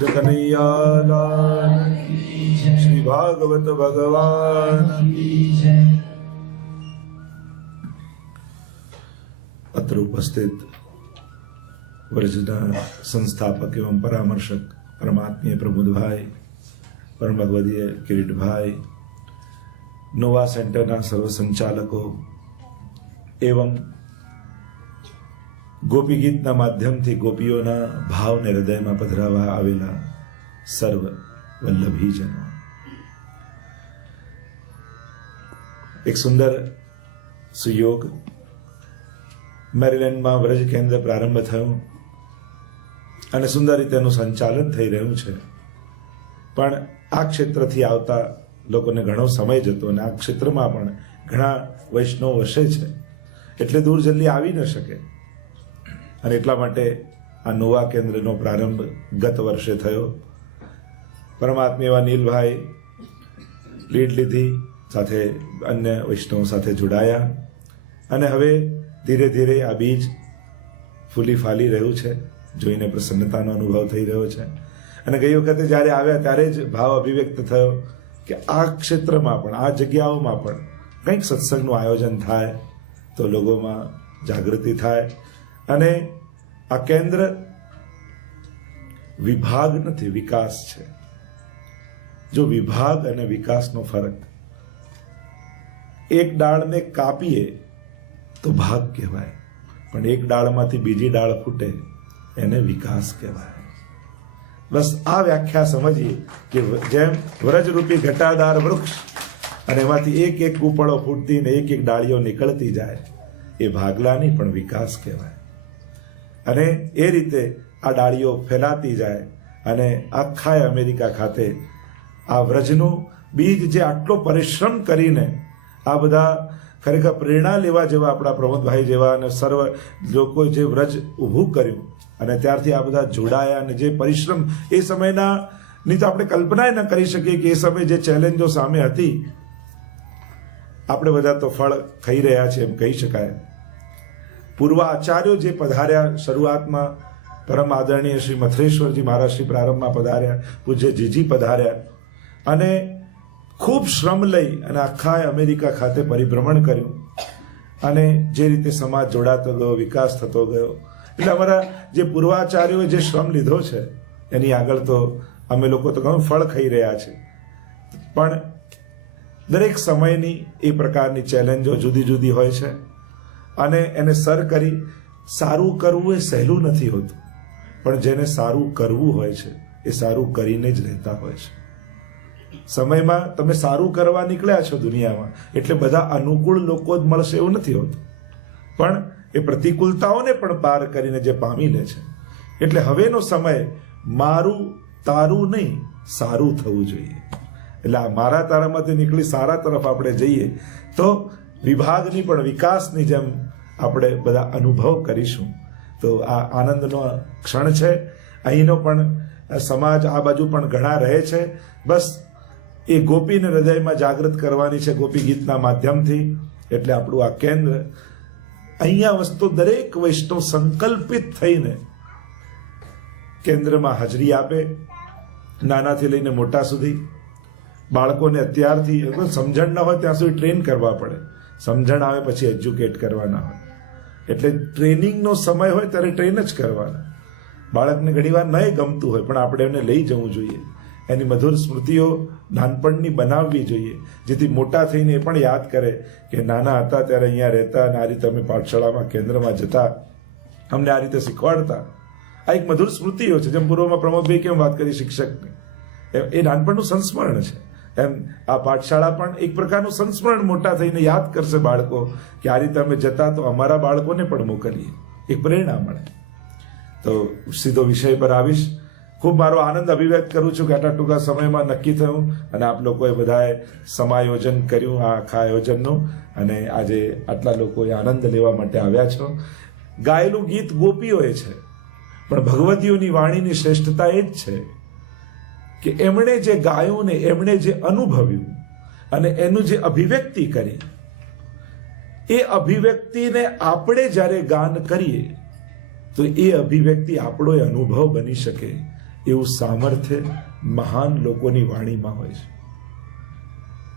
કૃષ્ણ કનૈયા લાલ શ્રી ભાગવત ભગવાન અત્ર ઉપસ્થિત વ્રજના સંસ્થાપક એવં પરામર્શક પરમાત્મીય પ્રમોદભાઈ, પરમ ભગવદીય કિરીટભાઈ, નોવા સેન્ટરના સર્વ સંચાલકો એવં ગોપી ગીતના માધ્યમથી ગોપીઓના ભાવને હૃદયમાં પધરાવવા આવેલા સર્વ વલ્લભીજનો, એક સુંદર સુયોગ મેરીલેન્ડમાં વ્રજ કેન્દ્ર પ્રારંભ થયું અને સુંદર રીતે એનું સંચાલન થઈ રહ્યું છે. પણ આ ક્ષેત્રથી આવતા લોકોને ઘણો સમય જતો અને આ ક્ષેત્રમાં પણ ઘણા વૈષ્ણવ વસે છે, એટલે દૂર જલ્દી આવી ન શકે અને એટલા માટે આ નોવા કેન્દ્રનો પ્રારંભ ગત વર્ષે થયો. પરમાત્મા એવા નીલભાઈ લીડ લીધી, સાથે અન્ય વૈષ્ણવો સાથે જોડાયા અને હવે ધીરે ધીરે આ બીજ ફૂલી ફાલી રહ્યું છે. જોઈને પ્રસન્નતાનો અનુભવ થઈ રહ્યો છે. અને ગઈ વખતે જ્યારે આવ્યા ત્યારે જ ભાવ અભિવ્યક્ત થયો કે આ ક્ષેત્રમાં પણ, આ જગ્યાઓમાં પણ કંઈક સત્સંગનું આયોજન થાય તો લોકોમાં જાગૃતિ થાય. અને આ કેન્દ્ર વિભાગ નથી, વિકાસ છે. જો વિભાગ અને વિકાસનો ફરક, એક ડાળને કાપીએ તો ભાગ કહેવાય, પણ એક ડાળમાંથી બીજી ડાળ ફૂટે એને વિકાસ કહેવાય. બસ આ વ્યાખ્યા સમજીએ કે જેમ વ્રજરૂપી ઘટાદાર વૃક્ષ અને એમાંથી એક એક કૂપળો ફૂટતી ને એક એક ડાળીઓ નીકળતી જાય, એ ભાગલાની પણ વિકાસ કહેવાય. અને એ રીતે આ ડાળીઓ ફેલાતી જાય અને આખા અમેરિકા ખાતે આ વ્રજનું બીજ જે આટલો પરિશ્રમ કરીને આ બધા ખરેખર પ્રેરણા લેવા જેવા આપણા પ્રમોદભાઈ જેવા અને સર્વ લોકો જે વ્રજ ઊભું કર્યું અને ત્યારથી આ બધા જોડાયા અને જે પરિશ્રમ એ સમયના ની તો આપણે કલ્પના ન કરી શકીએ કે એ સમયે જે ચેલેન્જો સામે હતી, આપણે બધા તો ફળ ખાઈ રહ્યા છે એમ કહી શકાય. પૂર્વ આચાર્યો જે પધાર્યા, શરૂઆતમાં પરમ આદરણીય શ્રી મથરેશ્વરજી મહારાજ શ્રી પ્રારંભમાં પધાર્યા, પૂજ્ય જીજી પધાર્યા અને ખૂબ શ્રમ લઈ અને આખા અમેરિકા ખાતે પરિભ્રમણ કર્યું અને જે રીતે સમાજ જોડાતો ગયો, વિકાસ થતો ગયો. એટલે અમારા જે પૂર્વાચાર્યોએ જે શ્રમ લીધો છે એની આગળ તો અમે લોકો તો ઘણું ફળ ખાઈ રહ્યા છે. પણ દરેક સમયની એ પ્રકારની ચેલેન્જો જુદી જુદી હોય છે અને એને સર કરી સારું કરવું એ સહેલું નથી હોતું, પણ જેને સારું કરવું હોય છે એ સારું કરીને જ રહેતા હોય છે. સમયમાં તમે સારું કરવા નીકળ્યા છો દુનિયામાં એટલે બધા અનુકૂળ લોકો જ મળશે એવું નથી હોતું, પણ એ પ્રતિકૂળતાઓને પણ પાર કરીને જે પામી લે છે. એટલે હવેનો સમય મારું તારું નહીં, સારું થવું જોઈએ. એટલે આ મારા તારામાંથી નીકળી સારા તરફ આપણે જઈએ તો વિભાગની પણ વિકાસની જેમ આપણે બધા અનુભવ કરીશું. તો આ આનંદનો ક્ષણ છે. અહીંનો પણ સમાજ આ બાજુ પણ ઘણા રહે છે. બસ એ ગોપીને હૃદયમાં જાગૃત કરવાની છે ગોપી ગીતના માધ્યમથી. એટલે આપણું આ કેન્દ્ર અહીંયા વસ્તુ દરેક વૈષ્ણવ સંકલ્પિત થઈને કેન્દ્રમાં હાજરી આપે, નાનાથી લઈને મોટા સુધી. બાળકોને અત્યારથી સમજણ ન હોય ત્યાં સુધી ટ્રેન કરવા પડે, સમજણ આવે પછી એજ્યુકેટ કરવાના હોય. એટલે ટ્રેનિંગનો સમય હોય ત્યારે ટ્રેન જ કરવાના. બાળકને ઘણીવાર નહીં ગમતું હોય પણ આપણે એને લઈ જવું જોઈએ. એની મધુર સ્મૃતિઓ નાનપણની બનાવવી જોઈએ, જેથી મોટા થઈને એ પણ યાદ કરે કે નાના હતા ત્યારે અહીંયા રહેતા અને આ રીતે અમે પાઠશાળામાં કેન્દ્રમાં જતા, અમને આ રીતે શીખવાડતા. આ એક મધુર સ્મૃતિઓ છે. જેમ પૂર્વમાં પ્રમોદભાઈ કેમ વાત કરી શિક્ષકની, એ નાનપણનું સંસ્મરણ છે. એમ આ પાઠશાળા પણ એક પ્રકારનું સંસ્મરણ. મોટા થઈને યાદ કરશે બાળકો કે આ રીતે અમે જતા તો અમારા બાળકોને પણ મોકલીએ, એક પ્રેરણા મળે. તો સીધો વિષય પર આવીશ. ખૂબ મારો આનંદ અભિવ્યક્ત કરું છું કે આટલા ટૂંકા સમયમાં નક્કી થયું અને આપ લોકોએ બધાએ સમાયોજન કર્યું આ આખા આયોજનનું અને આજે આટલા લોકોએ આનંદ લેવા માટે આવ્યા છો. ગાયેલું ગીત ગોપીઓએ છે, પણ ભગવતીઓની વાણીની શ્રેષ્ઠતા એ જ છે કે એમણે જે ગાયું ને એમણે જે અનુભવ્યું અને એનું જે અભિવ્યક્તિ કરી, એ અભિવ્યક્તિને આપણે જ્યારે ગાન કરીએ તો એ અભિવ્યક્તિ આપણો અનુભવ બની શકે એવું સામર્થ્ય મહાન લોકોની વાણીમાં હોય છે.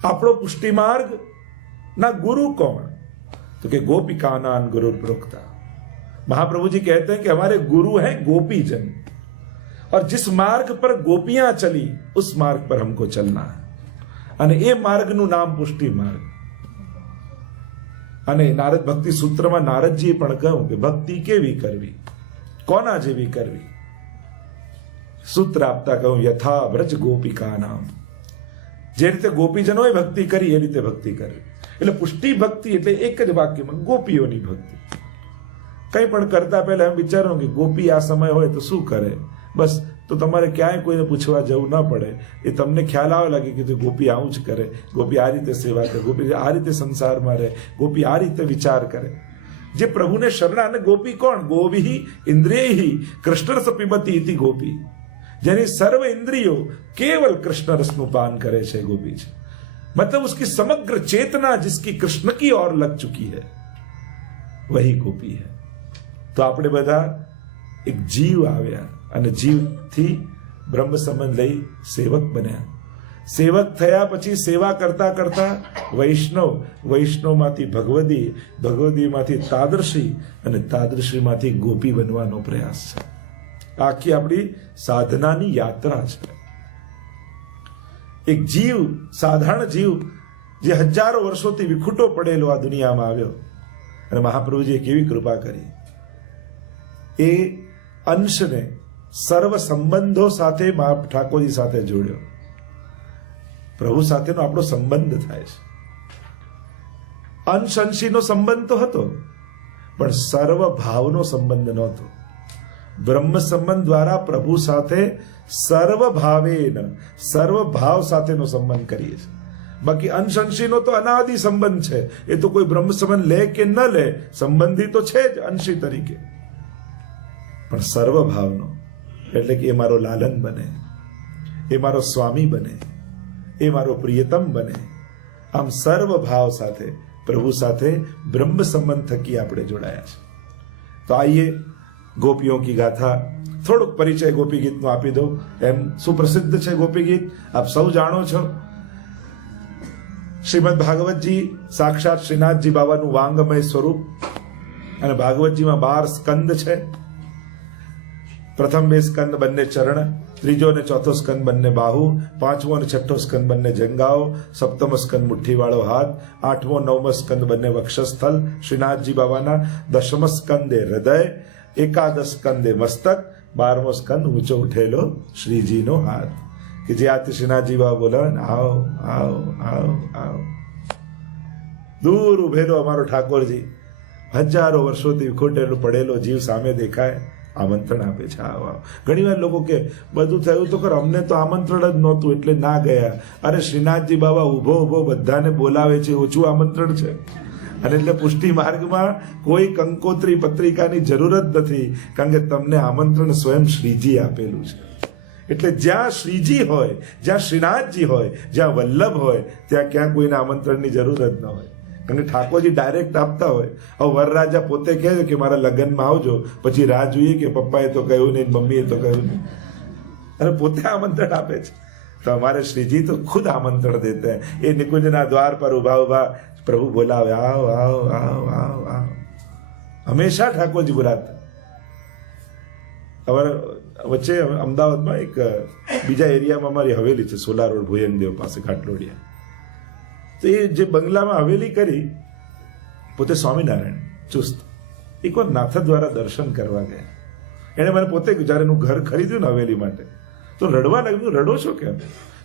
આપણો પુષ્ટિ માર્ગ ના गुरु कौन? तो कि गोपिकानान गुरु प्रोक्ता. महाप्रभु जी कहते हैं कि हमारे गुरु हैं गोपीजन, और जिस मार्ग पर गोपियां चली उस मार्ग पर हमको चलना है. અને એ માર્ગનું નામ પુષ્ટિ માર્ગ. અને નારદ ભક્તિ સૂત્રમાં નારદજીએ પણ કહ્યું કે ભક્તિ કેવી કરવી, કોના જેવી કરવી. સૂત્ર આપતા કહ્યું યથા વ્રજ ગોપિકા નામ. જે રીતે ગોપીજનોએ ભક્તિ કરી એ રીતે ભક્તિ કરવી. એટલે પુષ્ટિ ભક્તિ એટલે એક જ વાક્યમાં ગોપીઓની ભક્તિ. કંઈ પણ કરતા પહેલા એમ વિચારો કે ગોપી આ સમય હોય તો શું કરે, બસ તો તમારે ક્યાંય કોઈને પૂછવા જવું ના પડે. એ તમને ખ્યાલ આવે લાગે કે ગોપી આવું જ કરે, ગોપી આ રીતે સેવા કરે, ગોપી આ રીતે સંસારમાં રહે, ગોપી આ રીતે વિચાર કરે. જે પ્રભુને શરણા, અને ગોપી કોણ? ગોવિ ઇન્દ્રિય કૃષ્ણ રસ પીબતી ઇતિ ગોપી. જેની સર્વ ઇન્દ્રિયો केवल कृष्ण रस નું પાન કરે છે ગોપી છે. मतलब उसकी समग्र चेतना जिसकी कृष्ण की ओर लग चुकी है वही गोपी है. तो આપણે બધા એક જીવ આવ્યા અને જીવથી બ્રહ્મ સંબંધ લઈ સેવક બન્યા. સેવક થયા પછી સેવા કરતા કરતા વૈષ્ણવમાંથી ભગવદી, ભગવદીમાંથી તાદર્શી અને તાદર્શીમાંથી ગોપી બનવાનો પ્રયાસ છે. આખી આપણી સાધનાની યાત્રા છે. એક જીવ, સાધારણ જીવ જે હજારો વર્ષોથી વિખૂટો પડેલો આ દુનિયામાં આવ્યો, અને મહાપ્રભુજીએ કેવી કૃપા કરી. એ અંશને સર્વ સંબંધો સાથે ઠાકોરજી સાથે જોડ્યો. પ્રભુ સાથેનો આપણો સંબંધ થાય છે. અંશ અંશીનો સંબંધ તો હતો, પણ સર્વ ભાવનો સંબંધ નહોતો. બ્રહ્મ સંબંધ દ્વારા પ્રભુ સાથે સર્વ ભાવેન, સર્વ ભાવ સાથેનો સંબંધ કરીએ છીએ. બાકી અંશ અંશીનો તો અનાદિ સંબંધ છે. એ તો કોઈ બ્રહ્મ સંબંધ લે કે ન લે, સંબંધી તો છે જ અંશી તરીકે. પણ સર્વ ભાવનો એટલે કે એ મારો લાલન બને, એ મારો સ્વામી બને, એ મારો પ્રિયતમ બને. આમ સર્વ ભાવ સાથે પ્રભુ સાથે બ્રહ્મ સંબંધ થકી આપણે જોડાયા છે. તો આઈએ ગોપીઓ કી ગાથા, થોડુંક પરિચય ગોપી ગીતનો આપી દો. એમ સુપ્રસિદ્ધ છે ગોપી ગીત, આપ સૌ જાણો છો. શ્રીમદ ભાગવતજી સાક્ષાત શ્રીનાથજી બાબાનું વાંગમય સ્વરૂપ, અને ભાગવતજીમાં 12 સ્કંદ છે. પ્રથમ 2 સ્કંદ બંને ચરણ, ત્રીજો અને ચોથો સ્કંદ બંને બાહુ, પાંચમો અને છઠ્ઠો સ્કંદ બંને જંગાઓ, સપ્તમ સ્કંદ મુઠ્ઠીવાળો હાથ, આઠમો 9મો સ્કંદ બંને વક્ષસ્થલ શ્રીનાથજી બાબાના, 10મ સ્કંદે હૃદય, 11 સ્કંદે મસ્તક, 12મો સ્કંદ ઊંચો ઉઠેલો શ્રીજીનો હાથ. કે જે આથી શ્રીનાથજી બાબા બોલાવે ને આવો આવો આવો આવો. દૂર ઉભેલો અમારો ઠાકોરજી, હજારો વર્ષોથી વિખોટેલો પડેલો જીવ સામે દેખાય, આમંત્રણ આપે છે, આવો આવો. ઘણી વાર લોકો કે બધું થયું તો ખર, અમને તો આમંત્રણ જ નહોતું એટલે ના ગયા. અરે શ્રીનાથજી બાબા ઉભો ઉભો બધાને બોલાવે છે, ઓછું આમંત્રણ છે. અને એટલે પુષ્ટિ માર્ગમાં કોઈ કંકોત્રી પત્રિકાની જરૂર જ નથી, કારણ કે તમને આમંત્રણ સ્વયં શ્રીજી આપેલું છે. એટલે જ્યાં શ્રીજી હોય, જ્યાં શ્રીનાથજી હોય, જ્યાં વલ્લભ હોય, ત્યાં ક્યાં કોઈને આમંત્રણની જરૂર જ ન હોય. કારણ કે ઠાકોરજી ડાયરેક્ટ આપતા હોય. હવે વરરાજા પોતે કહે છે કે મારા લગ્નમાં આવજો, પછી રાહ જોઈએ કે પપ્પાએ તો કહ્યું નહીં, મમ્મીએ તો કહ્યું નહીં, અને પોતે આમંત્રણ આપે છે. તો અમારે શ્રીજી તો ખુદ આમંત્રણ દેતે હૈ. એ નિકુંજના દ્વાર પર ઉભા ઉભા પ્રભુ બોલાવે, આવો આવો આવો આવો આવો. હંમેશા ઠાકોરજી બોલાતા. અમારે વચ્ચે અમદાવાદમાં એક બીજા એરિયામાં અમારી હવેલી છે, સોલા રોડ ભુયંગદેવ પાસે ઘાટલોડિયા. તો એ જે બંગલામાં હવેલી કરી, પોતે સ્વામિનારાયણ ચુસ્ત, એકવાર નાથ દ્વારા દર્શન કરવા ગયા. એણે મને પોતે જ્યારે હું ઘર ખરીદ્યું ને હવેલી માટે, તો રડવા લાગ્યું. રડો છો કેમ?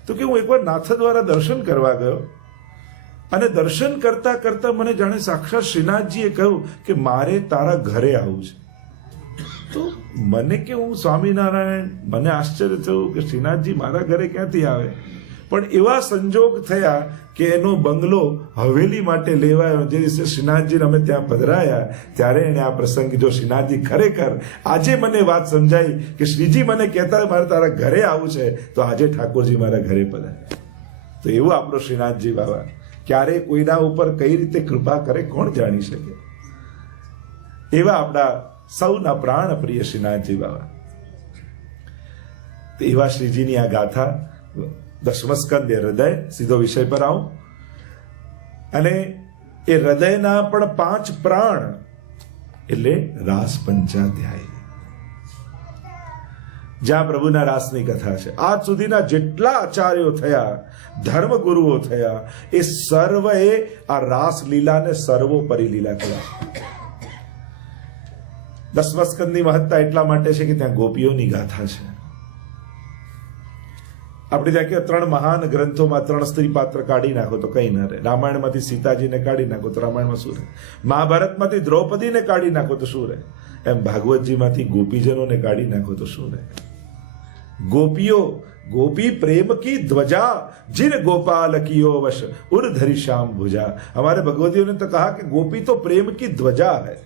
તો કે હું એકવાર નાથ દ્વારા દર્શન કરવા ગયો, અને દર્શન કરતા કરતા મને જાણે સાક્ષાત શ્રીનાથજીએ કહ્યું કે મારે તારા ઘરે આવવું છે. તો મને કે હું સ્વામિનારાયણ, મને આશ્ચર્ય થયું કે શ્રીનાથજી મારા ઘરે ક્યાંથી આવે. પણ એવા સંજોગ થયા કે એનો બંગલો હવેલી માટે લેવાયો. જે દિવસે શ્રીનાથજીને અમે ત્યાં પધરાયા ત્યારે એને આ પ્રસંગ કીધો. શ્રીનાથજી ખરેખર આજે મને વાત સમજાઈ કે શ્રીજી મને કહેતા મારે તારા ઘરે આવવું છે, તો આજે ઠાકોરજી મારા ઘરે પધાર્યા. તો એવું આપણો શ્રીનાથજી બાબા ક્યારે કોઈના ઉપર કઈ રીતે કૃપા કરે કોણ જાણી શકે. એવા આપણા સૌના પ્રાણ પ્રિય શ્રીનાથજી બાબા. તો એવા શ્રીજીની આ ગાથા, દશમસ્કંદ એ હૃદય, સીધો વિષય પર આવું, અને એ હૃદયના પણ 5 પ્રાણ એટલે રાસ પંચાધ્યાય, જ્યાં પ્રભુના રાસની કથા છે. આજ સુધીના જેટલા આચાર્યો થયા, ધર્મગુરુઓ થયા, એ સર્વએ આ રાસ લીલાને સર્વોપરી લીલા કહેવાય. દશમસ્કંદની મહત્તા એટલા માટે છે કે ત્યાં ગોપીઓની ગાથા છે. આપણે ત્યાં કે 3 મહાન ગ્રંથોમાં 3 સ્ત્રી પાત્ર કાઢી નાખો તો કઈ ના રહે. રામાયણમાંથી સીતાજીને કાઢી નાખો તો રામાયણમાં શું રહે? મહાભારતમાંથી દ્રૌપદીને કાઢી નાખો તો શું રહે? એમ ભાગવતજીમાંથી ગોપીજનોને કાઢી નાખો તો શું રહે? गोपियों गोपी प्रेम की ध्वजा जिन गोपाल कियो वश उर धरी श्याम भुजा. हमारे भगवतियों ने तो कहा कि गोपी तो प्रेम की ध्वजा है.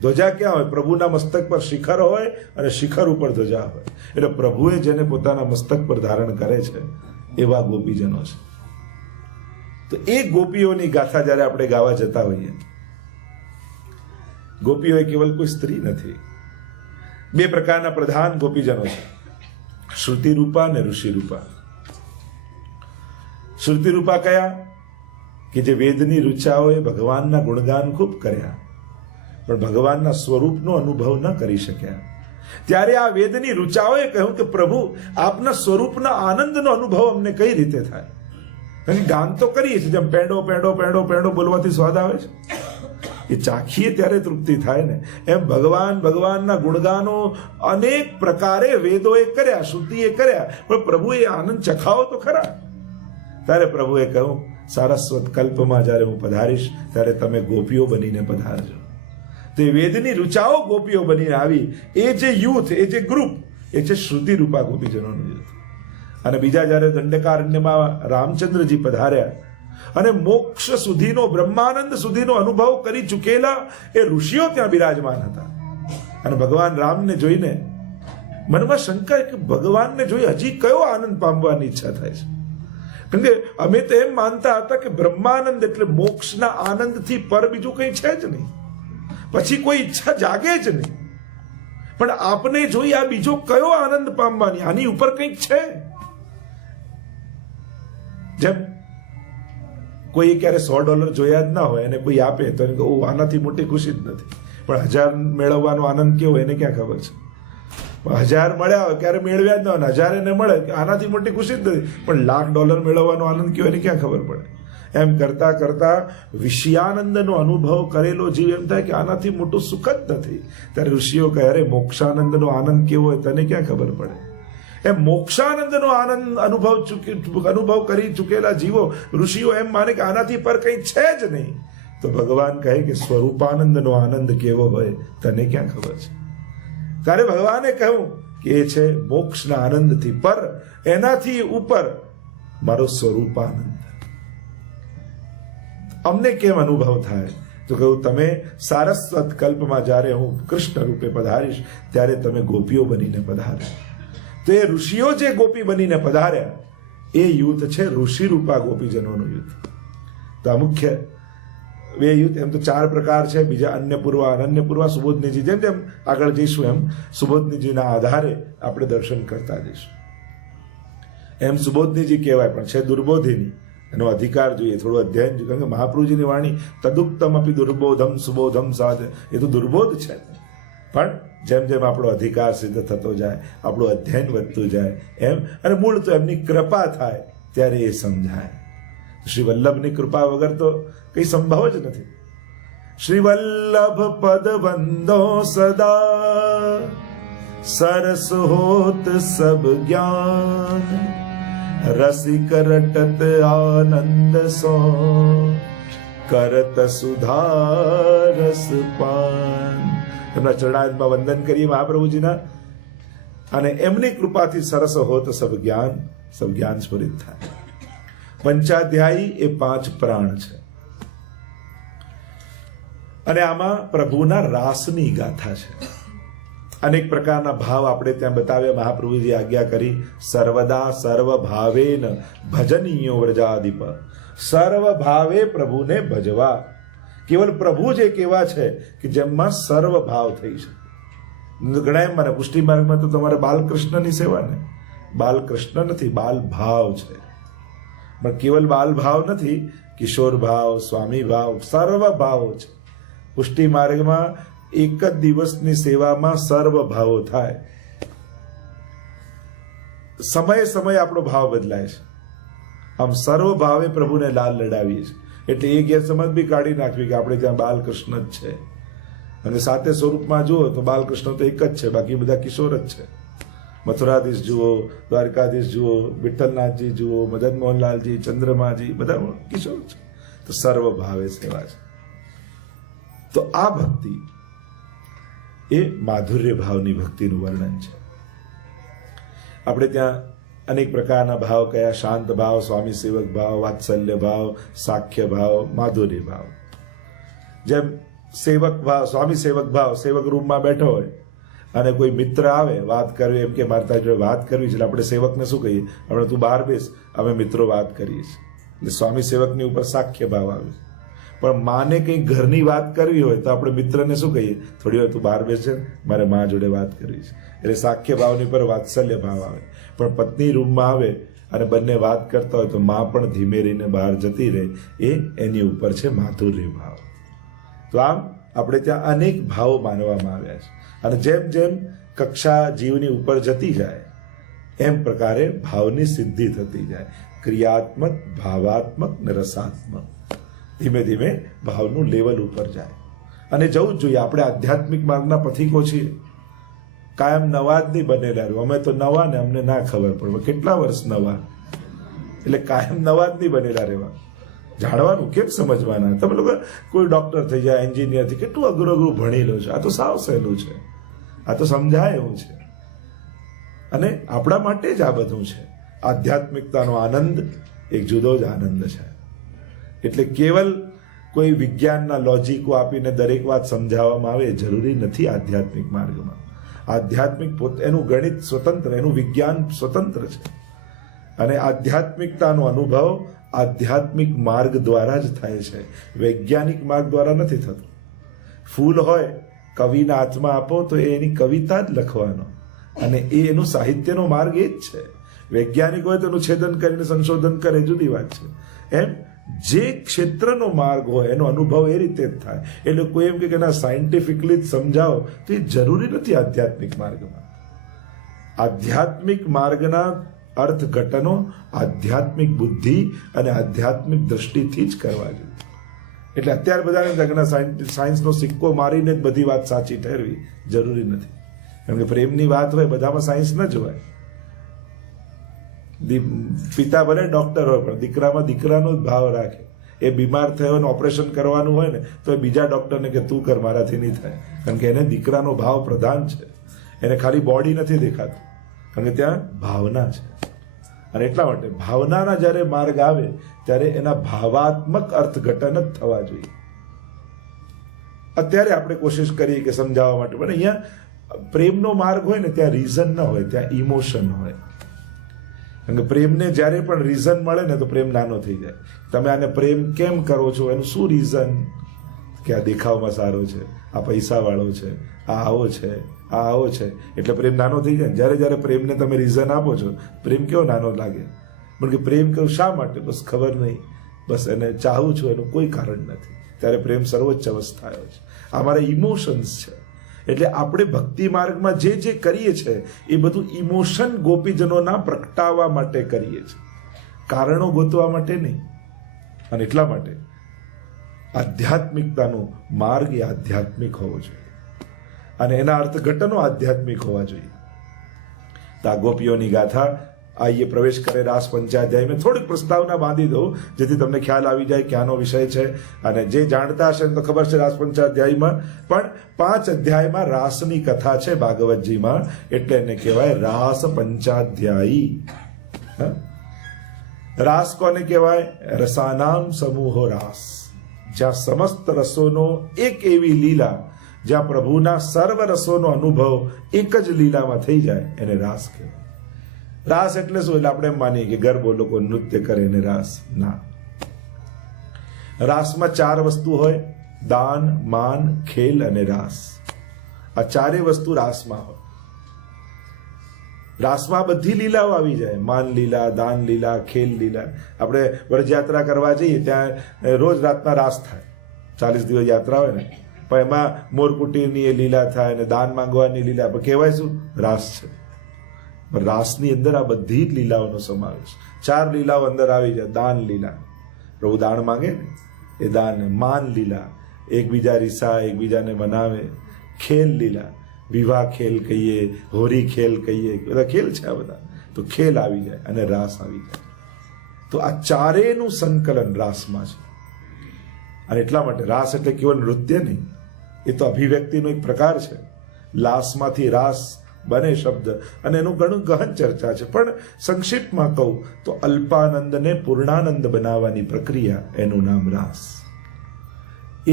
ધ્વજા ક્યાં હોય? પ્રભુના મસ્તક પર શિખર હોય અને શિખર ઉપર ધ્વજા હોય. એટલે પ્રભુએ જેને પોતાના મસ્તક પર ધારણ કરે છે એવા ગોપીજનો છે. તો એ ગોપીઓની ગાથા જ્યારે આપણે ગાવા જતા હોઈએ, ગોપીઓ એ કેવલ કોઈ સ્ત્રી નથી. 2 પ્રકારના પ્રધાન ગોપીજનો છે, શ્રુતિ રૂપા અને ઋષિ રૂપા. શ્રુતિ રૂપા કયા? કે જે વેદની ઋચાઓએ ભગવાનના ગુણગાન ખૂબ કર્યા પણ ભગવાનના સ્વરૂપનો અનુભવ ન કરી શક્યા. ત્યારે આ વેદની ઋચાઓએ કહ્યું કે પ્રભુ આપના સ્વરૂપના આનંદનો અનુભવ અમને કઈ રીતે થાય? કારણ કે ગાન તો કરીએ છીએ, જેમ પેંડો પેંડો પેંડો પેંડો બોલવાથી સ્વાદ આવે છે, એ ચાખીએ ત્યારે તૃપ્તિ થાય ને, એમ ભગવાનના ગુણગાનો અનેક પ્રકારે વેદોએ કર્યા, શ્રુતિએ કર્યા, પણ પ્રભુએ આનંદ ચખાવો તો ખરા. ત્યારે પ્રભુએ કહ્યું સારસ્વત કલ્પમાં જ્યારે હું પધારીશ ત્યારે તમે ગોપીઓ બનીને પધારજો. તે વેદની ઋચાઓ ગોપીઓ બનીને આવી. એ જે યુથ, એ જે ગ્રુપ, એ છે શ્રુતિ રૂપા ગોપીજનોનું યુથ. અને બીજા જ્યારે દંડકારણ્યમાં રામચંદ્રજી પધાર્યા અને મોક્ષ સુધીનો, બ્રહ્માનંદ સુધીનો અનુભવ કરી ચૂકેલા એ ઋષિઓ ત્યાં બિરાજમાન હતા. અને ભગવાન રામને જોઈને મનમાં શંકા કે ભગવાનને જોઈ હજી કયો આનંદ પામવાની ઈચ્છા થાય છે? કારણ કે અમે તો એમ માનતા હતા કે બ્રહ્માનંદ એટલે મોક્ષના આનંદથી પર બીજું કંઈ છે જ નહીં, પછી કોઈ ઈચ્છા જાગે જ નહીં. પણ આપને જોઈ આ બીજો કયો આનંદ પામવાની, આની ઉપર કંઈક છે. જેમ કોઈ ક્યારે $100 જોયા જ ના હોય અને કોઈ આપે તો આનાથી મોટી ખુશી જ નથી. પણ 1000 મેળવવાનો આનંદ કેવો એને ક્યાં ખબર છે? 1000 મળ્યા હોય ક્યારે મેળવ્યા જ ના હોય, 1000 એને મળે આનાથી મોટી ખુશી જ નથી. પણ $1,00,000 મેળવવાનો આનંદ કેવો એને ક્યાં ખબર પડે? એમ કરતા કરતા વિષયાનંદનો અનુભવ કરેલો જીવ એમ થાય કે આનાથી મોટું સુખ જ નથી. ત્યારે ઋષિઓ કહે અરે મોક્ષાનંદનો આનંદ કેવો હોય તને ક્યાં ખબર પડે? એમ મોક્ષાનંદનો આનંદ અનુભવ કરી ચૂકેલા જીવો, ઋષિઓ એમ માને કે આનાથી પર કંઈ છે જ નહીં. તો ભગવાન કહે કે સ્વરૂપાનંદનો આનંદ કેવો હોય તને ક્યાં ખબર છે? ત્યારે ભગવાને કહ્યું કે એ છે મોક્ષના આનંદથી પર, એનાથી ઉપર મારો સ્વરૂપાનંદ. અમને કેમ અનુભવ થાય? તો કહ્યું તમે સારસ્વત કલ્પમાં જ્યારે હું કૃષ્ણ રૂપે પધારીશ ત્યારે તમે ગોપીઓ બનીને પધારો. તો એ ઋષિઓ જે ગોપી બનીને પધાર્યા એ યુથ છે ઋષિ રૂપા ગોપીજનોનું યુથ. તો આ મુખ્ય 2 યુથ. એમ તો 4 પ્રકાર છે, બીજા અન્યપૂર્વા, અનન્યપૂર્વા, સુબોધનીજી. જેમ જેમ આગળ જઈશું એમ સુબોધનીજીના આધારે આપણે દર્શન કરતા જઈશું. એમ સુબોધનીજી કહેવાય પણ છે દુર્બોધિની. એનો અધિકાર જોઈએ, થોડું અધ્યયન જોઈએ. કારણ કે મહાપ્રભુજીની વાણી તદુક્તમ અપી દુર્બોધમ સુબોધમ સાથે, એ તો દુર્બોધ છે. પણ જેમ જેમ આપણો અધિકાર સિદ્ધ થતો જાય, આપણું અધ્યયન વધતું જાય એમ, અને મૂળ તો એમની કૃપા થાય ત્યારે એ સમજાય. શ્રી વલ્લભની કૃપા વગર તો કંઈ સંભવ જ નથી. શ્રી વલ્લભ પદ વંદો સદા સરસ હોત સબ જ્ઞાન રસિક રટત આનંદ સો કરત સુધારસ પાન. એમના ચરણારવિંદમાં વંદન કરીએ મહાપ્રભુજીના, અને એમની કૃપાથી સરસ હોત સબ જ્ઞાન સ્ફુરિત થાય. પંચાધ્યાયી એ 5 પ્રાણ છે. અને આમાં પ્રભુના રાસની ગાથા છે. અનેક પ્રકારના ભાવ આપણે ત્યાં બતાવ્યા. મહાપ્રભુજી આજ્ઞા કરી સર્વદા સર્વ ભાવેન ભજનીયો વ્રજાદિપ. સર્વ ભાવે પ્રભુને ભજવા. કેવલ પ્રભુ જ એક એવા છે કે જેમમાં સર્વ ભાવ થઈ છે. ઘણા એમ મને પુષ્ટિ માર્ગમાં તો તમારે બાલકૃષ્ણની સેવા ને, બાલકૃષ્ણ નથી, બાલ ભાવ છે. પણ કેવલ બાલ ભાવ નથી, કિશોર ભાવ, સ્વામી ભાવ, સર્વ ભાવો છે. પુષ્ટિ માર્ગમાં એક જ દિવસની સેવામાં સર્વ ભાવો થાય. સમયે સમયે આપણો ભાવ બદલાય છે. આમ સર્વ ભાવે પ્રભુને લાલ લડાવીએ છીએ. એટલે એ ગેરસમજ બી કાઢી નાખવી કે આપણે ત્યાં બાલકૃષ્ણ જ છે. અને સાથે સ્વરૂપમાં જુઓ તો બાલકૃષ્ણ તો એક જ છે, બાકી બધા કિશોર જ છે. મથુરાધીશ જુઓ, દ્વારકાધીશ જુઓ, વિઠ્ઠલનાથજી જુઓ, મદન મોહનલાલજી, ચંદ્રમાજી, બધા કિશોર છે. તો સર્વ ભાવે સેવા છે. તો આ ભક્તિ એ માધુર્ય ભાવની ભક્તિનું વર્ણન છે. આપણે ત્યાં અનેક પ્રકારના ભાવ કયા, શાંત ભાવ, સ્વામી સેવક ભાવ, વાત્સલ્ય ભાવ, સાખ્ય ભાવ, માધુર્ય ભાવ. જેમ સેવક ભાવ, સ્વામી સેવક ભાવ, સેવક રૂમમાં બેઠો હોય અને કોઈ મિત્ર આવે વાત કરવી, એમ કે મારે તારી જોડે વાત કરવી છે, એટલે આપણે સેવકને શું કહીએ, આપણે તું બહાર બેસ, અમે મિત્રો વાત કરીએ છીએ. એટલે સ્વામી સેવકની ઉપર સાખ્ય ભાવ આવે. પણ માને કંઈ ઘરની વાત કરવી હોય તો આપણે મિત્રને શું કહીએ, થોડી વાર તું બહાર બેસે, મારે મા જોડે વાત કરવી છે. એટલે સાખ્ય ભાવની પર વાત્સલ્ય ભાવ આવે. પણ પત્ની રૂમમાં આવે અને બંને વાત કરતા હોય તો મા પણ ધીમે રહીને બહાર જતી રહે, એ એની ઉપર છે માધુર્ય ભાવ. તો આમ આપણે ત્યાં અનેક ભાવો માનવામાં આવ્યા છે. અને જેમ જેમ કક્ષા જીવની ઉપર જતી જાય એમ પ્રકારે ભાવની સિદ્ધિ થતી જાય. ક્રિયાત્મક, ભાવાત્મક ને રસાત્મક. ધીમે ધીમે ભાવનું લેવલ ઉપર જાય અને જવું જ જોઈએ. આપણે આધ્યાત્મિક માર્ગના પથિકો છીએ. કાયમ નવા જ નહીં બનેલા રહ્યું. અમે તો નવા ને અમને ના ખબર પડે કેટલા વર્ષ નવા, એટલે કાયમ નવા જ નહીં બનેલા રહેવા. જાણવાનું કેમ સમજવાના. તમે લોકો કોઈ ડોક્ટર થઈ જાય, એન્જિનિયર થઈ, કેટલું અઘરું અઘરું ભણી લો છો. આ તો સાવ સહેલું છે, આ તો સમજાય એવું છે. અને આપણા માટે જ આ બધું છે. આધ્યાત્મિકતાનો આનંદ એક જુદો જ આનંદ છે. એટલે કેવલ કોઈ વિજ્ઞાનના લોજિકો આપીને દરેક વાત સમજાવવામાં આવે એ જરૂરી નથી. આધ્યાત્મિક માર્ગમાં આધ્યાત્મિક એનું ગણિત સ્વતંત્ર, એનું વિજ્ઞાન સ્વતંત્ર છે. અને આધ્યાત્મિકતાનો અનુભવ આધ્યાત્મિક માર્ગ દ્વારા જ થાય છે, વૈજ્ઞાનિક માર્ગ દ્વારા નથી થતું. ફૂલ હોય, કવિના હાથમાં આપો તો એની કવિતા જ લખવાનો, અને એ એનું સાહિત્યનો માર્ગ એ જ છે. વૈજ્ઞાનિક હોય તો એનું છેદન કરીને સંશોધન કરે, જુદી વાત છે. એમ જે ક્ષેત્રનો માર્ગ હોય એનો અનુભવ એ રીતે જ થાય. એટલે કોઈ એમ કે ના સાયન્ટિફિકલી જ સમજાવો તો એ જરૂરી નથી. આધ્યાત્મિક માર્ગમાં આધ્યાત્મિક માર્ગના અર્થઘટનો આધ્યાત્મિક બુદ્ધિ અને આધ્યાત્મિક દ્રષ્ટિથી જ કરવા જોઈએ. એટલે અત્યારે બધાને સાયન્સનો સિક્કો મારીને જ બધી વાત સાચી ઠેરવી જરૂરી નથી. કારણ કે પ્રેમની વાત હોય બધામાં સાયન્સ ન જ હોય. પિતા ભલે ડોક્ટર હોય પણ દીકરામાં દીકરાનો જ ભાવ રાખે. એ બીમાર થયો ને ઓપરેશન કરવાનું હોય ને તો એ બીજા ડોક્ટરને કે તું કર, મારાથી નહીં થાય. કારણ કે એને દીકરાનો ભાવ પ્રધાન છે. એને ખાલી બોડી નથી દેખાતું, કારણ કે ત્યાં ભાવના છે. અને એટલા માટે ભાવનાના જ્યારે માર્ગ આવે ત્યારે એના ભાવાત્મક અર્થઘટન જ થવા જોઈએ. અત્યારે આપણે કોશિશ કરીએ કે સમજાવવા માટે, પણ અહીંયા પ્રેમનો માર્ગ હોય ને ત્યાં રીઝન ન હોય, ત્યાં ઇમોશન હોય. કારણ કે પ્રેમને જ્યારે પણ રીઝન મળે ને તો પ્રેમ નાનો થઈ જાય. તમે આને પ્રેમ કેમ કરો છો, એનું શું રીઝન? કે આ દેખાવમાં સારો છે, આ પૈસાવાળો છે, આ આવો છે, આ આવો છે, એટલે પ્રેમ નાનો થઈ જાય. જ્યારે જ્યારે પ્રેમને તમે રીઝન આપો છો, પ્રેમ કેવો નાનો લાગે. પણ કે પ્રેમ કેવું શા માટે? બસ ખબર નહીં, બસ એને ચાહું છું, એનું કોઈ કારણ નથી. ત્યારે પ્રેમ સર્વોચ્ચ અવસ્થાયો છે. આ મારા ઇમોશન્સ છે. એટલે આપણે ભક્તિ માર્ગમાં જે જે કરીએ છીએ એ બધું ઇમોશન ગોપીજનોના પ્રગટાવવા માટે કરીએ છીએ, કારણો ગોતવા માટે નહીં. અને એટલા માટે આધ્યાત્મિકતાનો માર્ગ એ આધ્યાત્મિક હોવો જોઈએ અને એના અર્થઘટનો આધ્યાત્મિક હોવા જોઈએ. તો આ ગોપીઓની ગાથા આઈએ પ્રવેશ કરે રાસ પંચાધ્યાય મેં થોડીક પ્રસ્તાવના બાંધી દઉં જેથી તમને ખ્યાલ આવી જાય ક્યાંનો વિષય છે. અને જે જાણતા હશે તો ખબર છે રાસ પંચાધ્યાયમાં પણ 5 અધ્યાયમાં રાસની કથા છે ભાગવતજીમાં, એટલે એને કહેવાય રાસ પંચાધ્યાયી. રાસ કોને કહેવાય? રસાનામ સમૂહો રાસ. જ્યાં સમસ્ત રસોનો એક એવી લીલા, જ્યાં પ્રભુના સર્વ રસોનો અનુભવ એક જ લીલામાં થઈ જાય એને રાસ કહેવાય. રાસ એટલે શું? એટલે આપણે એમ માનીએ કે ગરબો લોકો નૃત્ય કરે એને રાસ. ના, રાસમાં 4 વસ્તુ હોય: દાન, માન, ખેલ અને રાસ. આ 4 વસ્તુ રાસમાં હોય. રાસમાં બધી લીલાઓ આવી જાય, માન લીલા, દાન લીલા, ખેલ લીલા. આપણે વ્રજયાત્રા કરવા જઈએ ત્યાં રોજ રાતના રાસ થાય, 40 દિવસ યાત્રા હોય ને, પણ એમાં મોરકુટીરની એ લીલા થાય અને દાન માંગવાની લીલા, પણ કહેવાય શું? રાસ છે. પણ રાસની અંદર આ બધી જ લીલાઓનો સમાવેશ. 4 લીલાઓ અંદર આવી જાય. દાન લીલા, પ્રભુ દાન માંગે ને એ દાન. માન લીલા, એકબીજા રીસા, એકબીજાને મનાવે. ખેલ લીલા, વિવાહ ખેલ કહીએ, હોરી ખેલ કહીએ, બધા ખેલ છે આ બધા. તો ખેલ આવી જાય અને રાસ આવી જાય. તો આ ચારેયનું સંકલન રાસમાં છે. અને એટલા માટે રાસ એટલે કેવળ નૃત્ય નહીં, એ તો અભિવ્યક્તિનો એક પ્રકાર છે. લાસમાંથી રાસ બને શબ્દ, અને એનું ઘણું ગહન ચર્ચા છે. પણ સંક્ષિપ્તમાં કહું તો અલ્પાનંદને પૂર્ણાનંદ બનાવવાની પ્રક્રિયા, એનું નામ રાસ.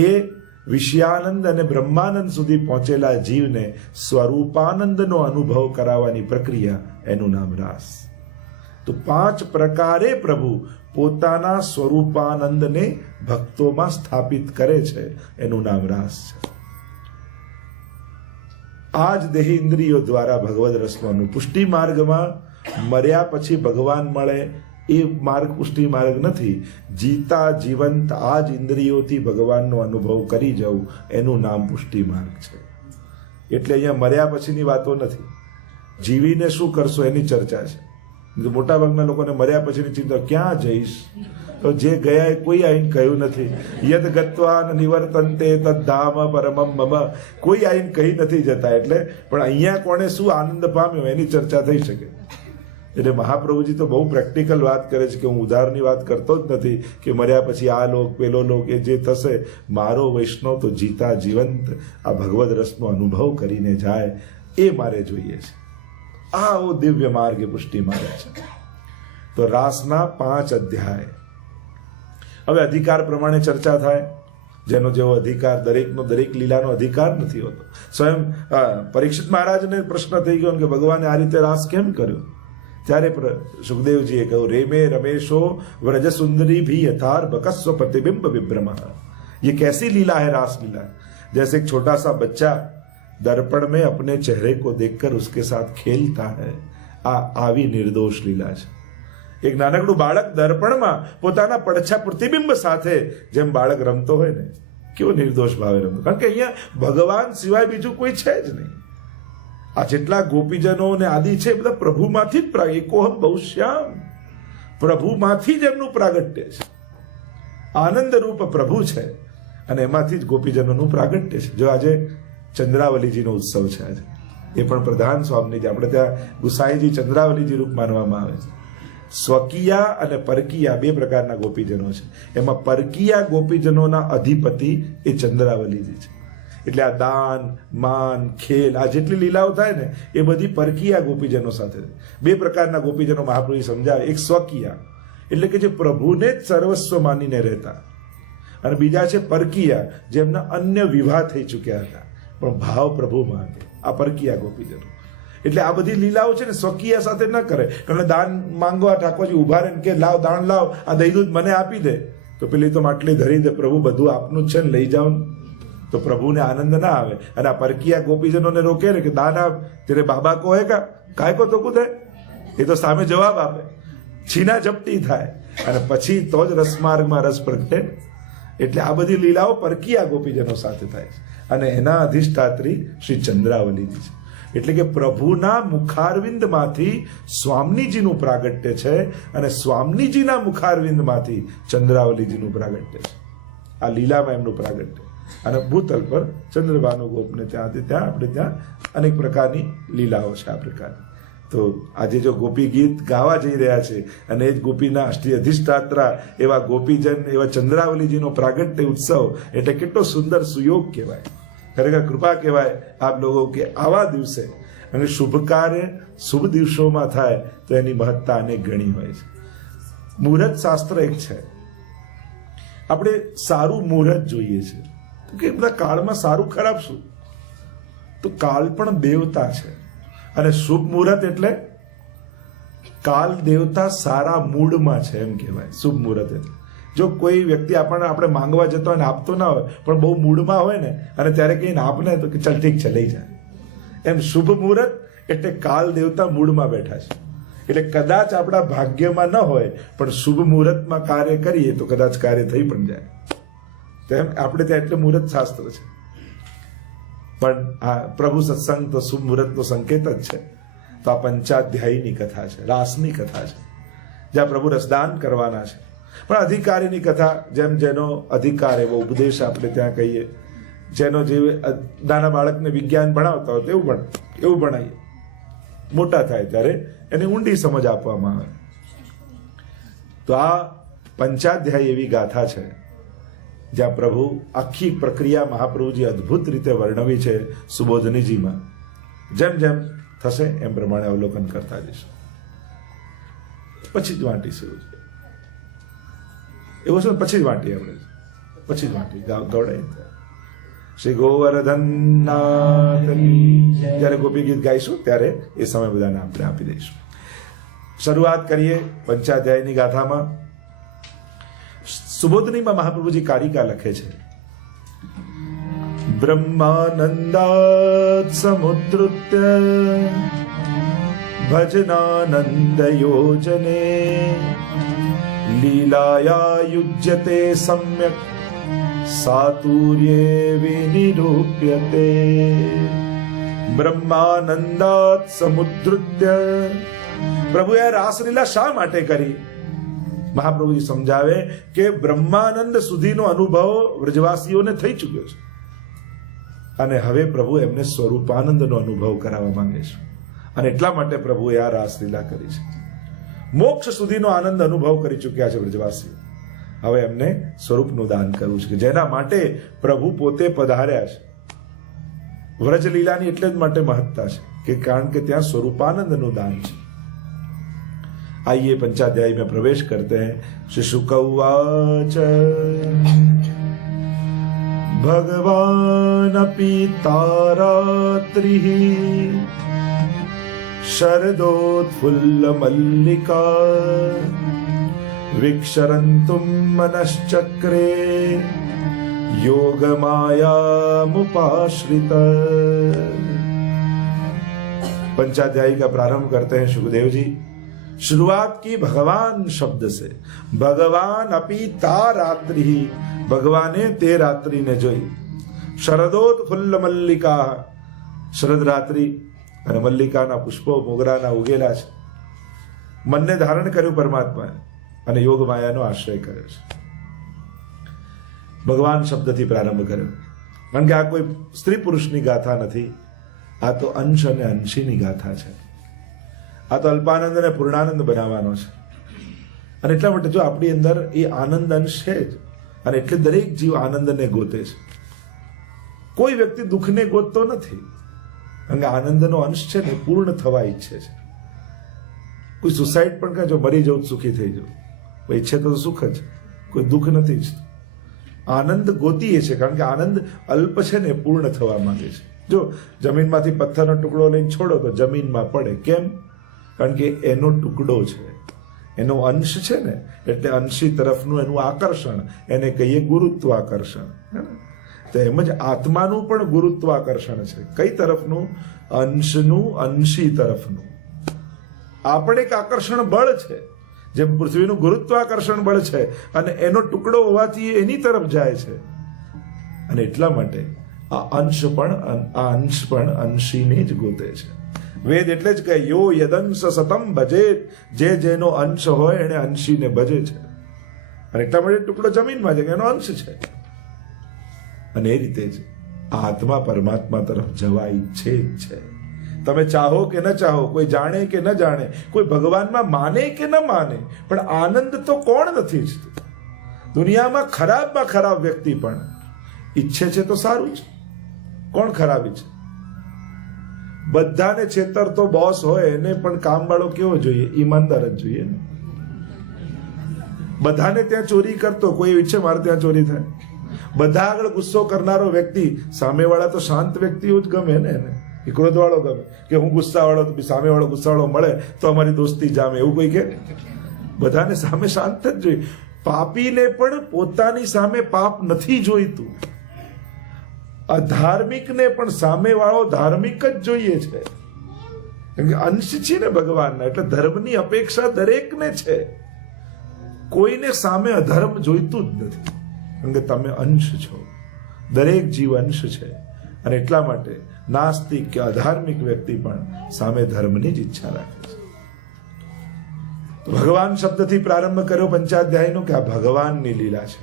એ વિષયાનંદ અને બ્રહ્માનંદ સુધી પહોંચેલા જીવને સ્વરૂપાનંદનો અનુભવ કરાવવાની પ્રક્રિયા, એનું નામ રાસ. તો 5 પ્રકારે પ્રભુ પોતાના સ્વરૂપાનંદને ભક્તોમાં સ્થાપિત કરે છે, એનું નામ રાસ છે. આ જ દેહ ઇન્દ્રિયો દ્વારા ભગવદ રસનું પુષ્ટિ માર્ગમાં મર્યા પછી ભગવાન મળે એ માર્ગ પુષ્ટિ માર્ગ નથી. જીતા જીવંત આ જ ઇન્દ્રિયોથી ભગવાનનો અનુભવ કરી જવું, એનું નામ પુષ્ટિ માર્ગ છે. એટલે અહીંયા મર્યા પછીની વાતો નથી, જીવીને શું કરશો એની ચર્ચા છે. મોટાભાગના લોકોને મર્યા પછીની ચિંતા, ક્યાં જઈશ? તો જે ગયા એ કોઈ આઈને કહ્યું નથી. યદ ગત્વા નિવર્તન્તે તદ્ધામ પરમમ મમ, કોઈ આઈને કહી નથી જતા. એટલે પણ અહીંયા કોણે શું આનંદ પામ્યો એની ચર્ચા થઈ શકે. એટલે મહાપ્રભુજી તો બહુ પ્રેક્ટિકલ વાત કરે છે કે હું ઉધારની વાત કરતો જ નથી કે મર્યા પછી આ લોક પેલો લોક એ જે થશે. મારો વૈષ્ણવ તો જીતા જીવંત આ ભગવદ રસનો અનુભવ કરીને જાય, એ મારે જોઈએ છે. આવો દિવ્ય માર્ગ એ પુષ્ટિ માર્ગ છે. તો રાસના 5 અધ્યાય. હવે અધિકાર પ્રમાણે ચર્ચા થાય. જેનો જેવો અધિકાર, દરેકનો દરેક લીલાનો અધિકાર નથી હોતો. સ્વયં પરીક્ષિત મહારાજને પ્રશ્ન થઈ ગયો કે ભગવાને આ રીતે રાસ કેમ કર્યો? ત્યારે સુખદેવજીએ કહ્યું, રેમે रमेशो व्रज सुंदरी भी यथार बकस्व प्रतिबिंब विभ्रम. ये कैसी लीला है रास लीला? जैसे एक छोटा सा बच्चा दर्पण में अपने चेहरे को देखकर उसके साथ खेलता है, આવી નિર્દોષ લીલા છે. એક નાનકડું બાળક દર્પણમાં પોતાના પડછા પ્રતિબિંબ સાથે જેમ બાળક રમતો હોય ને, કેવો નિર્દોષ ભાવે રમતો. કારણ કે અહીંયા ભગવાન સિવાય બીજું કોઈ છે જ નહીં. આ જેટલા ગોપીજનો ને આદિ છે બધા પ્રભુમાંથી જ એકોહમ બહુશ્યામ, પ્રભુમાંથી જ એમનું પ્રાગટ્ય છે. આનંદ રૂપ પ્રભુ છે અને એમાંથી જ ગોપીજનોનું પ્રાગટ્ય છે. જો આજે ચંદ્રાવલીજીનો ઉત્સવ છે, આજે એ પણ પ્રધાન સ્વામીજી, આપણે ત્યાં ગુસાઈજી ચંદ્રાવલીજી રૂપ માનવામાં આવે છે. સ્વકીયા અને પરકીયા 2 પ્રકારના ગોપીજનો છે. એમાં પરકીયા ગોપીજનોના અધિપતિ એ ચંદ્રાવલીજી છે. એટલે આ દાન, માન, ખેલ, આ જેટલી લીલાઓ થાય ને એ બધી પરકીયા ગોપીજનો સાથે. 2 પ્રકારના ગોપીજનો મહાપ્રભુ સમજાવે. એક સ્વકીયા એટલે કે જે પ્રભુને જ સર્વસ્વ માનીને રહેતા, અને બીજા છે પરકીયા, જેમના અન્ય વિવાહ થઈ ચૂક્યા હતા પણ ભાવ પ્રભુમાં હતો. આ પરકીયા ગોપીજનો. એટલે આ બધી લીલાઓ છે ને સ્વકીયા સાથે ન કરે. કારણ દાન માંગવા ઠાકોરજી ઉભા રહે કે લાવ દાન લાવ, આ દહીં દૂધ મને આપી દે, તો પેલી તો માટલી ધરી દે, પ્રભુ બધું આપનું જ છે ને લઈ જાઓ, તો પ્રભુને આનંદ ના આવે. અને આ પરકીયા ગોપીજનોને રોકે ને કે દાન આપ, તેરે બાબા કો હે કા કાય કો તો કુદે, એ તો સામે જવાબ આપે, છીના ઝપટી થાય અને પછી તો જ રસમાર્ગમાં રસ પ્રગટે. એટલે આ બધી લીલાઓ પરકીયા ગોપીજનો સાથે થાય છે. અને એના અધિષ્ઠાત્રી શ્રી ચંદ્રાવલીજી છે. એટલે કે પ્રભુના મુખારવિંદમાંથી સ્વામીજીનું પ્રાગટ્ય છે અને સ્વામીજીના મુખારવિંદમાંથી ચંદ્રાવલીજીનું પ્રાગટ્ય છે. આ લીલામાં એમનું પ્રાગટ્ય. અને ભૂતલ પર ચંદ્રભાનુ ગોપને ત્યાં આપણે ત્યાં અનેક પ્રકારની લીલાઓ છે. આ પ્રકારની તો આજે જો ગોપી ગીત ગાવા જઈ રહ્યા છે અને એ જ ગોપીના અષ્ટી અધિષ્ઠાત્રા એવા ગોપીજન, એવા ચંદ્રાવલીજીનો પ્રાગટ્ય ઉત્સવ, એટલે કેટલો સુંદર સુયોગ કહેવાય, ખરેખર કૃપા કહેવાય આપ લોકો કે આવા દિવસે અને શુભ કાર્ય શુભ દિવસોમાં થાય તો એની મહત્તા અનેક ગણી હોય છે. મુહૂર્ત શાસ્ત્ર એક છે. આપણે સારું મુહૂર્ત જોઈએ છે કે બધા કાળમાં સારું ખરાબ શું? તો કાળ પણ દેવતા છે અને શુભ મુહૂર્ત એટલે કાલ દેવતા સારા મૂડમાં છે એમ કહેવાય. શુભ મુહૂર્ત એટલે જો કોઈ વ્યક્તિ આપણે માંગવા જતો હોય ને આપતો ના હોય પણ બહુ મૂડમાં હોય ને, અને ત્યારે કહીને આપને તો કે ચાલ ઠીક છે લઈ જાય, એમ શુભ મુહૂર્ત એટલે કાલ દેવતા મૂળમાં બેઠા છે. એટલે કદાચ આપણા ભાગ્યમાં ન હોય પણ શુભ મુહૂર્તમાં કાર્ય કરીએ તો કદાચ કાર્ય થઈ પણ જાય. તેમ આપણે ત્યાં એટલે મુહૂર્ત શાસ્ત્ર છે. પણ આ પ્રભુ સત્સંગ તો શુભ મુહૂર્તનો સંકેત જ છે. તો આ પંચાધ્યાયીની કથા છે, રાસની કથા છે, જ્યાં પ્રભુ રસદાન કરવાના છે. પણ અધિકારીની કથા, જેમ જેનો અધિકાર એવો ઉપદેશ આપણે ત્યાં કહીએ. જેનો જે નાના બાળકને વિજ્ઞાન ભણાવતા હોય એવું ભણાવીએ. મોટા થાય ત્યારે એને ઊંડી સમજ આપવામાં આવે. તો આ પંચાધ્યાયી એવી ગાથા છે જ્યાં પ્રભુ આખી પ્રક્રિયા મહાપ્રભુજી અદ્ભુત રીતે વર્ણવી છે સુબોધનીજીમાં. જેમ જેમ થશે એમ પ્રમાણે અવલોકન કરતા જઈશું. પછી જ વાંટીશું એવું છે. પછી જ વાંટીએ આપણે, પછી જ વાંટી ગવડાય. શ્રી ગોવર્ધનનાથ જ્યારે ગોપી ગીત ગાઈશું ત્યારે એ સમય બધાને આપણે આપી દઈશું. શરૂઆત કરીએ પંચાધ્યાયની ગાથામાં. સુબોધનીમાં મહાપ્રભુજી કારિકા લખે છે. બ્રહ્માનંદાત સમુદ્રુત્ય ભજનાનંદ યોજને લીલાયા યુજ્યતે સમ્યક સાતુર્યે વિનિરૂપ્યતે. બ્રહ્માનંદાત સમુદ્રુત્ય. પ્રભુએ રાસલીલા શા માટે કરી? મહાપ્રભુજી સમજાવે કે બ્રહ્માનંદ સુધીનો અનુભવ વ્રજવાસીઓને થઈ ચૂક્યો છે અને હવે પ્રભુ એમને સ્વરૂપાનંદનો અનુભવ કરાવવા માંગે છે. અને એટલા માટે પ્રભુએ આ રાસલીલા કરી છે. મોક્ષ સુધીનો આનંદ અનુભવ કરી ચૂક્યા છે વ્રજવાસીઓ. હવે એમને સ્વરૂપનું દાન કરવું છે, જેના માટે પ્રભુ પોતે પધાર્યા છે. વ્રજલીલાની એટલે જ માટે મહત્તા છે કે કારણ કે ત્યાં સ્વરૂપાનંદનું દાન છે. आइए पंचाध्यायी में प्रवेश करते हैं. श्री शुक उवाच भगवानपि तारात्रिः शरदोत्फुल्लमल्लिका विक्षरन्तुं मनश्चक्रे योगमायामुपाश्रित. पंचाध्यायी का प्रारंभ करते हैं सुखदेव जी. शुरुआत की भगवान शब्द से. भगवान अपि तारात्रि, भगवाने ते रात्रि ने જોઈ. શરદોત્ફુલ્લ મલ્લિકા, શરદ રાત્રિ અને મલ્લિકાના પુષ્પો મોગરાના ઉગેલા છે. મનને ધારણ કર્યું પરમાત્માએ અને યોગ માયાનો આશ્રય કર્યો છે. ભગવાન શબ્દથી પ્રારંભ કર્યો કારણ કે આ કોઈ સ્ત્રી પુરુષની ગાથા નથી. આ તો અંશ અને અંશીની ગાથા છે. આ તો અલ્પાનંદ અને પૂર્ણાનંદ બનાવવાનો છે. અને એટલા માટે જો આપણી અંદર એ આનંદ અંશ છે જ, અને એટલે દરેક જીવ આનંદને ગોતે છે. કોઈ વ્યક્તિ દુઃખને ગોતતો નથી, કારણ કે આનંદનો અંશ છે ને પૂર્ણ થવા ઈચ્છે છે. કોઈ સુસાઇડ પણ કહે જો મરી જવું સુખી થઈ જવું, ઈચ્છે તો સુખ જ, કોઈ દુઃખ નથી ઈચ્છતું. આનંદ ગોતીએ છે કારણ કે આનંદ અલ્પ છે ને પૂર્ણ થવા માંગે છે. જો જમીનમાંથી પથ્થરનો ટુકડો લઈને છોડો તો જમીનમાં પડે. કેમ? કારણ કે એનો ટુકડો છે, એનો અંશ છે ને, એટલે અંશી તરફનું એનું આકર્ષણ, એને કહીએ ગુરુત્વાકર્ષણ. તો એમ જ આત્માનું પણ ગુરુત્વાકર્ષણ છે. કઈ તરફનું? અંશનું, અંશી તરફનું. આપણે એક આકર્ષણ બળ છે, જેમ પૃથ્વીનું ગુરુત્વાકર્ષણ બળ છે, અને એનો ટુકડો હોવાથી એની તરફ જાય છે. અને એટલા માટે આ અંશ પણ અંશીને જ ગોતે છે. વેદ એટલે જ કહે યો યદંશ સતમ ભજેત, જે જેનો અંશ હોય એને અંશીને ભજે છે. અને એટલા માટે ટુકડો જમીનમાં છે, એનો અંશ છે. અને એ રીતે જ આત્મા પરમાત્મા તરફ જવા ઈચ્છે જ છે. તમે ચાહો કે ન ચાહો, કોઈ જાણે કે ન જાણે, કોઈ ભગવાનમાં માને કે ન માને, પણ આનંદ તો કોણ નથી ઈચ્છતું? દુનિયામાં ખરાબમાં ખરાબ વ્યક્તિ પણ ઈચ્છે છે તો સારું છે. કોણ ખરાબ ઈચ્છે? બધાને છેતરતો બોસ હોય એને પણ કામવાળો કેવો જોઈએ? ઈમાનદાર જ જોઈએ ને. બધાને ત્યાં ચોરી કરતો કોઈ ઈચ્છે મારે ત્યાં ચોરી થાય? બધા આગળ ગુસ્સો કરનારો વ્યક્તિ, સામેવાળા તો શાંત વ્યક્તિઓ જ ગમે ને એને. એ ક્રોધવાળો ગમે કે હું ગુસ્સાવાળો, તો સામેવાળો ગુસ્સાવાળો મળે તો અમારી દોસ્તી જામે, એવું કોઈ કે? બધાને સામે શાંત જ જોઈએ. પાપીને પણ પોતાની સામે પાપ નથી જોઈતું. અધાર્મિકને પણ સામેવાળો ધાર્મિક જ જોઈએ છે. કેમ કે અંશ છે ને ભગવાનના, એટલે ધર્મની અપેક્ષા દરેકને છે. કોઈને સામે અધર્મ જોઈતું જ નથી, કેમ કે તમે અંશ છો. દરેક જીવ અંશ છે, અને એટલા માટે નાસ્તિક કે અધાર્મિક વ્યક્તિ પણ સામે ધર્મની જ ઈચ્છા રાખે છે. તો ભગવાન શબ્દથી પ્રારંભ કર્યો પંચાધ્યાયનો કે આ ભગવાનની લીલા છે,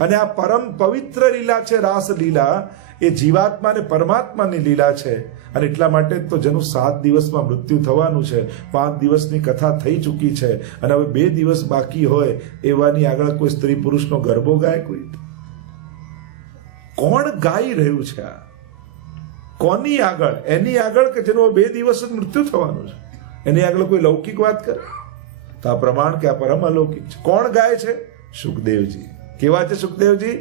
અને આ પરમ પવિત્ર લીલા છે. રાસ લીલા એ જીવાત્મા અને પરમાત્માની લીલા છે. અને એટલા માટે તો જેનું 7 દિવસમાં મૃત્યુ થવાનું છે, 5 દિવસની કથા થઈ ચૂકી છે, અને હવે 2 દિવસ બાકી હોય એવાની આગળ કોઈ સ્ત્રી પુરુષનો ગરબો ગાય? કોઈ કોણ ગાઈ રહ્યું છે? આ કોની આગળ? એની આગળ કે જેનું 2 દિવસ જ મૃત્યુ થવાનું છે, એની આગળ કોઈ લૌકિક વાત કરે? તો આ પ્રમાણ કે આ પરમ અલૌકિક છે. કોણ ગાય છે? સુખદેવજી. કેવા છે સુખદેવજી?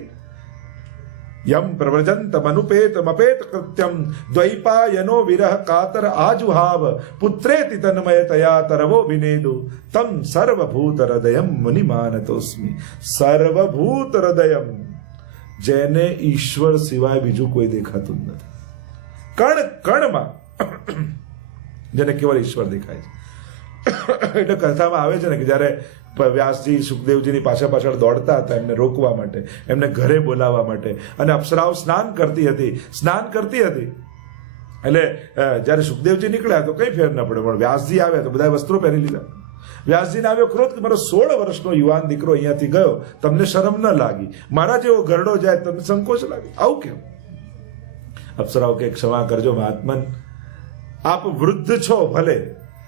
યમ પ્રવ્રજંતમ અનુપેતમ અપેત કૃત્યમ દ્વૈપાયનો વિરહ કાતર આજુહાવ પુત્રેતિ તન્મયતયા તરવો વિનેદુ તમ સર્વભૂત હૃદયમ મુનિમાનતોસ્મિ. સર્વભૂત હૃદયમ, જેને ઈશ્વર સિવાય બીજું કોઈ દેખાતું જ નથી. કણ કણમાં જેને કેવળ ઈશ્વર દેખાય છે. એટલે કથામાં આવે છે ને કે જ્યારે વ્યાસજી સુખદેવજીની પાછળ દોડતા હતા એમને રોકવા માટે, એમને ઘરે બોલાવવા માટે, અને અપ્સરાઓ સ્નાન કરતી હતી. એટલે જ્યારે સુખદેવજી નીકળ્યા તો કઈ ફેર ન પડે, પણ વ્યાસજી આવ્યા તો બધા વસ્ત્રો પહેરી લીધા. વ્યાસજીને આવ્યો ક્રોધ કે મારો 16 વર્ષનો યુવાન દીકરો અહીંયાથી ગયો, તમને શરમ ન લાગી? મારા જેવો ઘરડો જાય તમને સંકોચ લાગે? આવું કેમ? અપ્સરાઓ કે ક્ષમા કરજો મહાત્મન, આપ વૃદ્ધ છો ભલે,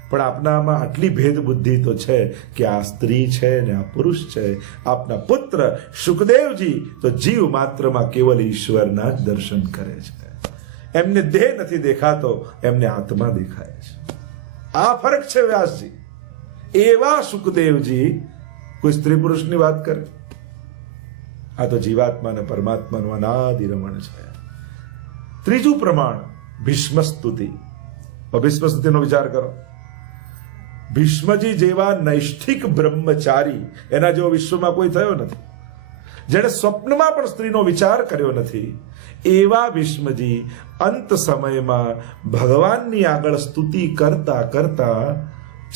પણ આપનામાં આટલી ભેદ બુદ્ધિ તો છે કે આ સ્ત્રી છે ને આ પુરુષ છે. આપના પુત્ર સુખદેવજી તો જીવ માત્રમાં કેવલ ઈશ્વરના જ દર્શન કરે છે. એમને દેહ નથી દેખાતો, એમને આત્મા દેખાય છે. આ ફરક છે વ્યાસજી. એવા સુખદેવજી કોઈ સ્ત્રી પુરુષની વાત કરે? આ તો જીવાત્મા અને પરમાત્માનું અનાદિ રમણ છે. ત્રીજું પ્રમાણ ભીષ્મ સ્તુતિ. ભીષ્મ સ્તુતિનો વિચાર કરો. ભીષ્મજી જેવા નૈષ્ઠિક બ્રહ્મચારી એના જેવો વિશ્વમાં કોઈ થયો નથી, જેણે સ્વપ્નમાં પણ સ્ત્રીનો વિચાર કર્યો નથી. એવા ભીષ્મજી અંત સમયમાં ભગવાનની આગળ સ્તુતિ કરતા કરતા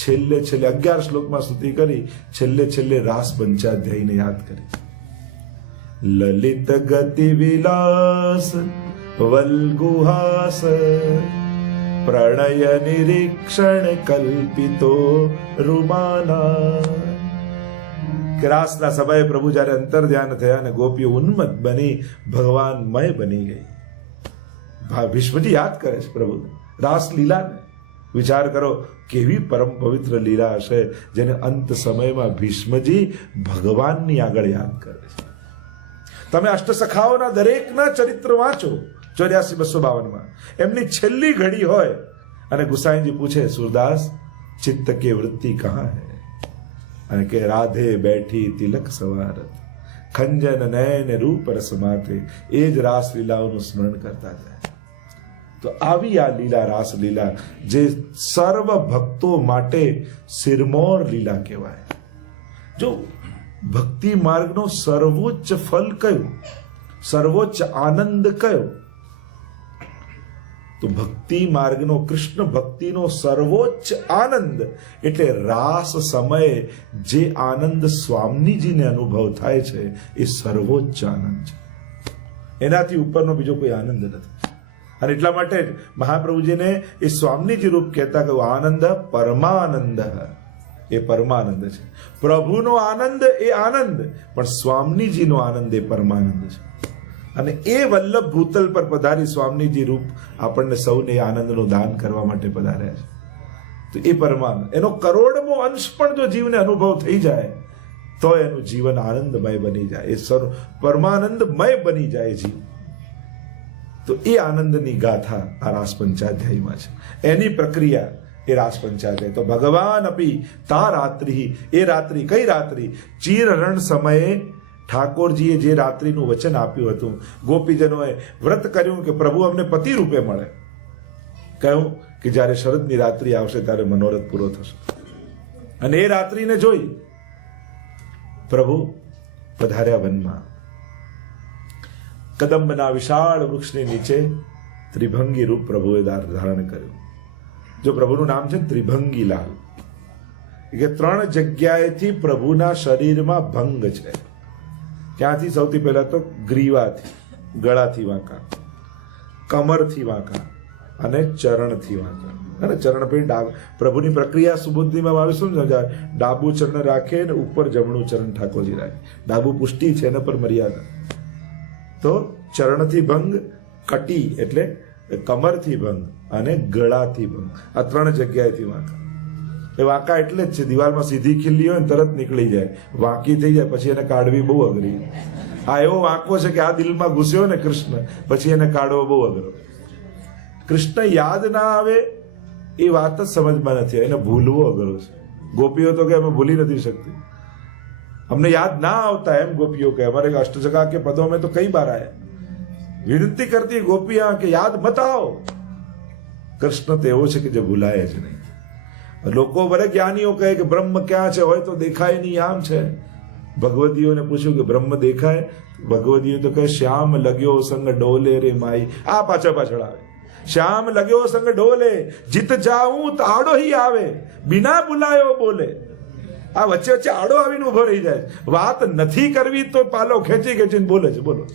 છેલ્લે 11 શ્લોકમાં સ્તુતિ કરી, છેલ્લે રાસ પંચાધ્યાયને યાદ કરી. લલિત ગતિ વિલાસ વલ્ગુહાસ પ્રણય નિરીક્ષણ કલ્પિતો રૂમાલા. રાસના સમયે પ્રભુ જયારે અંતર ધ્યાન થયા અને ગોપીઓ ઉન્મત્ત બની ભગવાનમય બની ગઈ. ભીષ્મજી યાદ કરે છે પ્રભુ રાસ લીલાને. વિચાર કરો કેવી પરમ પવિત્ર લીલા હશે જેને અંત સમયમાં ભીષ્મજી ભગવાનની આગળ યાદ કરે છે. તમે અષ્ટસખાઓના દરેકના ચરિત્ર વાંચો 84-252 એમની છેલ્લી ઘડી હોય અને ગુસાઈજી પૂછે, સુરદાસ ચિત્ત કે વૃત્તિ કહા હૈ? અને કે રાધે બેઠી તિલક સવારત ખંજન નયન રૂપ રસ માથે. એ જ રાસ લીલાઓનું સ્મરણ કરતા જાય. તો આવી આ લીલા રાસ લીલા જે સર્વ ભક્તો માટે સિરમોર લીલા કહેવાય. જો ભક્તિ માર્ગનો સર્વોચ્ચ ફલ કયું, સર્વોચ્ચ આનંદ કયો? તો ભક્તિ માર્ગનો, કૃષ્ણ ભક્તિનો સર્વોચ્ચ આનંદ એટલે રાસ સમયે જે આનંદ સ્વામીજીને અનુભવ થાય છે એ સર્વોચ્ચ આનંદ છે. એનાથી ઉપરનો બીજો કોઈ આનંદ નથી. અને એટલા માટે જ મહાપ્રભુજીને એ સ્વામીજી રૂપ કહેતા કે આનંદ પરમાનંદ, એ પરમાનંદ છે. પ્રભુનો આનંદ એ આનંદ, પણ સ્વામીજીનો આનંદ એ પરમાનંદ છે. અને એ વલ્લભ ભૂતલ પર પધારી સ્વામીજી રૂપ આપણને સૌને આનંદનું દાન કરવા માટે પધાર્યા છે. તો એ પરમાનંદ, એનો કરોડમો અંશ પણ જો જીવને અનુભવ થઈ જાય તો એનું જીવન આનંદમય બની જાય, એ પરમાનંદમય બની જાય જીવ. તો એ આનંદની ગાથા આ રાસ પંચાધ્યાયમાં છે. એની પ્રક્રિયા એ રાસ પંચાધ્યાય. તો ભગવાન અપી તા રાત્રિ, એ રાત્રિ કઈ રાત્રિ? ચીરરણ સમયે ઠાકોરજીએ જે રાત્રિનું વચન આપ્યું હતું, ગોપીજનોએ વ્રત કર્યું કે પ્રભુ અમને પતિ રૂપે મળે. કહ્યું કે જ્યારે શરદની રાત્રિ આવશે ત્યારે મનોરથ પૂરો થશે. અને એ રાત્રિને જોઈ પ્રભુ પધાર્યા વનમાં. કદંબના વિશાળ વૃક્ષની નીચે ત્રિભંગી રૂપ પ્રભુએ ધારણ કર્યું. જો પ્રભુનું નામ છે ત્રિભંગીલાલ, કે 3 જગ્યાએથી પ્રભુના શરીરમાં ભંગ છે. ક્યાંથી? સૌથી પહેલા તો ગ્રીવાથી, ગળાથી વાંકા, કમરથી વાંકા અને ચરણથી વાંકા. અને ચરણ પર પ્રભુની પ્રક્રિયા સુબુદ્ધિમાં આવે શું સમજાય? ડાબુ ચરણ રાખે ને ઉપર જમણું ચરણ ઠાકોરજી રાખે. ડાબુ પુષ્ટિ છે, એના પર મર્યાદા. તો ચરણથી ભંગ, કટી એટલે કમરથી ભંગ અને ગળાથી ભંગ, આ 3 જગ્યાએથી વાંકા. એ વાંકા એટલે જ છે, દિવાલમાં સીધી ખીલ્લી હોય ને તરત નીકળી જાય, વાંકી થઈ જાય પછી એને કાઢવી બહુ અઘરી. આ એવો વાંકો છે કે આ દિલમાં ઘૂસ્યો ને કૃષ્ણ, પછી એને કાઢવો બહુ અઘરો. કૃષ્ણ યાદ ના આવે એ વાત જ સમજમાં નથી, એને ભૂલવો અઘરો છે. ગોપીઓ તો કે અમે ભૂલી નથી શકતી, અમને યાદ ના આવતા, એમ ગોપીઓ કે અમારે અષ્ટજગા કે પદો में तो कई बार आया. વિનંતી કરતી ગોપિયા કે યાદ મત આવો. કૃષ્ણ તો એવો છે કે જે ભૂલાય જ નહીં. લોકો ભલે જ્ઞાનીઓ કહે કે બ્રહ્મ ક્યાં છે, હોય તો દેખાય નહીં, આમ છે. ભગવદીઓને પૂછ્યું કે બ્રહ્મ દેખાય? ભગવદીઓ તો કહે શ્યામ લગ્યો સંગ ડોલે રે માઈ. આ પાછળ આવે, શ્યામ લગ્યો સંગ ડોલે, જીત જાઉં તો આડો હી આવે, બિના બુલાયો બોલે. આ વચ્ચે આડો આવીને ઉભો રહી જાય. વાત નથી કરવી તો પાલો ખેંચીને બોલે છે. બોલો,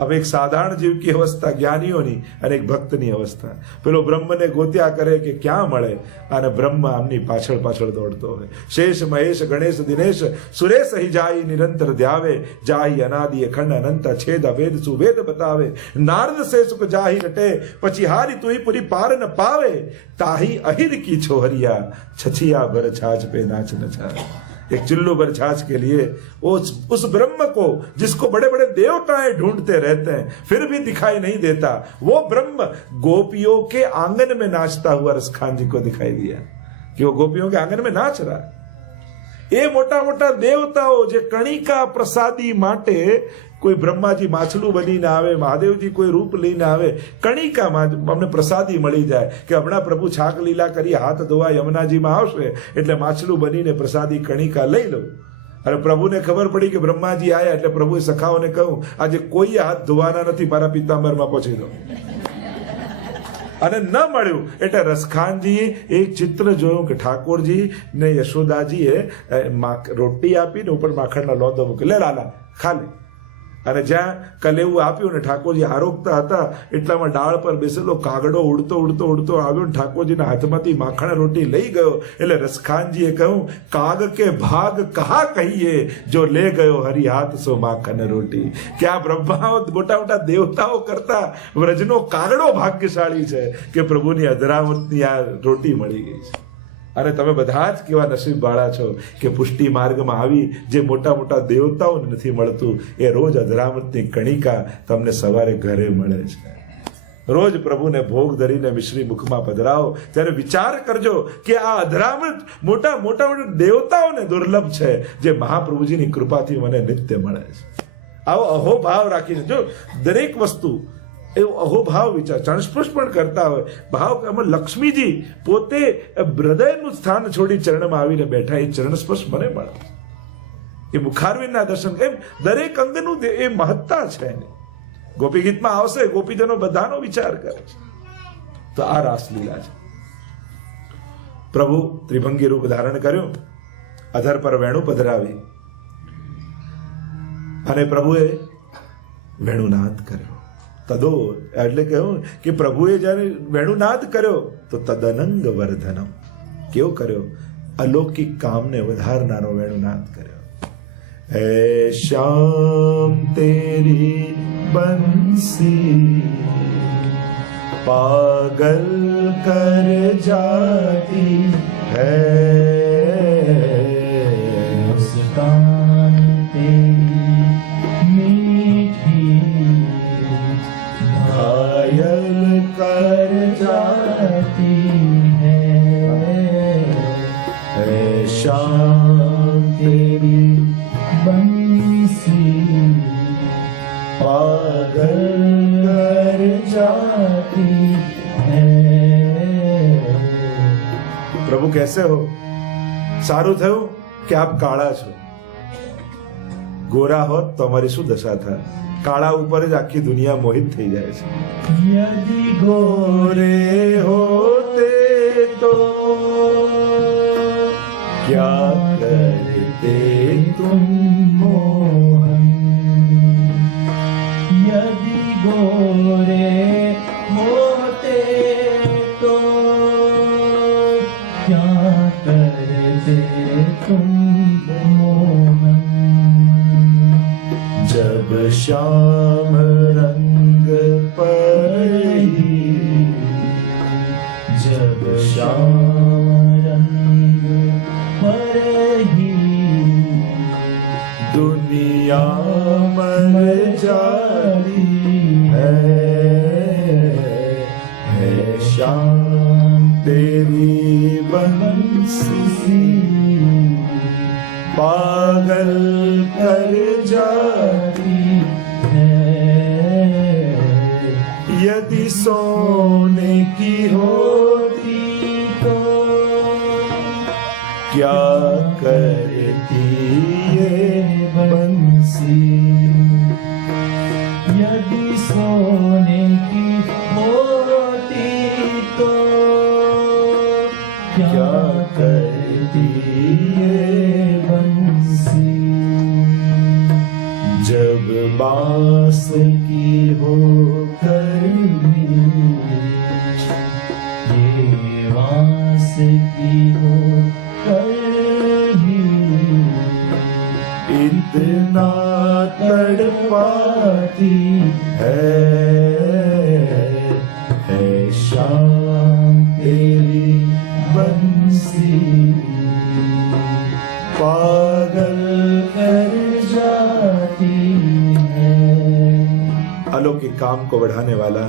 હવે એક સાધારણ જીવ की અવસ્થા જ્ઞાનીઓની અને એક ભક્તની અવસ્થા. પેલો બ્રહ્મને ગોત્યા કરે કે ક્યાં મળે, અને બ્રહ્મ આમની પાછળ દોડતો હોય. શેષ મહેશ ગણેશ દિનેશ સુરેશ હી જાય નિરંતર ધ્યાવે, જાહી અનાદિ અખંડ અનંત છેદ અભેદ સુભેદ બતાવે. નારદ સે સુખ જાહી રટે, પછી હારી તુહી પૂરી પાર ન પાવે, તાહી અહિર की छोहरिया छछिया भर छाछ पे नाच नचावे. एक चुल्लू भर छाछ के लिए उस ब्रह्म को जिसको बड़े बड़े देवताएं ढूंढते रहते हैं फिर भी दिखाई नहीं देता, वो ब्रह्म गोपियों के आंगन में नाचता हुआ रसखान जी को दिखाई दिया कि वो गोपियों के आंगन में नाच रहा है. એ મોટા મોટા દેવતાઓ જે કણિકા પ્રસાદી માટે કોઈ બ્રહ્માજી માછલું બનીને આવે, મહાદેવજી કોઈ રૂપ લઈને આવે, કણિકામાં અમને પ્રસાદી મળી જાય કે હમણાં પ્રભુ છાક લીલા કરી હાથ ધોવા યમુનાજીમાં આવશે એટલે માછલું બનીને પ્રસાદી કણિકા લઈ લઉં. અને પ્રભુને ખબર પડી કે બ્રહ્માજી આવ્યા એટલે પ્રભુએ સખાઓને કહ્યું આજે કોઈ હાથ ધોવાના નથી, મારા પિતાંબરમાં પહોંચી દો. અને ન મળ્યું એટલે રસખાનજીએ એક ચિત્ર જોયું કે ઠાકોરજી ને યશોદાજીએ રોટી આપીને ઉપર માખણના લોંદો મૂકી, લે લાલા ખા લે. અને જ્યાં કલેવું આપ્યું ને ઠાકોરજી આરોગતા હતા એટલામાં ડાળ પર બેસેલો કાગડો ઉડતો આવ્યો ને ઠાકોરજીના હાથમાંથી માખણ રોટી લઈ ગયો. એટલે રસખાનજીએ કહ્યું કાગ કે ભાગ કહા કહીએ, જો લે ગયો હરી હાથ સો માખણ રોટી. કે આ બ્રહ્માઓ મોટા મોટા દેવતાઓ કરતા વ્રજનો કાગડો ભાગ્યશાળી છે કે પ્રભુની અધરામતની આ રોટી મળી ગઈ છે. અને તમે બધા જ કેવા નસીબવાળા છો કે પુષ્ટિ માર્ગમાં આવી જે મોટા મોટા દેવતાઓને નથી મળતું એ રોજ અધરામૃતની કણિકા તમને સવારે ઘરે મળે છે. રોજ પ્રભુને ભોગ ધરીને મિશ્રી મુખમાં પધરાવો ત્યારે વિચાર કરજો કે આ અધરામૃત મોટા મોટા દેવતાઓને દુર્લભ છે જે મહાપ્રભુજીની કૃપાથી મને નિત્ય મળે છે. આવો અહોભાવ રાખીને જો દરેક વસ્તુ એવો અહોભાવ વિચાર ચરણસ્પર્શ પણ કરતા હોય ભાવ. આમાં લક્ષ્મીજી પોતે હૃદયનું સ્થાન છોડી ચરણમાં આવીને બેઠા, એ ચરણસ્પર્શ મને મળે, એ મુખારવિંદના દર્શન, એમ દરેક અંગનું એ મહત્તા છે. ગોપી ગીતમાં આવશે, ગોપીજનો બધાનો વિચાર કરે છે. તો આ રાસલીલા છે. પ્રભુ ત્રિભંગી રૂપ ધારણ કર્યું, અધર પર વેણુ પધરાવી અને પ્રભુએ વેણુનાદ કર્યો. તદો એટલે કહ્યું કે પ્રભુએ જયારે વેણુનાદ કર્યો તો તદનંગ વર્ધનમ, કેવો કર્યો? અલૌકિક કામને વધારનારો વેણુનાદ કર્યો. હે શ્યામ તેરી બંસી પાગલ કર જાતી હૈ, મુસ્કાન તેરી મીઠી घायल कर जाती है, शाम तेरी बंसी पागल कर जाती है. प्रभु कैसे हो? સારું થયું કે આપ કાળા છો. ગોરા હોત તો અમારી શું દશા થાય? કાળા ઉપર જ આખી દુનિયા મોહિત થઈ જાય છે. યદિ ગોરે હોતે क्या करते तुम मोहन, यदि गोरे होते तो क्या करते तुम मोहन। जब श्याम रंग परी, जब श्याम रंग परही, दुनिया मर जाती है श्याम तेरी बंसी पागल कर जाती है। यदि सोने की होती तो क्या करती ये बंसी, यदि सोने की होती तो क्या करती ये बंसी। जब बांस की हो करनी, ये बांस की हो करनी, इतना तड़पाती है शाम तेरी बंसी पागल कर जाती है। अलौकिक काम को बढ़ाने वाला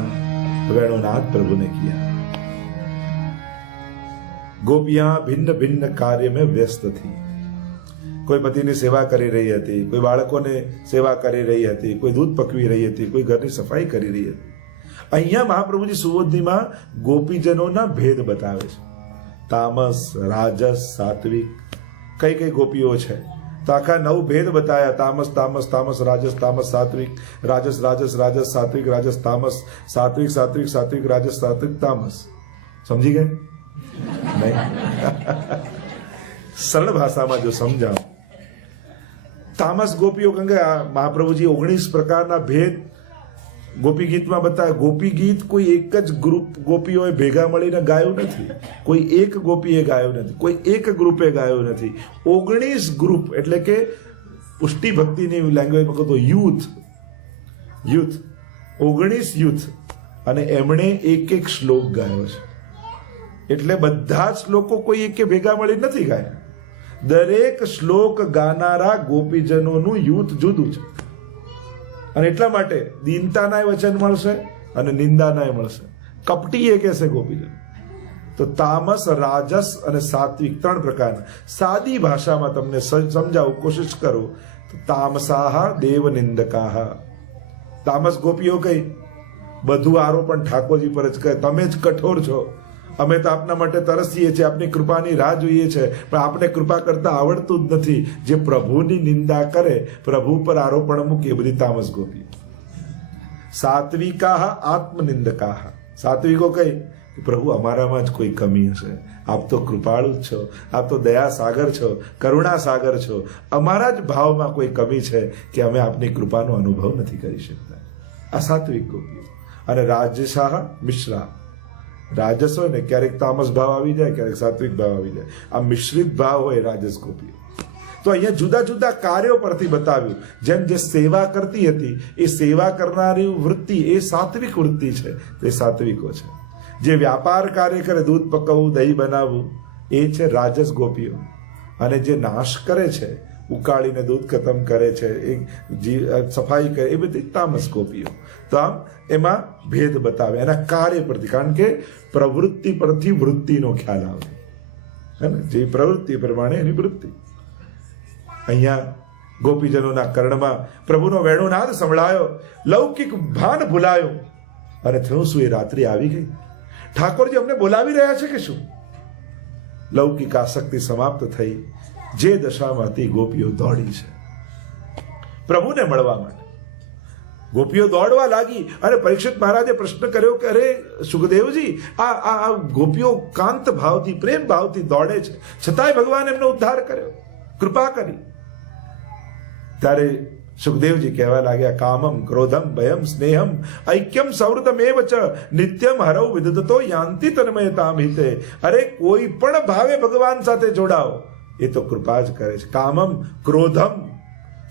वेणुनाथ प्रभु ने किया। गोपियां भिन्न भिन्न कार्य में व्यस्त थी। કોઈ પતિની સેવા કરી રહી હતી, કોઈ બાળકોને સેવા કરી રહી હતી, કોઈ દૂધ પકવી રહી હતી, કોઈ ઘરની સફાઈ કરી રહી હતી. અહીંયા મહાપ્રભુજી સુબોધનીમાં ગોપીજનોના ભેદ બતાવે છે. તામસ, રાજસ, સાત્વિક, કઈ કઈ ગોપીઓ છે તો આખા 9 ભેદ બતાવ્યા. તામસ તામસ તામસ, રાજસ તામસ, સાત્વિક રાજસ રાજસ રાજસ, સાત્વિક રાજસ તામસ, સાત્વિક સાત્વિક સાત્વિક રાજસ, સાત્વિક તામસ. સમજી ગए? નહીં? સરળ ભાષામાં જો સમજાવ, તામસ ગોપીઓ, કારણ કે મહાપ્રભુજી 19 પ્રકારના ભેદ ગોપી ગીતમાં બતાવે. ગોપી ગીત કોઈ એક જ ગ્રુપ ગોપીઓએ ભેગા મળીને ગાયું નથી, કોઈ એક ગોપીએ ગાયું નથી, કોઈ એક ગ્રુપે ગાયું નથી. 19 ગ્રુપ, એટલે કે પુષ્ટિ ભક્તિની લેંગ્વેજમાં કહો તો યુથ 19 યુથ, અને એમણે એક એક શ્લોક ગાયો છે. એટલે બધા જ શ્લોકો કોઈ એકે ભેગા મળી નથી ગાયા. દરેક શ્લોક ગાનારા ગોપીજનોનું યુથ જુદું છે. અને એટલા માટે દીનતાના વચન મળશે અને નિંદાના મળશે. કપટી એ કહેશે ગોપીજન. તો તામસ, રાજસ અને સાત્વિક 3 પ્રકારના. સાદી ભાષામાં તમને સમજાવું, કોશિશ કરું તો તામસાહ દેવ નિંદકાહ. તામસ ગોપીઓ કઈ બધું આરોપણ ઠાકોરજી પર જ કરે. તમે જ કઠોર છો, અમે તો આપના માટે તરસીએ છીએ, આપની કૃપાની રાહ જોઈએ છે, પણ આપને કૃપા કરતા આવડતું જ નથી. જે પ્રભુની નિંદા કરે, પ્રભુ પર આરોપણ મૂકે, એ બધી તામસ ગોપી. સાત્વિકાહ આત્મનિંદકાહ. સાત્વિકો કઈ પ્રભુ અમારામાં જ કોઈ કમી હશે, આપ તો કૃપાળુ જ છો, આપ તો દયા સાગર છો, કરુણા સાગર છો, અમારા જ ભાવમાં કોઈ કમી છે કે અમે આપની કૃપાનો અનુભવ નથી કરી શકતા. આ સાત્વિક ગોપીઓ. અને રાજસાહ મિશ્રા. રાજસ હોય ને, ક્યારેક તામસ ભાવ આવી જાય, ક્યારેક સાત્વિક ભાવ આવી જાય. આ મિશ્રિત ભાવ હોય રાજસ ગોપીઓ. તો અહીંયા જુદા જુદા કાર્યો પરથી બતાવ્યું. જેમ જે સેવા કરતી હતી, એ સેવા કરનારી વૃત્તિ એ સાત્વિક વૃત્તિ છે, તે સાત્વિકો છે. જે વ્યાપાર કાર્ય કરે, દૂધ પકવવું, દહીં બનાવવું, એ છે રાજસ ગોપીઓ. અને જે નાશ કરે છે, ઉકાળીને દૂધ ખતમ કરે છે, સફાઈ કરે, એ બધી તામસ ગોપીઓ. તો આમ એમાં ભેદ બતાવે એના કાર્ય પરથી. કારણ કે પ્રવૃત્તિ પરથી વૃત્તિનો ખ્યાલ આવે, હે ને? જે પ્રવૃત્તિ પ્રમાણે એની વૃત્તિ. અહીંયા ગોપીજનોના કર્ણમાં પ્રભુનો વેણુનાદ સંભળાયો, લૌકિક ભાન ભૂલાયો, અને થયું શું? એ રાત્રિ આવી ગઈ. ઠાકોરજી અમને બોલાવી રહ્યા છે કે શું? લૌકિક આસક્તિ સમાપ્ત થઈ. જે દશામાં હતી ગોપીઓ દોડી છે પ્રભુને મળવા માટે. ગોપીઓ દોડવા લાગી અને પરીક્ષિત મહારાજે પ્રશ્ન કર્યો કે અરે સુખદેવજી, આ ગોપીઓ કાંત ભાવથી, પ્રેમ ભાવથી દોડે છે, છતાંય ભગવાન એમનો ઉદ્ધાર કર્યો, કૃપા કરી. ત્યારે સુખદેવજી કહેવા લાગ્યા, કામમ ક્રોધમ ભયમ સ્નેહમ ઐક્યમ સૌહૃદમેવ ચ નિત્યમ હરૌ વિદધતો યાંતિ તન્મયતામ હિતે. અરે કોઈ પણ ભાવે ભગવાન સાથે જોડાઓ, એ તો કૃપા જ કરે છે. કામમ ક્રોધમ,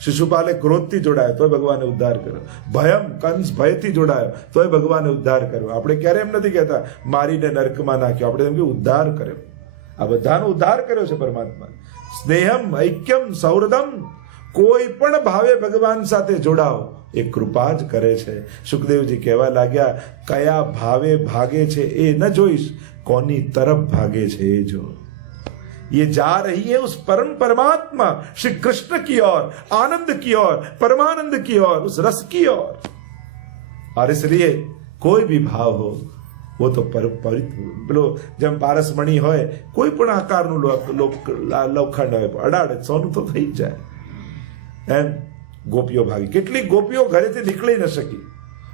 શિશુપાલે ક્રોધથી જોડાયો તોય ભગવાને ઉદ્ધાર કર્યો. ભયમ, કંસ ભયથી જોડાયો તોય ભગવાને ઉદ્ધાર કર્યો. આપણે ક્યારે એમ નથી કહેતા મારીને નરકમાં નાખ્યો, આપણે એમ કે ઉદ્ધાર કર્યો. આ બધાનો ઉદ્ધાર કર્યો છે પરમાત્મા. સ્નેહમ ઐક્યમ સૌહૃદમ, કોઈ પણ ભાવે ભગવાન સાથે જોડાઓ, એ કૃપા જ કરે છે. સુખદેવજી કહેવા લાગ્યા, કયા ભાવે ભાગે છે એ ન જોઈશ, કોની તરફ ભાગે છે એ જો. ये जा रही है उस परम परमात्मा श्री कृष्ण की ओर, आनंद की ओर, परमानंद की ओर, उस रस की ओर. और इसलिए कोई भी भाव हो वो तो પેલો જેમ પારસમણી હોય, કોઈ પણ આકારનું લોખંડ હોય, અડાડે સોનું તો થઈ જ જાય. એમ ગોપીઓ ભાગી. કેટલીક ગોપીઓ ઘરેથી નીકળી ન શકી.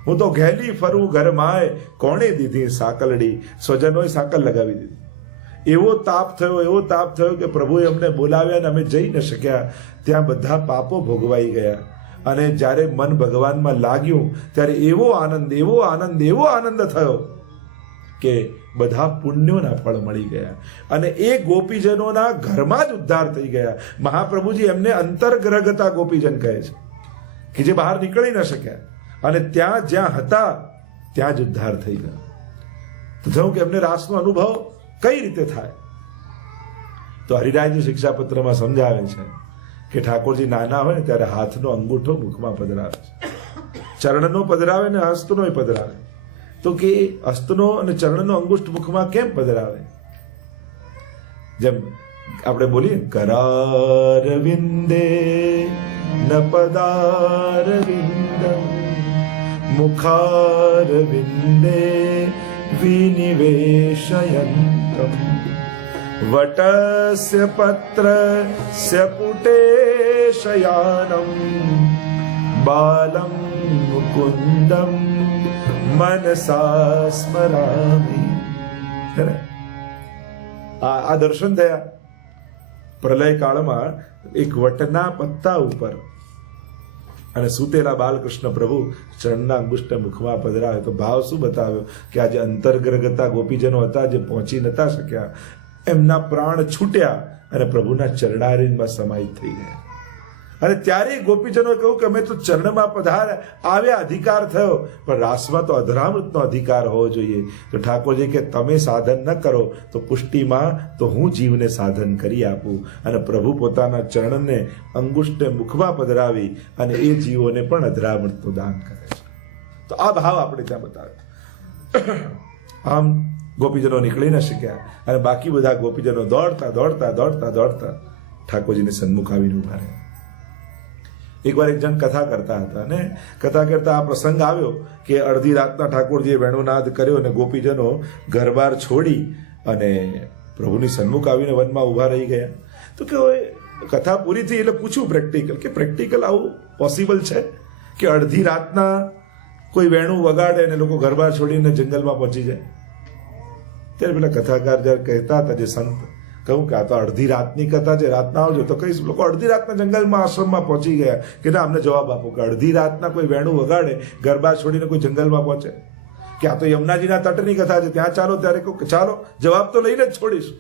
હું તો ઘેલી ફરું ઘર માય, કોણે દીધી સાકલડી, સ્વજનોએ સાકલ લગાવી દીધી. એવો તાપ થયો કે પ્રભુએ અમને બોલાવ્યા અને અમે જઈ ન શક્યા. ત્યાં બધા પાપો ભોગવાઈ ગયા. અને જ્યારે મન ભગવાનમાં લાગ્યું ત્યારે એવો આનંદ થયો કે બધા પુણ્યોના ફળ મળી ગયા. અને એ ગોપીજનોના ઘરમાં જ ઉદ્ધાર થઈ ગયા. મહાપ્રભુજી એમને અંતર્ગ્રહગતા ગોપીજન કહે છે, કે જે બહાર નીકળી ન શક્યા અને ત્યાં જ્યાં હતા ત્યાં જ ઉદ્ધાર થઈ ગયા. તો જોઉં કે એમને રાસનો અનુભવ કઈ રીતે થાય. તો હરિરાયજી શિક્ષાપત્રમાં સમજાવે છે કે ઠાકોરજી નાના હોય ને ત્યારે હાથનો અંગૂઠો મુખમાં પધરાવે છે, ચરણનો પધરાવે ને હસ્તનો પધરાવે. તો કે હસ્તનો અને ચરણનો અંગુષ્ઠ મુખમાં કેમ પધરાવે? જેમ આપણે બોલીએ કરાર વિંદે ન પદાર વિંદમ મુખાર વિંદે વિનિવેશયંતમ વટસ્ય પત્રસ્ય પુટે શયાનમ બાલમ મુકુંદમ મનસા સ્મરામિ. આ દર્શન થયા પ્રલય કાળમાં એક વટના પત્તા ઉપર અને સૂતેલા બાલકૃષ્ણ પ્રભુ ચરણના અંગુષ્ઠ મુખમાં પધરાવે. તો ભાવ શું બતાવ્યો કે આજે અંતર્ગ્રહગતા ગોપીજનો હતા જે પહોંચી નતા શક્યા, એમના પ્રાણ છૂટ્યા અને પ્રભુના ચરણારીમાં સમાહિત થઈ ગયા. અને ત્યારે ગોપીજનોએ કહ્યું કે અમે તો ચરણમાં આવ્યા, અધિકાર થયો, પણ રાસમાં તો અધરામૃતનો અધિકાર હોવો જોઈએ. તો ઠાકોરજી કે તમે સાધન ન કરો તો પુષ્ટિમાં તો હું જીવને સાધન કરી આપું. અને પ્રભુ પોતાના ચરણને અંગુષ્ઠે મુખમાં પધરાવી અને એ જીવોને પણ અધરામૃતનું દાન કરે છે. તો આ ભાવ આપણે ત્યાં બતાવ્યો. આમ ગોપીજનો નીકળી ન શક્યા અને બાકી બધા ગોપીજનો દોડતા ઠાકોરજીને સન્મુખ આવીને ઉભા રહ્યા. એકવાર એક જણ કથા કરતા હતા અને કથા કરતા આ પ્રસંગ આવ્યો કે અડધી રાતના ઠાકોરજીએ વેણુનાદ કર્યો અને ગોપીજનો ઘરબાર છોડી અને પ્રભુની સન્મુખ આવીને વનમાં ઉભા રહી ગયા. તો કે કથા પૂરી થઈ એટલે પૂછ્યું પ્રેક્ટિકલ આવું પોસિબલ છે કે અડધી રાતના કોઈ વેણું વગાડે અને લોકો ઘરબાર છોડીને જંગલમાં પહોંચી જાય? ત્યારે પેલા કથાકાર જ્યારે કહેતા હતા, જે સંત, કહું કે આ તો અડધી રાતની કથા છે, રાતના આવજો. તો કઈ લોકો અડધી રાતના જંગલમાં આશ્રમમાં પહોંચી ગયા કે ના, અમને જવાબ આપો કે અડધી રાતના કોઈ વેણું વગાડે ગરબા છોડીને કોઈ જંગલમાં પહોંચે? કે આ તો યમુનાજીના તટની કથા છે, ત્યાં ચાલો. ત્યારે કહું કે ચાલો, જવાબ તો લઈને જ છોડીશું.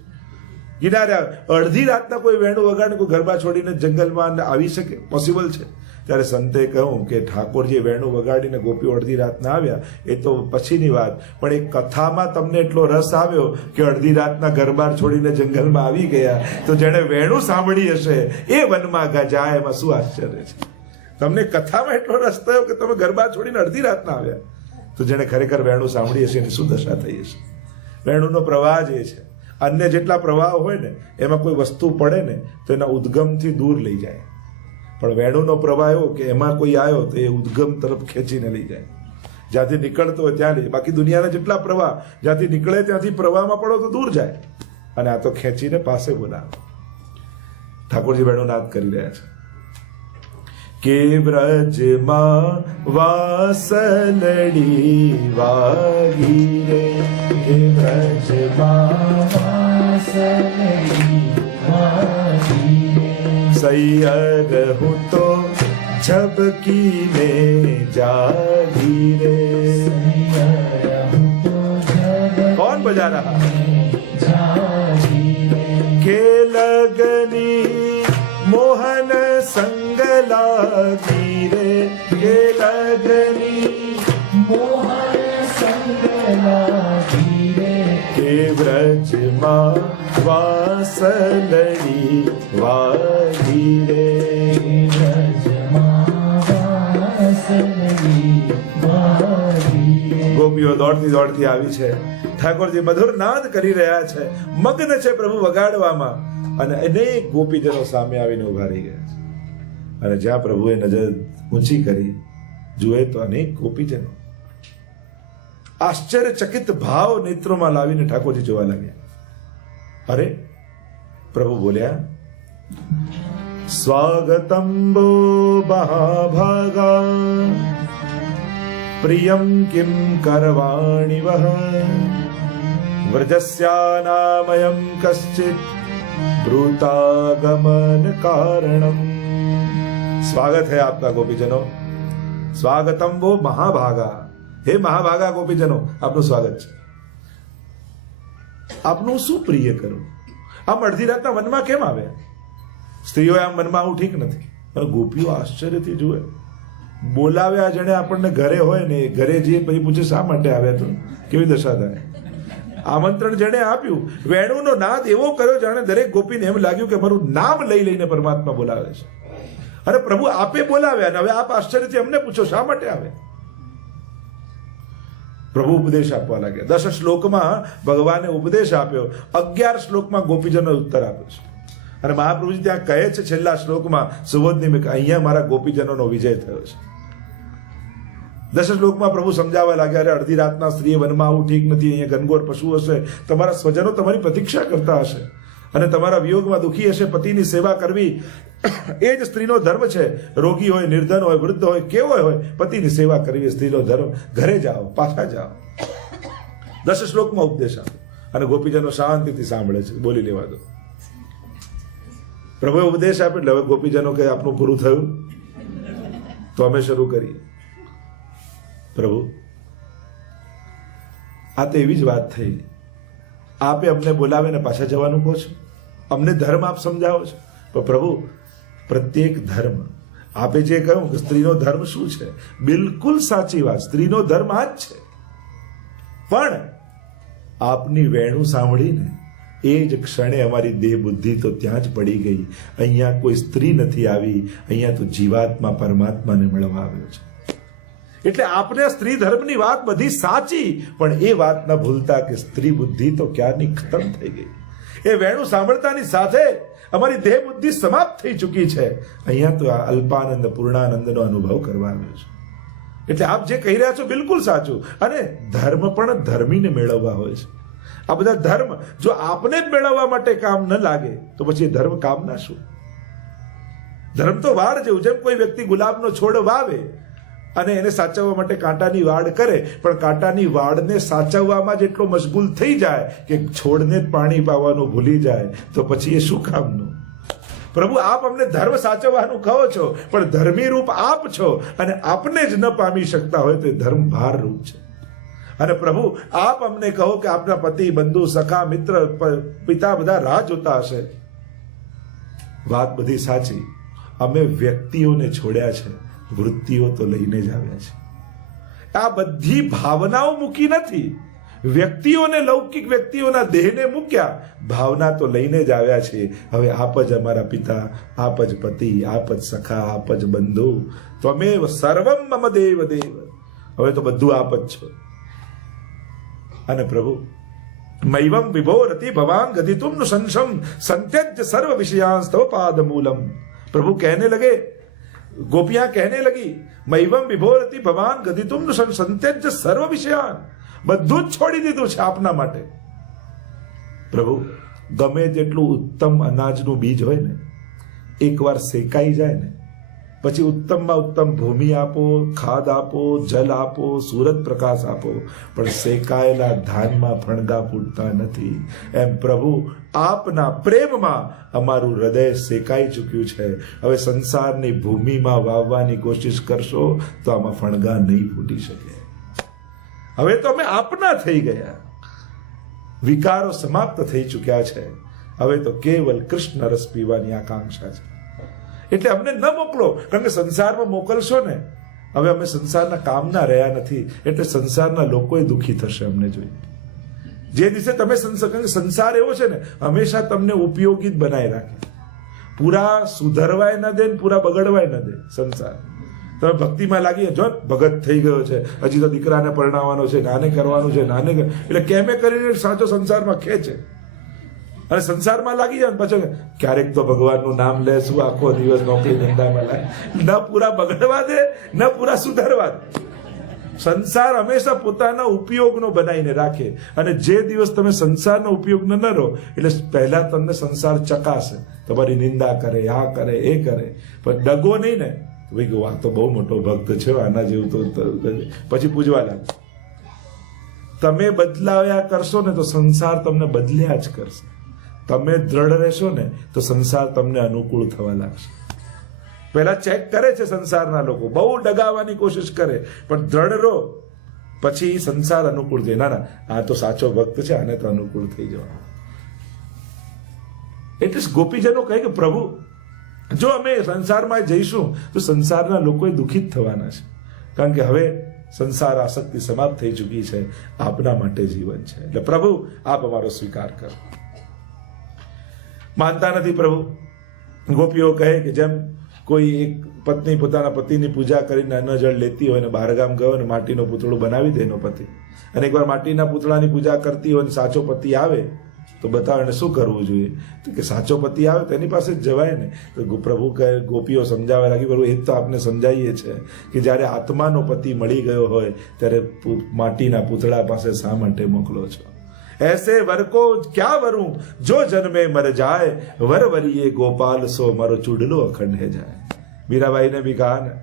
કિનારે અડધી રાતના કોઈ વેણું વગાડે કોઈ ગરબા છોડીને જંગલમાં આવી શકે? પોસિબલ છે? ત્યારે સંતે કહ્યું કે ઠાકોરજીએ વેણું વગાડીને ગોપીઓ અડધી રાતના આવ્યા એ તો પછીની વાત, પણ એ કથામાં તમને એટલો રસ આવ્યો કે અડધી રાતના ગરબાર છોડીને જંગલમાં આવી ગયા. તો જેણે વેણું સાંભળી હશે એ વનમાં જાય, એમાં શું આશ્ચર્ય છે? તમને કથામાં એટલો રસ થયો કે તમે ગરબા છોડીને અડધી રાતના આવ્યા, તો જેણે ખરેખર વેણું સાંભળી હશે એની શું દશા થઈ હશે? વેણુનો પ્રવાહ જે છે, અન્ય જેટલા પ્રવાહ હોય ને એમાં કોઈ વસ્તુ પડે ને તો એના ઉદ્ગમથી દૂર લઈ જાય, પણ વેણુનો પ્રવાહ એવો કે એમાં કોઈ આવ્યો તો એ ઉદ્ગમ તરફ ખેંચીને લઈ જાય. જ્યાંથી નીકળતો હોય ત્યાં લઈ. બાકી દુનિયાના જેટલા પ્રવાહ જ્યાંથી નીકળે ત્યાંથી પ્રવાહમાં પડો તો દૂર જાય, અને આ તો ખેંચીને પાસે બોલાવે. ઠાકોરજી વેણુનાદ કરી રહ્યા છે. કે વ્રજમાં વાસલડી વાગી રે, કે વ્રજમાં વાસલડી વાગી રે, સૈયદ હું તો ઝબકીને જાગી રે. સૈયદ હું તો कौन बजा रहा? જાગી રે, के लगनी मोहन संग लागी रे, के लगनी મોહન સંગ લાગી રે, के व्रजમાં વાસલડી વાગી રે. વ્રજમાં વાસલડી વાગી રે. ગોપીઓ દોડતી દોડતી આવી છે. ઠાકોરજી મધુર નાદ કરી રહ્યા છે, મગ્ન છે પ્રભુ વગાડવામાં, અને અનેક ગોપીજનો સામે આવીને ઉભા રહી ગયા છે. અને જ્યાં પ્રભુએ નજર ઊંચી કરી, જુએ તો અનેક ગોપીજનો આશ્ચર્યચકિત ભાવ નેત્રોમાં લાવીને ઠાકોરજી જોવા લાગ્યા. અરે, પ્રભુ બોલ્યા, સ્વાગતમ વો મહાભાગા, પ્રિયમ કિમ કરવાણિ વહ, વ્રજસ્યાનામયં કશ્ચિત બ્રૂતાગમન કારણમ. સ્વાગત है आपका गोपीजनों, स्वागतम वो महाभागा. हे महाभागा गोपीजनों, આપનું સ્વાગત છે. આપનું શું પ્રિય કરું? આમ અડધી રાતના વનમાં કેમ આવ્યા? સ્ત્રીઓ આમ વનમાં આવું ઠીક નથી, પણ ગોપીઓ આશ્ચર્યથી જુએ. બોલાવ્યા જણે આપણને ઘરે હોય ને, ઘરે જઈએ પછી પૂછે શા માટે આવ્યા? તો કેવી દશા થાય? આમંત્રણ જેણે આપ્યું, વેણુનો નાદ એવો કર્યો જાણે દરેક ગોપીને એમ લાગ્યું કે મારું નામ લઈ લઈને પરમાત્મા બોલાવે છે. અને પ્રભુ આપે બોલાવ્યા, હવે આપ આશ્ચર્યથી અમને પૂછો શા માટે આવે? પ્રભુ ઉપદેશ આપવા લાગ્યા. 10 શ્લોકમાં ભગવાને ઉપદેશ આપ્યો, 11 શ્લોકમાં ગોપીજનો ઉત્તર આપ્યો છે. અને મહાપ્રભુજી ત્યાં કહે છે છેલ્લા શ્લોકમાં, સુબોધની, અહીંયા મારા ગોપીજનોનો વિજય થયો છે. 10 શ્લોકમાં પ્રભુ સમજાવવા લાગ્યા, અરે અડધી રાતના સ્ત્રીએ વનમાં આવું ઠીક નથી, અહીંયા ઘનઘોર પશુ હશે, તમારા સ્વજનો તમારી પ્રતીક્ષા કરતા હશે, અને તમારા વિયોગમાં દુઃખી હશે. પતિની સેવા કરવી એ જ સ્ત્રીનો ધર્મ છે. રોગી હોય, નિર્ધન હોય, વૃદ્ધ હોય, કેવો હોય, પતિની સેવા કરવી સ્ત્રીનો ધર્મ. ઘરે જાઓ, પાછા જાઓ. 10 શ્લોકમાં ઉપદેશ આપ્યો, અને ગોપીજનો શાંતિથી સાંભળે છે, બોલી લેવા દો. પ્રભુએ ઉપદેશ આપ્યો એટલે હવે ગોપીજનો કે આપનું પૂરું થયું, તો અમે શરૂ કરીએ. પ્રભુ, આ તો એવી જ વાત થઈ, આપે અમને બોલાવીને પાછા જવાનું કહો છો, અમને ધર્મ આપ સમજાવો છો. પણ પ્રભુ, પ્રત્યેક ધર્મ, આપે જે કહ્યું કે સ્ત્રીનો ધર્મ શું છે, બિલકુલ સાચી વાત, સ્ત્રીનો ધર્મ આ જ છે. પણ આપની વેણું સાંભળીને એ જ ક્ષણે અમારી દેહ બુદ્ધિ તો ત્યાં જ પડી ગઈ. અહીંયા કોઈ સ્ત્રી નથી આવી, અહીંયા તો જીવાત્મા પરમાત્માને મળવા આવ્યો છે. એટલે આપને સ્ત્રી ધર્મની વાત બધી સાચી, પણ એ વાત ન ભૂલતા કે સ્ત્રી બુદ્ધિ તો ક્યારની ખતમ થઈ ગઈ. એ વેણું સાંભળતાની સાથે અમારી દેહ બુદ્ધિ સમાપ્ત થઈ ચૂકી છે. અહીંયા તો આ અલ્પાનંદ પૂર્ણાનંદનો અનુભવ કરવા આવ્યો છે. એટલે આપ જે કહી રહ્યા છો બિલકુલ સાચું. અને ધર્મ પણ ધર્મીને મેળવવા હોય છે. આ બધા ધર્મ જો આપને જ મેળવવા માટે કામ ન લાગે તો પછી એ ધર્મ કામના શું? ધર્મ તો વાડ જેવું, જેમ કોઈ વ્યક્તિ ગુલાબનો છોડ વાવે અને એને સાચવવા માટે કાંટાની વાડ કરે, પણ કાંટાની વાડને સાચવવામાં જેટલો મશગુલ થઈ જાય કે છોડને જ પાણી પાવાનું ભૂલી જાય, તો પછી એ શું કામનું? પ્રભુ, આપ અમને ધર્મ સાચવવાનું કહો છો, પણ ધર્મી રૂપ આપ છો, અને આપને જ ન પામી શકતા હોય તો એ ધર્મ ભાર રૂપ છે. અને પ્રભુ, આપ અમને કહો કે આપના પતિ, બંધુ, સખા, મિત્ર, પિતા બધા રાહ જોતા હશે. વાત બધી સાચી. અમે વ્યક્તિઓને છોડ્યા છે, વૃત્તિઓ તો લઈને જ આવ્યા છે. આ બધી ભાવનાઓ મૂકી નથી. વ્યક્તિઓને, લૌકિક વ્યક્તિઓના દેહને મૂક્યા, ભાવના તો લઈને જ આવ્યા છે. હવે આપ જ અમારા પિતા, આપ જ પતિ, આપ જ સખા, આપ જ બંધુ, ત્વમેવ સર્વમ મમ દેવ દેવ. હવે તો બધું આપ જ છો. અને પ્રભુ, મૈવમ વિભોરતિ ભવાન ગતિતુમ સંશમ સંત્યજ્ય સર્વ વિષયાંસ્તવ પાદમૂલમ. પ્રભુ कहने लगे, गोपियां कहने लगी, મૈવમ વિભોરતિ ભવાન ગતિતુમ સંત્યજ્ય સર્વ વિષયાન. બધું જ છોડી દીધું છે આપના માટે. પ્રભુ, ગમે તેટલું ઉત્તમ અનાજનું બીજ હોય ને, એકવાર શેકાઈ જાય ને પછી ઉત્તમમાં ઉત્તમ ભૂમિ આપો, ખાદ આપો, જલ આપો, સૂરજ પ્રકાશ આપો, પણ શેકાયેલા ધાનમાં ફણગા ફૂટતા નથી. એમ પ્રભુ આપના પ્રેમમાં અમારું હૃદય શેકાઈ ચૂક્યું છે. હવે સંસારની ભૂમિમાં વાવવાની કોશિશ કરશો તો આમાં ફણગા નહીં ફૂટી શકે. હવે તો અમે આપના થઈ ગયા, વિકારો સમાપ્ત થઈ ચૂક્યા છે. હવે તો કેવલ કૃષ્ણ રસ પીવાની આકાંક્ષા છે. એટલે અમને ન મોકલો, કારણ કે સંસારમાં મોકલશો ને, હવે અમે સંસારના કામના રહ્યા નથી, એટલે સંસારના લોકોય દુઃખી થશે અમને જોઈ. જે દિવસે તમે સંસાર એવો છે ને, હંમેશા તમને ઉપયોગી જ બનાવી રાખે. પૂરા સુધરવાય ન દે, પૂરા બગડવાય ન દે સંસાર. તમે ભક્તિમાં લાગી જો ભગત થઈ ગયો છે, હજી તો દીકરાને પરણાવવાનો છે, નાને કરવાનું છે, નાને એટલે કેમે કરીને સાચો સંસારમાં ખેંચે. અને સંસારમાં લાગી જાય પછી ક્યારેક તો ભગવાનનું નામ લે, શું આખો દિવસ નોકરી ધંધામાં લાગે. ન પૂરા બગડવા દે, ન પૂરા સુધારવા દે. સંસાર હંમેશા પોતાના ઉપયોગનો બનાવીને રાખે. અને જે દિવસ તમે સંસારનો ઉપયોગ ન રહો, એટલે પહેલા તમને સંસાર ચકાશે, તમારી નિંદા કરે, આ કરે, એ કરે, પણ ડગો નહીં ને, ભાઈ આ તો બહુ મોટો ભક્ત છે, આના જેવું તો પછી પૂજવા લાગે. તમે બદલાવ્યા કરશો ને તો સંસાર તમને બદલ્યા જ કરશે. તમે દ્રઢ રહેશો ને તો સંસાર તમને અનુકૂળ થવા લાગશે. પહેલા ચેક કરે છે સંસારના લોકો, બહુ ડગાવવાની કોશિશ કરે, પણ દ્રઢ રહો પછી સંસાર અનુકૂળ થાય. ના આ તો સાચો ભક્ત છે, આને તો અનુકૂળ થઈ જવાનું. એટલે ગોપીજનો કહે કે પ્રભુ જો અમે સંસારમાં જઈશું તો સંસારના લોકો દુઃખિત થવાના છે, કારણ કે હવે સંસાર આસક્તિ સમાપ્ત થઈ ચૂકી છે, આપના માટે જીવન છે. એટલે પ્રભુ આપ અમારો સ્વીકાર કરો. માનતા નથી પ્રભુ. ગોપીઓ કહે કે જેમ કોઈ એક પત્ની પોતાના પતિની પૂજા કરીને અન્ન જળ લેતી હોય ને બહારગામ ગયો ને માટીનો પૂતળો બનાવી દે એનો પતિ, અને એકવાર માટીના પૂતળાની પૂજા કરતી હોય ને સાચો પતિ આવે તો બતાવે એને શું કરવું જોઈએ. તો કે સાચો પતિ આવે તેની પાસે જ જવાય ને. તો પ્રભુ કહે, ગોપીઓ સમજાવવા લાગી, પ્રભુ એ તો આપને સમજાવીએ છે કે જ્યારે આત્માનો પતિ મળી ગયો હોય ત્યારે માટીના પૂતળા પાસે શા માટે મોકલો છો. ऐसे वर को क्या वरूं जो जन्मे मर जाए, वर वरिये गोपाल सो मरो चुडलो अखंड है जाए. मीराबाई ने भी कहा ना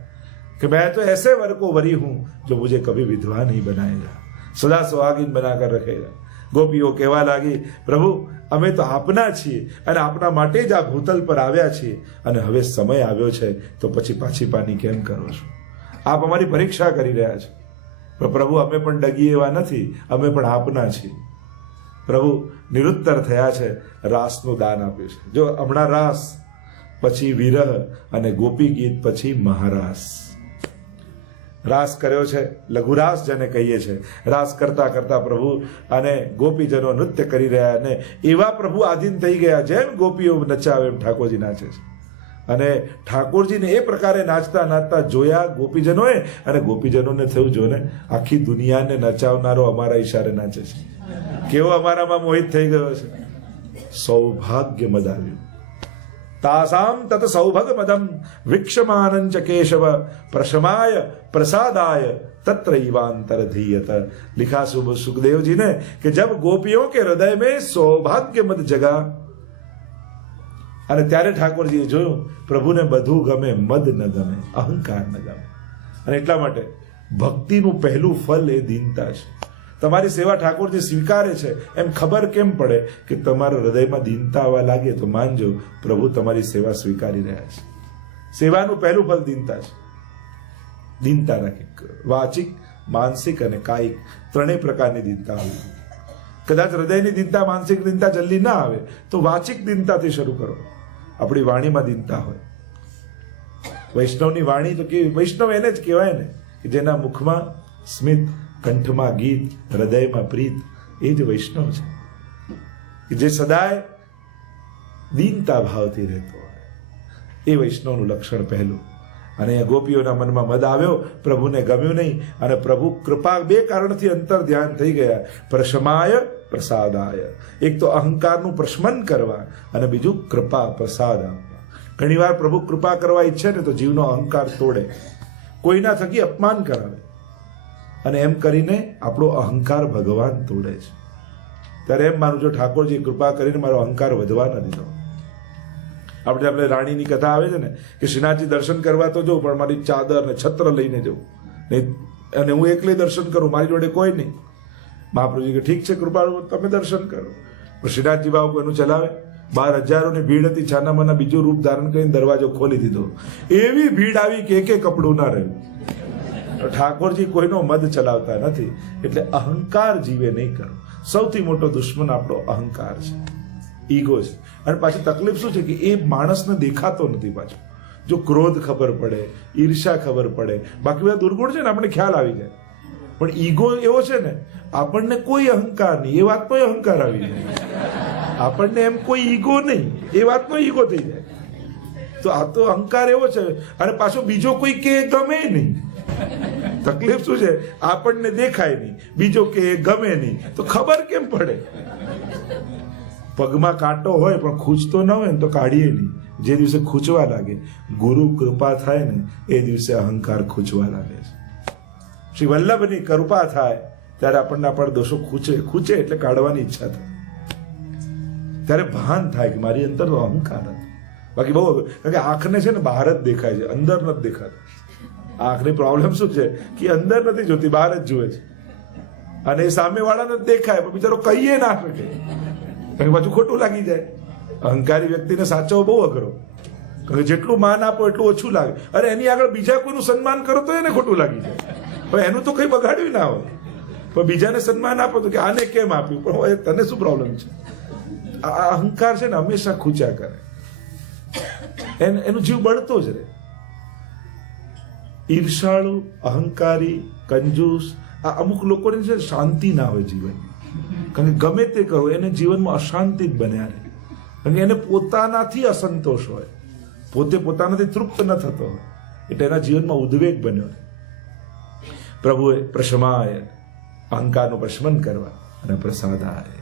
कि मैं तो ऐसे वर को वरी हूं जो मुझे कभी विधवा नहीं बनाएगा, सदा सुहागिन बनाकर रखेगा. ગોપીઓ કહેવા લાગી, પ્રભુ અમે તો આપના છીએ અને આપના માટે જ આ ભૂતલ પર આવ્યા છીએ, અને હવે સમય આવ્યો છે તો પછી પાછી પાની કેમ કરો છો? આપ અમારી પરીક્ષા કરી રહ્યા છો. પણ પ્રભુ અમે પણ ડગીએ એવા નથી, અમે પણ આપના છીએ. પ્રભુ નિરુત્તર થયા છે, રાસનું દાન આપ્યું છે. જો હમણાં રાસ, પછી વિરહ, અને ગોપી ગીત, પછી મહારાસ. રાસ કર્યો છે, લઘુરાસ જેને કહીએ છે. રાસ કરતા કરતા પ્રભુ અને ગોપીજનો નૃત્ય કરી રહ્યા, અને એવા પ્રભુ આધીન થઈ ગયા જેમ ગોપીઓ નચાવે એમ ઠાકોરજી નાચે છે. અને ઠાકોરજીને એ પ્રકારે નાચતા નાચતા જોયા ગોપીજનોએ, અને ગોપીજનોને થયું જો ને આખી દુનિયાને નચાવનારો અમારા ઈશારે નાચે છે, કેવો અમારામાં મોહિત થઈ ગયો છે. સૌભાગ્ય મદ આવ્યું. તાસામ તત સૌભગ મદમ વિક્ષમાનંચ કેશવ પ્રશમાય પ્રસાદાય तत्रैवांतर धीयत. लिखा सुखदेव जी ने कि जब गोपियों के हृदय में सौभाग्य मद जगा, અને ત્યારે ઠાકોરજીએ જોયું પ્રભુને બધું ગમે, મદ ન ગમે, અહંકાર ન ગમે. અને એટલા માટે ભક્તિનું પહેલું ફલ એ દીનતા છે. તમારી સેવા ઠાકોરજી સ્વીકારે છે એમ ખબર કેમ પડે કે તમારા હૃદયમાં દીનતા આવવા લાગે તો માનજો પ્રભુ તમારી સેવા સ્વીકારી રહ્યા છે. સેવાનું પહેલું ફલ દીનતા છે. દીનતા રાખે, વાચિક, માનસિક અને કાયિક ત્રણેય પ્રકારની દીનતા આવે. કદાચ હૃદયની દીનતા, માનસિક દીનતા જલ્દી ના આવે તો વાચિક દીનતાથી શરૂ કરો. આપણી વાણીમાં દીનતા હોય. વૈષ્ણવની વાણી તો કેવી? વૈષ્ણવ એને જ કહેવાય ને કે જેના મુખમાં સ્મિત, કંઠમાં ગીત, હૃદયમાં પ્રીત, એ જ વૈષ્ણવ છે. કે જે સદાય દીનતા ભાવથી રહેતો હોય, એ વૈષ્ણવનું લક્ષણ પહેલું. અને ગોપીઓના મનમાં મદ આવ્યો, પ્રભુને ગમ્યું નહીં, અને પ્રભુ કૃપા બે કારણથી અંતર ધ્યાન થઈ ગયા. પ્રશમાય પ્રસાદાય, એક તો અહંકારનું પ્રશમન કરવા, અને બીજું કૃપા પ્રસાદ આપવા. ઘણીવાર પ્રભુ કૃપા કરવા ઈચ્છે ને તો જીવનો અહંકાર તોડે, કોઈના થકી અપમાન કરાવે, અને એમ કરીને આપણો અહંકાર ભગવાન તોડે છે. ત્યારે એમ માનું, જો ઠાકોરજી કૃપા કરીને મારો અહંકાર વધવા ન દીધો. આપણે રાણીની કથા આવે છે ને કે શ્રીનાથજી દર્શન કરવા તો જવું, પણ મારી ચાદર ને છત્ર લઈને જવું નહીં, અને હું એકલી દર્શન કરું, મારી જોડે કોઈ નહીં. મહાપ્રભુજી કે ઠીક છે કૃપાળુ, તમે દર્શન કરો. પણ શ્રીનાથજી બાબુ એનું ચલાવે. 12,000ની ભીડ હતી, છાનામાના બીજું રૂપ ધારણ કરીને દરવાજો ખોલી દીધો. એવી ભીડ આવી કે એક કપડું ના રહ્યું. ઠાકોરજી કોઈનો મદ ચલાવતા નથી. એટલે અહંકાર જીવે નહીં કરો. સૌથી મોટો દુશ્મન આપણો અહંકાર છે, ઈગો છે. અને પાછી તકલીફ શું છે કે એ માણસને દેખાતો નથી. પાછો જો ક્રોધ ખબર પડે, ઈર્ષા ખબર પડે, બાકી બધા દુર્ગુણ છે ને આપણને ખ્યાલ આવી જાય. પણ ઈગો એવો છે ને, આપણને કોઈ અહંકાર નહીં, એ વાતનો અહંકાર આવી જાય. આપણને એમ કોઈ ઈગો નહીં, એ વાતનો ઈગો થઈ જાય. તો આ તો અહંકાર એવો છે. અને પાછો બીજો કોઈ કે ગમે નહીં. તકલીફ શું છે, આપણને દેખાય નહીં, બીજો કે ગમે નહીં, તો ખબર કેમ પડે? પગમાં કાંટો હોય પણ ખૂંચતો ન હોય ને તો કાઢીએ નહીં. જે દિવસે ખૂંચવા લાગે, ગુરુ કૃપા થાય ને એ દિવસે અહંકાર ખૂંચવા લાગે છે. શ્રી વલ્લભની કૃપા થાય ત્યારે આપણને આપણા દોષો ખૂંચે એટલે કાઢવાની ઈચ્છા થાય. ત્યારે ભાન થાય કે મારી અંદર તો અહંકાર હતો. બાકી બહુ, કારણ કે આંખને છે ને બહાર જ દેખાય છે, અંદર નથી દેખાતું. આંખની પ્રોબ્લેમ શું છે કે અંદર નથી જોતી, બહાર જ જુએ છે. અને એ સામેવાળાને જ દેખાય પણ બિચારો કહીએ ના શકે, કારણ કે પાછું ખોટું લાગી જાય. અહંકારી વ્યક્તિને સાચવો બહુ અઘરો, કારણ કે જેટલું માન આપો એટલું ઓછું લાગે. અરે એની આગળ બીજા કોઈનું સન્માન કરો તો એને ખોટું લાગી જાય. પણ એનું તો કઈ બગાડ્યું ના હોય, પણ બીજાને સન્માન આપો તો કે આને કેમ આપ્યું, પણ તને શું પ્રોબ્લેમ છે? આ અહંકાર છે ને હંમેશા ખૂચ્યા કરે, એનું જીવ બળતો જ રહે. ઈર્ષાળુ, અહંકારી, કંજૂસ, આ અમુક લોકોને છે શાંતિ ના હોય જીવન. કારણ કે ગમે તે કરો એને જીવનમાં અશાંતિ જ બન્યા રહે. કારણ કે એને પોતાનાથી અસંતોષ હોય, પોતે પોતાનાથી તૃપ્ત ન થતો હોય, એટલે એના જીવનમાં ઉદ્વેગ બન્યો. પ્રભુએ પ્રશમાય, અહંકારનું પ્રશમન કરવા, અને પ્રસાદાય.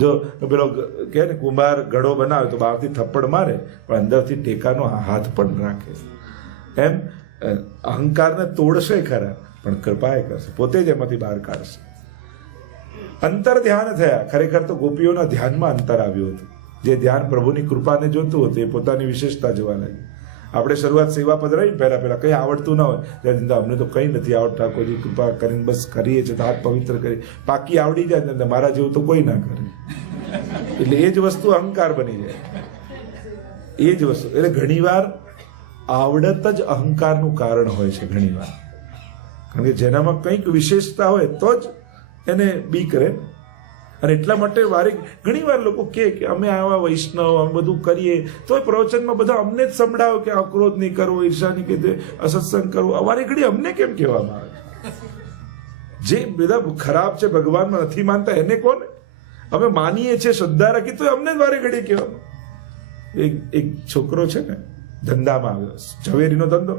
જો પેલો કે ને કુંભાર ઘડો બનાવે તો બહારથી થપ્પડ મારે પણ અંદરથી ટેકાનો હાથ પણ રાખે. એમ અહંકારને તોડશે ખરા પણ કૃપાએ કરશે, પોતે જ એમાંથી બહાર કાઢશે. અંતર ધ્યાન થયા. ખરેખર તો ગોપીઓના ધ્યાનમાં અંતર આવ્યું હતું. જે ધ્યાન પ્રભુની કૃપાને જોતું હતું એ પોતાની વિશેષતા જોવા લાગી. આપણે શરૂઆત સેવા પદ રહી પહેલા કંઈ આવડતું ન હોય ત્યારે અમને તો કંઈ નથી આવડતું, ઠાકોરજી કૃપા કરીને બસ કરીએ છીએ, હાથ પવિત્ર કરી. પાકી આવડી જાય ને મારા જેવું તો કોઈ ના કરે. એટલે એ જ વસ્તુ અહંકાર બની જાય. એ જ વસ્તુ એટલે ઘણીવાર આવડત જ અહંકારનું કારણ હોય છે. ઘણીવાર કારણ કે જેનામાં કંઈક વિશેષતા હોય તો જ એને બી કરે. અને એટલા માટે ઘણીવાર લોકો કે અમે આવા વૈષ્ણવ અમે બધું કરીએ તો પ્રવચનમાં બધા અમને જ સંભળાવો કે અક્રોધ નહીં કરવો, ઈર્ષા નહીં કીધે, અસત્સંગ કરવો. અમારી ઘડી અમને કેમ કહેવામાં આવે? જે બધા ખરાબ છે, ભગવાનમાં નથી માનતા એને કોને? અમે માનીએ છીએ, શ્રદ્ધા રાખી તો અમને જ વારે ઘડી કહેવામાં. એક છોકરો છે ને ધંધામાં આવ્યો, ઝવેરીનો ધંધો.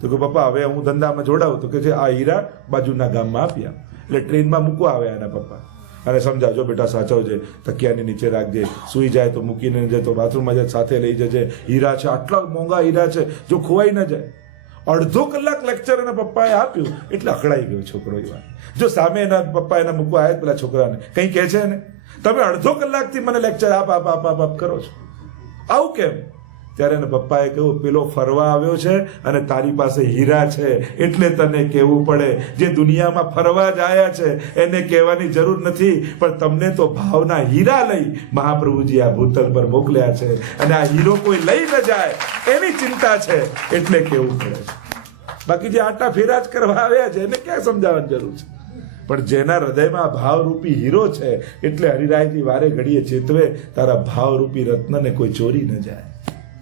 તો કે પપ્પા હવે હું ધંધામાં જોડાવું. તો કે છે આ હીરા બાજુના ગામમાં આપ્યા. એટલે ટ્રેનમાં મૂકવા આવ્યા એના પપ્પા, અને સમજાવજો બેટા સાચવજે, તકિયાની નીચે રાખજે, સુઈ જાય તો મૂકીને જતો, બાથરૂમમાં જાય સાથે લઈ જજે, હીરા છે, આટલા મોંઘા હીરા છે, જો ખોવાઈ ન જાય. અડધો કલાક લેક્ચર એના પપ્પાએ આપ્યું એટલે અકળાઈ ગયો છોકરો. એ વાત જો સામે એના પપ્પા એના મૂકવા આવ્યા પેલા છોકરાને કંઈ કહે છે ને, તમે અડધો કલાકથી મને લેક્ચર આપ કરો છો, આવું કેમ? ત્યારે એના પપ્પાએ કહ્યું પેલો ફરવા આવ્યો છે અને તારી પાસે હીરા છે એટલે તને કહેવું પડે. જે દુનિયામાં ફરવા જ આવ્યા છે એને કહેવાની જરૂર નથી, પણ તમને તો ભાવના હીરા લઈ મહાપ્રભુજી આ ભૂતલ પર મોકલ્યા છે અને આ હીરો કોઈ લઈ ન જાય એની ચિંતા છે એટલે કહેવું પડે છે. બાકી જે આટા ફેરા જ કરવા આવ્યા છે એને ક્યાં સમજાવવાની જરૂર છે? પણ જેના હૃદયમાં ભાવરૂપી હીરો છે એટલે હરિરાયજી વારે ઘડીએ ચેતવે તારા ભાવરૂપી રત્નને કોઈ ચોરી ન જાય.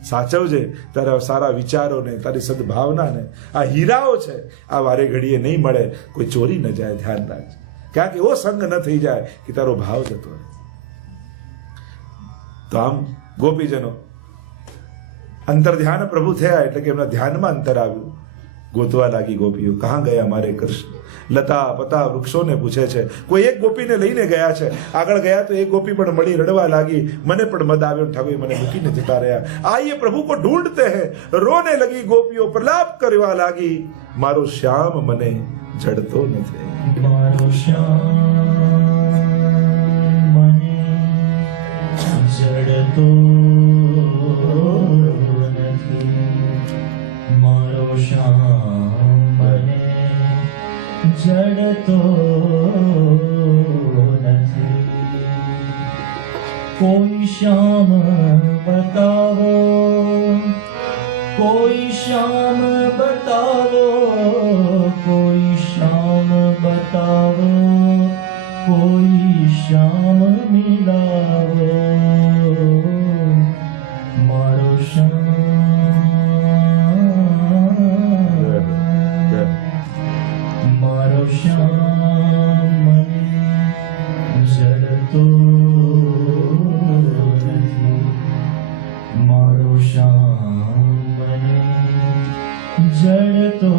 સાચવજે તારા સારા વિચારોને, તારી સદભાવનાને. આ હીરાઓ છે, આ વારે ઘડીએ નહીં મળે, કોઈ ચોરી ન જાય. ધ્યાન રાખજે, કારણ કે એવો સંગ ન થઈ જાય કે તારો ભાવ જતો રહે. તો આમ ગોપીજનો અંતર ધ્યાન પ્રભુ થયા એટલે કે એમના ધ્યાનમાં અંતર આવ્યું. ગોતવા લાગી ગોપીઓ, કહા ગયા મારે કૃષ્ણ? લતા પતા વૃક્ષોને પૂછે છે. કોઈ એક ગોપીને લઈને ગયા છે, આગળ ગયા તો એક ગોપી પણ મળી રડવા લાગી, મને પણ મદ આવ્યો, ઠાકોર મને મૂકીને જતા રહ્યા. આઈએ પ્રભુ કો ઢૂંઢતે હે, રોને લગી ગોપીઓ, પ્રલાપ કરવા લાગી, મારો શ્યામ મને જડતો નથી. મારો શ્યામ મને જડતો જડતો નથી. કોઈ શ્યામ બતાવો, કોઈ શ્યામ બતાવો, કોઈ શ્યામ બતાવો, કોઈ શ્યામ મિલાવો, મારો શ્યામ, મારો શ્યામ મને જડતો નથી. મારો શ્યામ મને જડતો.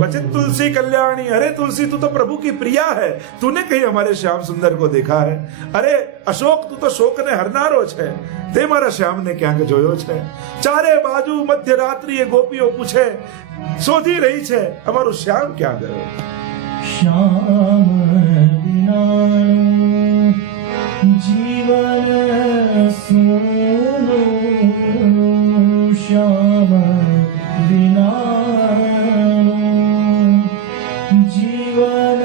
वचित तुलसी कल्याणी, अरे तुलसी तू तो प्रभु की प्रिया है, तूने कहीं हमारे श्याम सुंदर को देखा है? अरे अशोक તું તો શોક ને હરનારો છે, તે મારા શ્યામ ને ક્યાંક જોયો છે? ચારે બાજુ મધ્યરાત્રિએ ગોપીઓ પૂછે, શોધી રહી છે અમારું શ્યામ ક્યાં ગયો? શ્યામ વિનાનું જીવન સૂનું, શ્યામ વિનાનું જીવન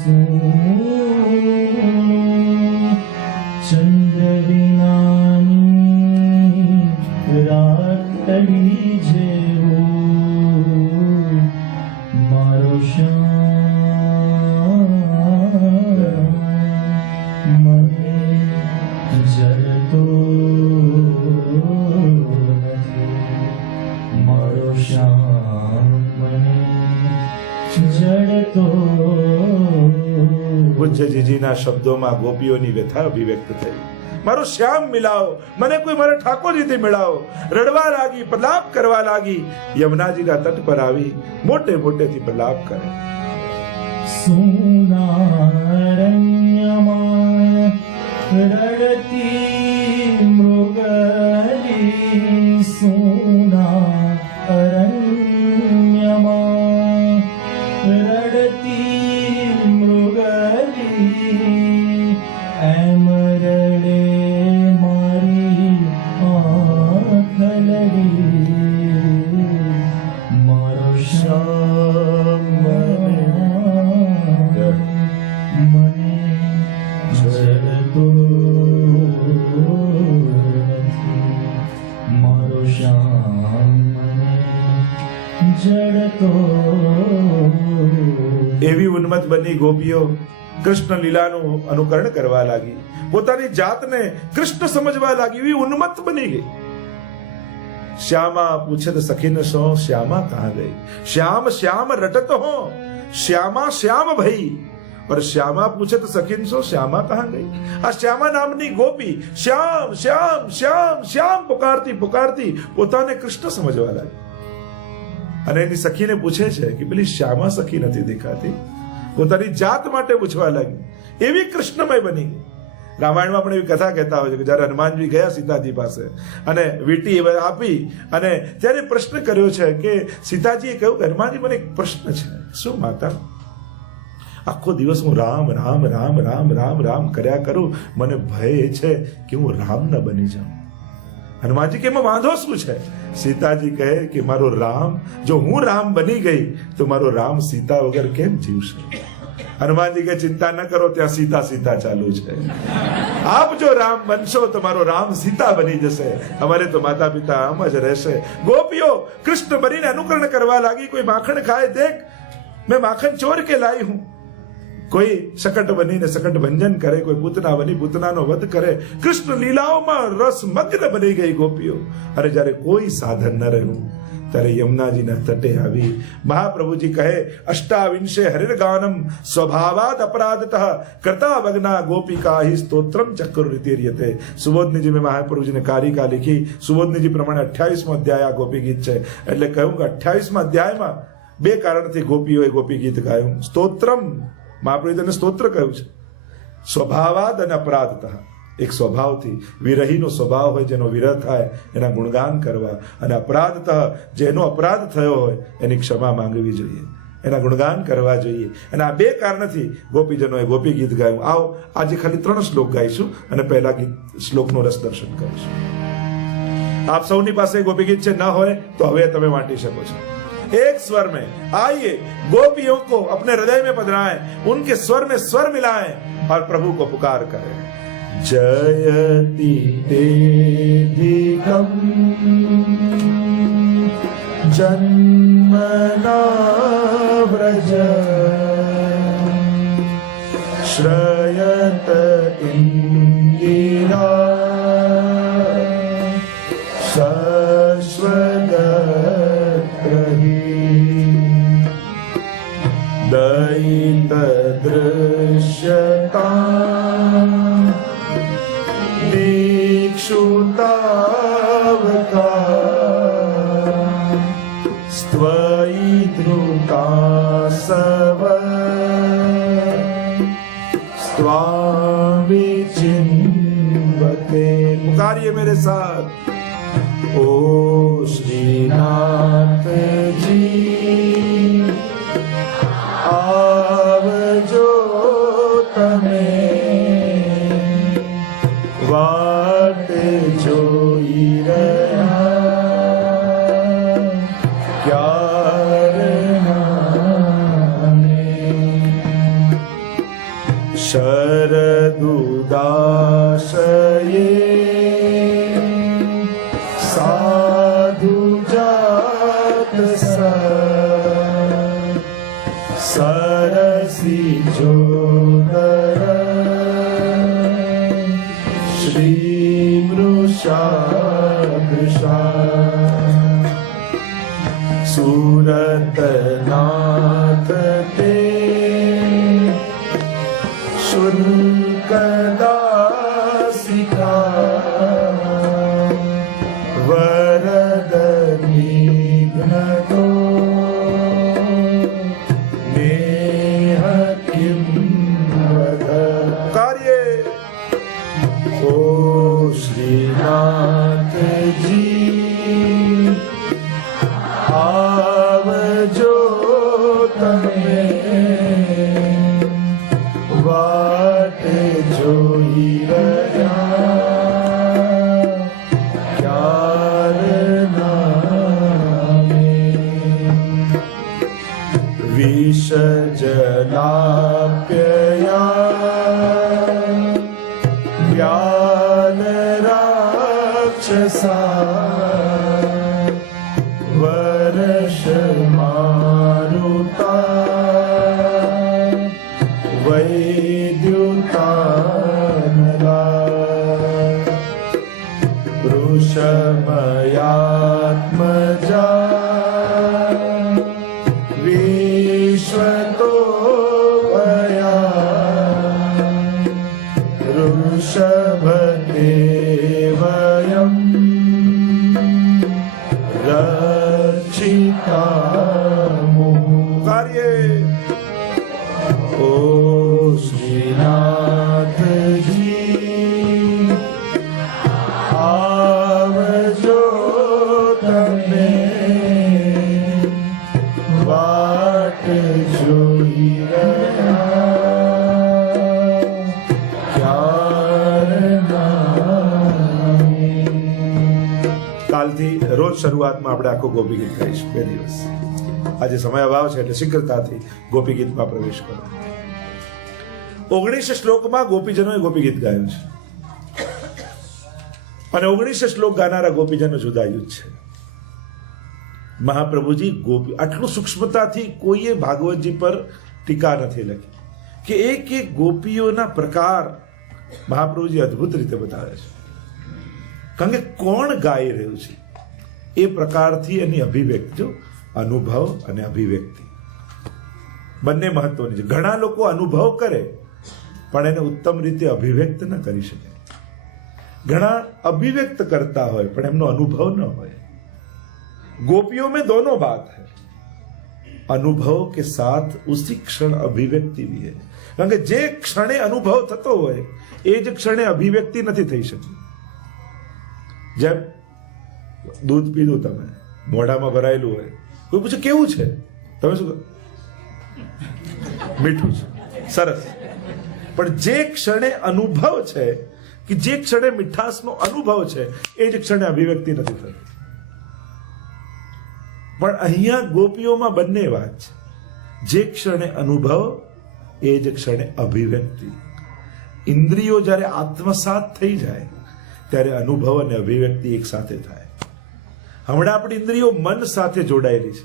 સૂનું, ચંદ્ર વિનાની રાતડી જેવું, મારો શ્યામ મને જડતો નથી. મારો શ્યામ મને જડતો. પૂજ્યજીજીના શબ્દોમાં ગોપીઓની વ્યથા અભિવ્યક્ત થઈ. મારો શ્યામ મિલાવો, મને કોઈ મારા ઠાકોરજીથી મિલાવો. રડવા લાગી, પ્રલાપ કરવા લાગી. યમુનાજીના તટ પર આવી મોટે મોટેથી પ્રલાપ કરે. સુનારણ્યમાં રડતી મૃગલી, સુના અરણ્યમાં રડતી મૃગલી, એમ રડે મારી આંખ લડી, મારો શ્યામ મને જડતો નથી. મારો શ્યામ મને જડતો. એવી ઉન્મત્ત બની ગોપીઓ કૃષ્ણ લીલાનું અનુકરણ કરવા લાગી, પોતાની જાતને કૃષ્ણ સમજવા લાગી, એવી ઉન્મત્ત બની ગઈ. શ્યામા પૂછે તો સખીને સો, શ્યામા કહાં ગઈ? શ્યામ શ્યામ રટત હો, શ્યામા શ્યામ ભઈ. पर श्यामा पूछे तो सखीन सो, श्यामा कहां गई? आ श्यामा नामनी गोपी श्याम श्याम श्याम श्याम पुकारती पुकारती પોતાને કૃષ્ણ સમજવા લાગી. અને એની સખીને પૂછે છે કે પેલી શ્યામા સખી નથી દેખાતી? પોતાની જાત માટે પૂછવા લાગી. એવી કૃષ્ણમય બની ગઈ. રામાયણમાં પણ એવી કથા કહેતા હોય છે કે જ્યારે હનુમાનજી ગયા સીતાજી પાસે અને વીંટી આપી અને ત્યારે પ્રશ્ન કર્યો છે કે સીતાજીએ કહ્યું કે હનુમાનજી મને એક પ્રશ્ન છે. શું માતા? આખો દિવસ હું રામ રામ રામ રામ રામ રામ કર્યા કરું, મને ભય છે કે હું રામ ન બની જાઉં. હનુમાનજી કે એમાં વાંધો શું છે? સીતાજી કહે કે મારો રામ, જો હું રામ બની ગઈ તો મારો રામ સીતા વગર કેમ જીવશે? હનુમાનજી કે ચિંતા ન કરો, ત્યાં સીતા સીતા ચાલુ છે. આપ જો રામ બનશો તો મારો રામ સીતા બની જશે, અમારે તો માતા પિતા આમ જ રહેશે. ગોપીઓ કૃષ્ણ બનીને અનુકરણ કરવા લાગી. કોઈ માખણ ખાય, દેખ મેં માખણ ચોર કે लाई हूं. કોઈ શકટ બનીને શકટ ભંજન કરે, કોઈ પૂતના બની પૂતનાનો વધ કરે. કૃષ્ણ લીલાઓમાં રસમગ્ન બની ગઈ ગોપીઓ. અને જ્યારે કોઈ સાધન ન રહ્યું ત્યારે યમુનાજીના તટે આવી મહાપ્રભુજી કહે, અષ્ટાવિંશે હરિર્ગાનમ સ્વભાવાદ અપરાધતઃ કરતા વગ્ના ગોપિકા हि સ્તોત્રમ ચક્રુરીતિર્યતે. સુબોધનીજી મેં મહાપ્રભુજીને કારિકા લીખી. સુબોધનીજી પ્રમાણે 28મો અધ્યાય આ ગોપી ગીત છે. એટલે કહ્યું કે 28મા અધ્યાયમાં બે કારણથી ગોપીઓએ ગોપી ગીત ગાયું. સ્તોત્રમ, મહાપ્રભુએ તેને સ્તોત્ર કહ્યું છે. સ્વભાવાદ અને અપરાધતઃ, એક સ્વભાવથી, વિરહીનો સ્વભાવ હોય જેનો વિરહ થાય એના ગુણગાન કરવા, અને અપરાધતઃ જેનો અપરાધ થયો હોય એની ક્ષમા માંગવી જોઈએ, એના ગુણગાન કરવા જોઈએ. અને આ બે કારણથી ગોપીજનોએ ગોપી ગીત ગાયું. આવો આજે ખાલી 3 શ્લોક ગાઈશું અને પહેલા ગીત શ્લોકનું રસ દર્શન કરીશું. આપ સૌની પાસે ગોપી ગીત છે, ન હોય તો હવે તમે વાંટી શકો છો. एक स्वर में। आइए गोपियों को अपने हृदय में पधराएं, उनके स्वर में स्वर मिलाएं और प्रभु को पुकार करें। जयति तेधिकम् जन्मना व्रज श्रयत इंदिरा शश्वदत्रहि दयित दृश्यता दीक्षुतावका स्त्वयि धृता सव स्वामी चिन्वते। पुकारिए मेरे साथ। ओ श्रीनाथ जी आवजो तमे वाट जोई रहा शरदुदाशये साधु जात सरसी जोदर श्री मृषा सूरतनाथ ते शुल्कदासिका वरद निघ्नतो नेह किं वद। कार्ये ओ श्रीनाथ जी आवजो तमे वाट जोई रहा विष जलाप्यया व्याल राक्षसा वर्ष मारुता वैद्युतानला वृषमयात्मजा विश्वतो भया ऋषभते वयम् रक्षितामुः। कार्ये ओ श्रीनाथ जी आवजो तमे वाट जोई रहा કાલથી રોજ શરૂઆતમાં આપણે આખો ગોપી ગીત ગાઈશું 2 દિવસ. આજે સમય અભાવ છે એટલે શીઘ્રતાથી ગોપી ગીતમાં પ્રવેશ કરો. 19 શ્લોકમાં ગોપીજનોએ ગોપી ગીત ગાયું છે અને 19 શ્લોક ગાનારા ગોપીજનો જુદાયું છે. મહાપ્રભુજી ગોપી આટલું સૂક્ષ્મતાથી કોઈએ ભાગવતજી પર ટીકા નથી લખી કે એક એક ગોપીઓના પ્રકાર મહાપ્રભુજી અદ્ભુત રીતે બતાવે છે. કારણ કે કોણ ગાઈ રહ્યું છે એ પ્રકારથી એની અભિવ્યક્તિ, જો અનુભવ અને અભિવ્યક્તિ બંને મહત્વની છે. ઘણા લોકો અનુભવ કરે પણ એને ઉત્તમ રીતે અભિવ્યક્ત ન કરી શકે. ઘણા અભિવ્યક્ત કરતા હોય પણ એમનો અનુભવ ન હોય. गोपियों में दोनों बात है, अनुभव के साथ उसी क्षण अभिव्यक्ति भी है. કારણ કે જે ક્ષણે અનુભવ થતો હોય એ જ ક્ષણે અભિવ્યક્તિ નથી થઈ શકતી. જેમ દૂધ પીધું તમે, મોઢામાં ભરાયેલું હોય, કોઈ પૂછે કેવું છે, તમે શું મીઠું છે, સરસ. પણ જે ક્ષણે અનુભવ છે કે જે ક્ષણે મીઠાશનો અનુભવ છે એ જ ક્ષણે અભિવ્યક્તિ નથી થતી. પણ અહીંયા ગોપીઓમાં બંને વાત છે. જે ક્ષણે અનુભવ એ જ ક્ષણે અભિવ્યક્તિ. ઇન્દ્રિયો જ્યારે આત્મસાત થઈ જાય ત્યારે અનુભવ અને અભિવ્યક્તિ એક સાથે થાય. હમણાં આપણી ઇન્દ્રિયો મન સાથે જોડાયેલી છે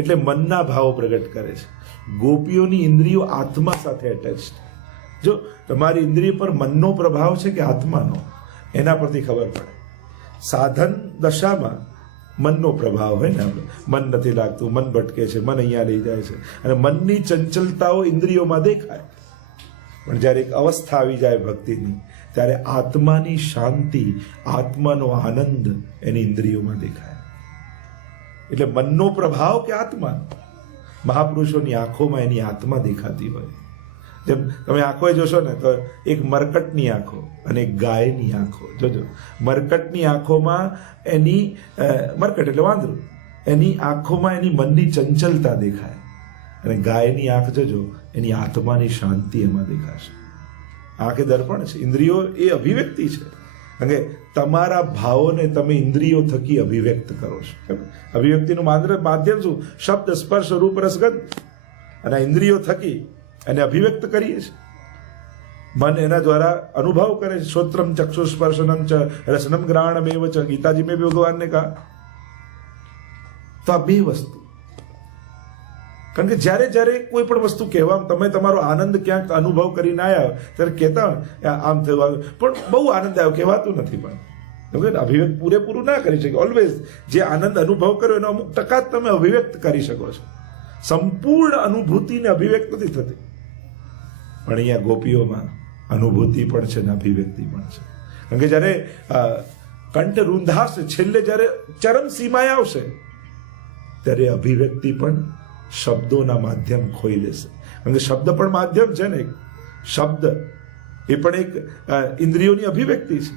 એટલે મનના ભાવો પ્રગટ કરે છે. ગોપીઓની ઇન્દ્રિયો આત્મા સાથે એટેચ છે. જો તમારી ઇન્દ્રિય પર મનનો પ્રભાવ છે કે આત્માનો, એના પરથી ખબર પડે. સાધન દશામાં મનનો પ્રભાવ હોય ને, આપણે મન નથી લાગતું, મન ભટકે છે, મન અહીંયા લઈ જાય છે, અને મનની ચંચલતાઓ ઇન્દ્રિયોમાં દેખાય. પણ જ્યારે એક અવસ્થા આવી જાય ભક્તિની, ત્યારે આત્માની શાંતિ, આત્માનો આનંદ એની ઇન્દ્રિયોમાં દેખાય. એટલે મનનો પ્રભાવ કે આત્માનો. મહાપુરુષોની આંખોમાં એની આત્મા દેખાતી હોય. જેમ તમે આંખો જોશો ને તો એક મરકટની આંખો અને એક ગાયની આંખો જોજો. મરકટની આંખોમાં એની મરકટ એટલે વાંદરું, એની આંખોમાં એની મનની ચંચલતા દેખાય, અને ગાયની આંખ જોજો એની આત્માની શાંતિ એમાં દેખાશે. આંખ એ દર્પણ છે, ઇન્દ્રિયો એ અભિવ્યક્તિ છે. કારણ કે તમારા ભાવોને તમે ઇન્દ્રિયો થકી અભિવ્યક્ત કરો છો. અભિવ્યક્તિનું માધ્યમ શું? શબ્દ, સ્પર્શ, રૂપ, રસ, ગંધ. અને ઇન્દ્રિયો થકી એને અભિવ્યક્ત કરીએ છીએ. મન એના દ્વારા અનુભવ કરે છે. શ્રોત્રમ ચક્ષુ સ્પર્શનમ ચ રસનમ ગ્રહણમેવ ચ, ગીતાજી મેં ભગવાન ને કહા. તો આ બે વસ્તુ. કારણ કે જ્યારે જ્યારે કોઈ પણ વસ્તુ કહેવામાં તમે તમારો આનંદ ક્યાંક અનુભવ કરીને આવ્યા ત્યારે કહેતા આમ થયું, પણ બહુ આનંદ આવ્યો કહેવાતું નથી. પણ અભિવ્યક્ત પૂરેપૂરું ના કરી શકે. ઓલવેઝ જે આનંદ અનુભવ કર્યો એનો અમુક ટકા જ તમે અભિવ્યક્ત કરી શકો છો. સંપૂર્ણ અનુભૂતિને અભિવ્યક્ત નથી થતી. પણ અહીંયા ગોપીઓમાં અનુભૂતિ પણ છે ને અભિવ્યક્તિ પણ છે. કારણ કે જ્યારે કંઠ રૂંધાશે, છેલ્લે જ્યારે ચરમ સીમાએ આવશે, ત્યારે અભિવ્યક્તિ પણ શબ્દોના માધ્યમ ખોઈ લેશે. કારણ કે શબ્દ પણ માધ્યમ છે ને. શબ્દ એ પણ એક ઇન્દ્રિયોની અભિવ્યક્તિ છે.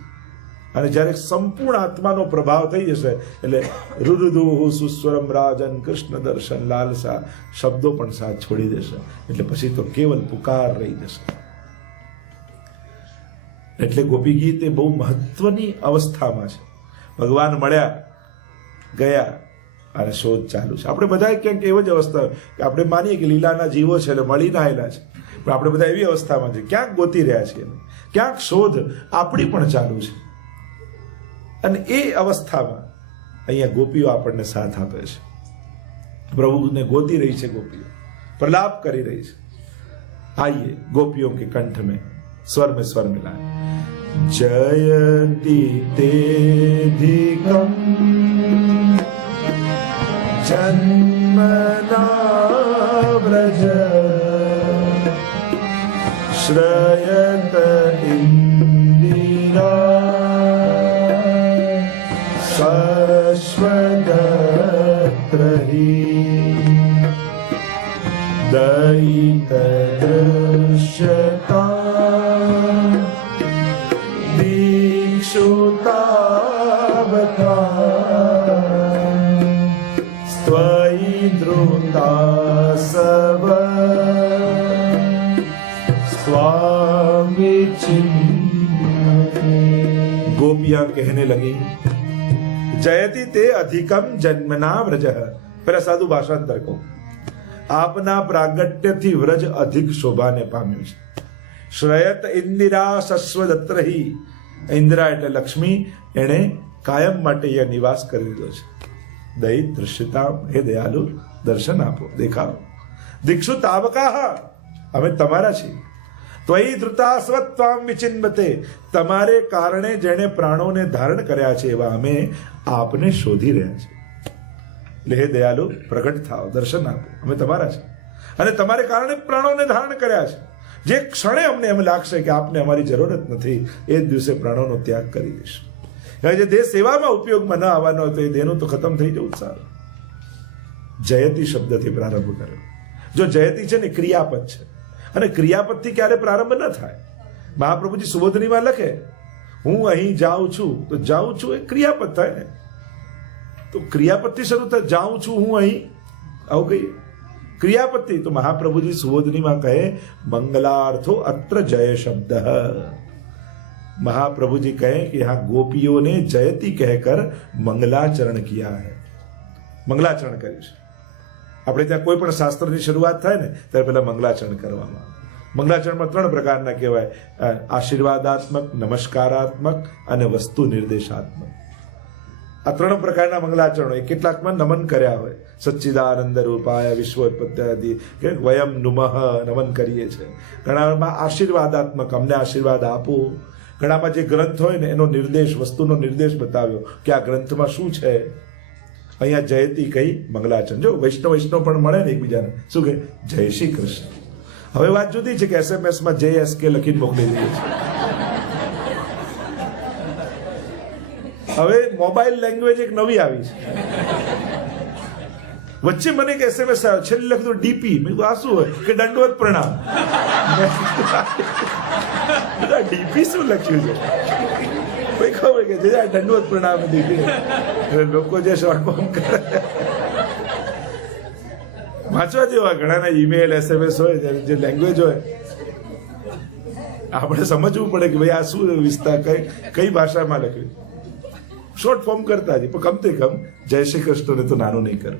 અને જ્યારે સંપૂર્ણ આત્માનો પ્રભાવ થઈ જશે એટલે રુરુદુહુ સુસ્વરમ રાજન કૃષ્ણ દર્શન લાલસા, શબ્દો પણ સાથ છોડી દેશે. એટલે પછી તો કેવલ પુકાર રહી જશે. એટલે ગોપી ગીત એ બહુ મહત્વની અવસ્થામાં છે. ભગવાન મળ્યા, ગયા અને શોધ ચાલુ છે. આપણે બધા ક્યાંક એવી જ અવસ્થા કે આપણે માનીએ કે લીલાના જીવો છે એટલે મળીને આવેલા છે, પણ આપણે બધા એવી અવસ્થામાં છે ક્યાંક ગોતી રહ્યા છીએ, ક્યાંક શોધ આપણી પણ ચાલુ છે. અને એ અવસ્થામાં અહીંયા ગોપીઓ આપણને સાથ આપે છે. પ્રભુને ગોતી રહી છે ગોપીઓ, પ્રલાપ કરી રહી છે. આइए गोपियों के कंठ में स्वर मिलाएं. जयति तेधिकं जन्मना व्रज श्रयत इंदिरा शाश्वतत्रहि दयित दृश्यता दीक्षुतावता स्वयि द्रुतासव स्वामी चिन्मते. गोपियां कहने लगी जयति ते अधिकम जन्मना व्रज. પેલા સાધુ ભાષાંતર કહું. આપના પ્રાગટ્યથી વ્રજ અધિક શોભાને પામ્યું છે. શ્રયત ઇન્દિરા શશ્વદત્રહી. ઇન્દિરા એટલે લક્ષ્મી, એણે કાયમ માટે અહીંયા નિવાસ કરી લીધો છે. દયિત દૃશ્યતા, હે દયાલુ દર્શન આપો, દેખાડો. દીક્ષુ તાવકાહ, અમે તમારા છીએ. ત્વયી ધૃતાસ્વત્વામ વિચિન્મતે, તમારે કારણે જેણે પ્રાણોને ધારણ કર્યા છે એવા અમે આપને શોધી રહ્યા છીએ. એટલે હે દયાલુ પ્રગટ થાઓ, દર્શન આપો, અમે તમારા છે. અને તમારે કારણે પ્રાણોને ધારણ કર્યા છે. જે ક્ષણે અમને એમ લાગશે કે આપને અમારી જરૂરત નથી, એ જ દિવસે પ્રાણોનો ત્યાગ કરી દઈશું. જે દેહ સેવામાં ઉપયોગમાં ન આવવાનો હતો એ દેહનું તો ખતમ થઈ જવું સારું. જયતિ શબ્દથી પ્રારંભ કર્યો. જો જયતિ છે ને ક્રિયાપદ છે, અને ક્રિયાપદથી ક્યારે પ્રારંભ ન થાય. મહાપ્રભુજી સુબોધનીમાં લખે હું અહીં જાઉં છું, તો જાઉં છું એ ક્રિયાપદ થાય ને. તો ક્રિયાપદથી શરૂ થાય, જાઉં છું હું અહીં, આવું કહીએ ક્રિયાપદથી. તો મહાપ્રભુજી સુબોધનીમાં કહે મંગલાર્થો અત્ર જય શબ્દ. महाप्रभु जी कहे कि यहाँ गोपियों ने जयति कहकर मंगलाचरण किया है. મંગલાચરણ કર્યું છે. આપણે ત્યાં કોઈ પણ શાસ્ત્રની શરૂઆત થાય ને ત્યારે પહેલા મંગલાચરણ કરવામાં આવે. મંગલાચરણમાં 3 પ્રકારના કહેવાય: આશીર્વાદાત્મક, નમસ્કારાત્મક અને વસ્તુ નિર્દેશાત્મક. આ 3 પ્રકારના મંગલાચરણો. એ કેટલાકમાં નમન કર્યા હોય, સચ્ચિદાનંદ રૂપાય વિશ્વોત્પત્તિ કે વયમ નુમઃ નમન કરીએ છીએ. ઘણામાં આશીર્વાદાત્મક, અમને આશીર્વાદ આપો. ઘણામાં જે ગ્રંથ હોય ને એનો નિર્દેશ, વસ્તુનો નિર્દેશ બતાવ્યો કે આ ગ્રંથમાં શું છે. અહીંયા જયતી કઈ મંગલાચરણ. જો વૈષ્ણવ પણ મળે ને એકબીજાને, શું કે જય શ્રી કૃષ્ણ. હવે વાત જુદી છે કે SMS માં JSK લખીને મોકલી દઈએ છીએ. હવે મોબાઈલ લેંગ્વેજ એક નવી આવી છે. વચ્ચે મને એક SMS આવ્યો, છેલ્લે લખ્યું DP. મેં આ શું હોય કે દંડવત પ્રણામ. DP શું લખ્યું છે? કોઈ ખબર કે જે દંડવત પ્રણામ DP. લોકો જે શોર્ટ ફોર્મ કરે વાંચવા જેવા ઘણાના ઈમેલ SMS હોય, જે લેંગ્વેજ હોય આપણે સમજવું પડે કે ભાઈ આ શું વિસ્તાર કઈ ભાષામાં લખ્યું. શોર્ટ ફોર્મ કરતા જ, પણ કમતે કમ જય શ્રી કૃષ્ણને તો નાનું નહીં કરો.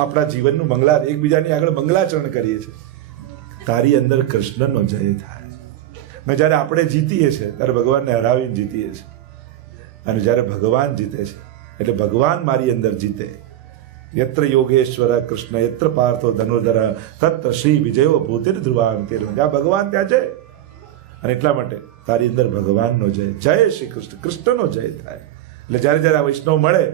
આપણા જીવનનું એકબીજાની આગળ મંગલાચરણ કરીએ છીએ. તારી અંદર કૃષ્ણનો જય થાય. ને જ્યારે આપણે જીતીએ છીએ ત્યારે ભગવાનને હરાવીને જીતીએ છીએ, અને જ્યારે ભગવાન જીતે છે એટલે ભગવાન મારી અંદર જીતે. યત્ર યોગેશ્વર કૃષ્ણ યત્ર પાર્થો ધનુર્ધર તત્ર શ્રી વિજયો ભૂતિર ધ્રુવાન. જ્યાં ભગવાન ત્યાં જય. અને એટલા માટે તારી અંદર ભગવાનનો જય, જય શ્રી કૃષ્ણ, કૃષ્ણનો જય થાય. એટલે જ્યારે જ્યારે આ વૈષ્ણવ મળે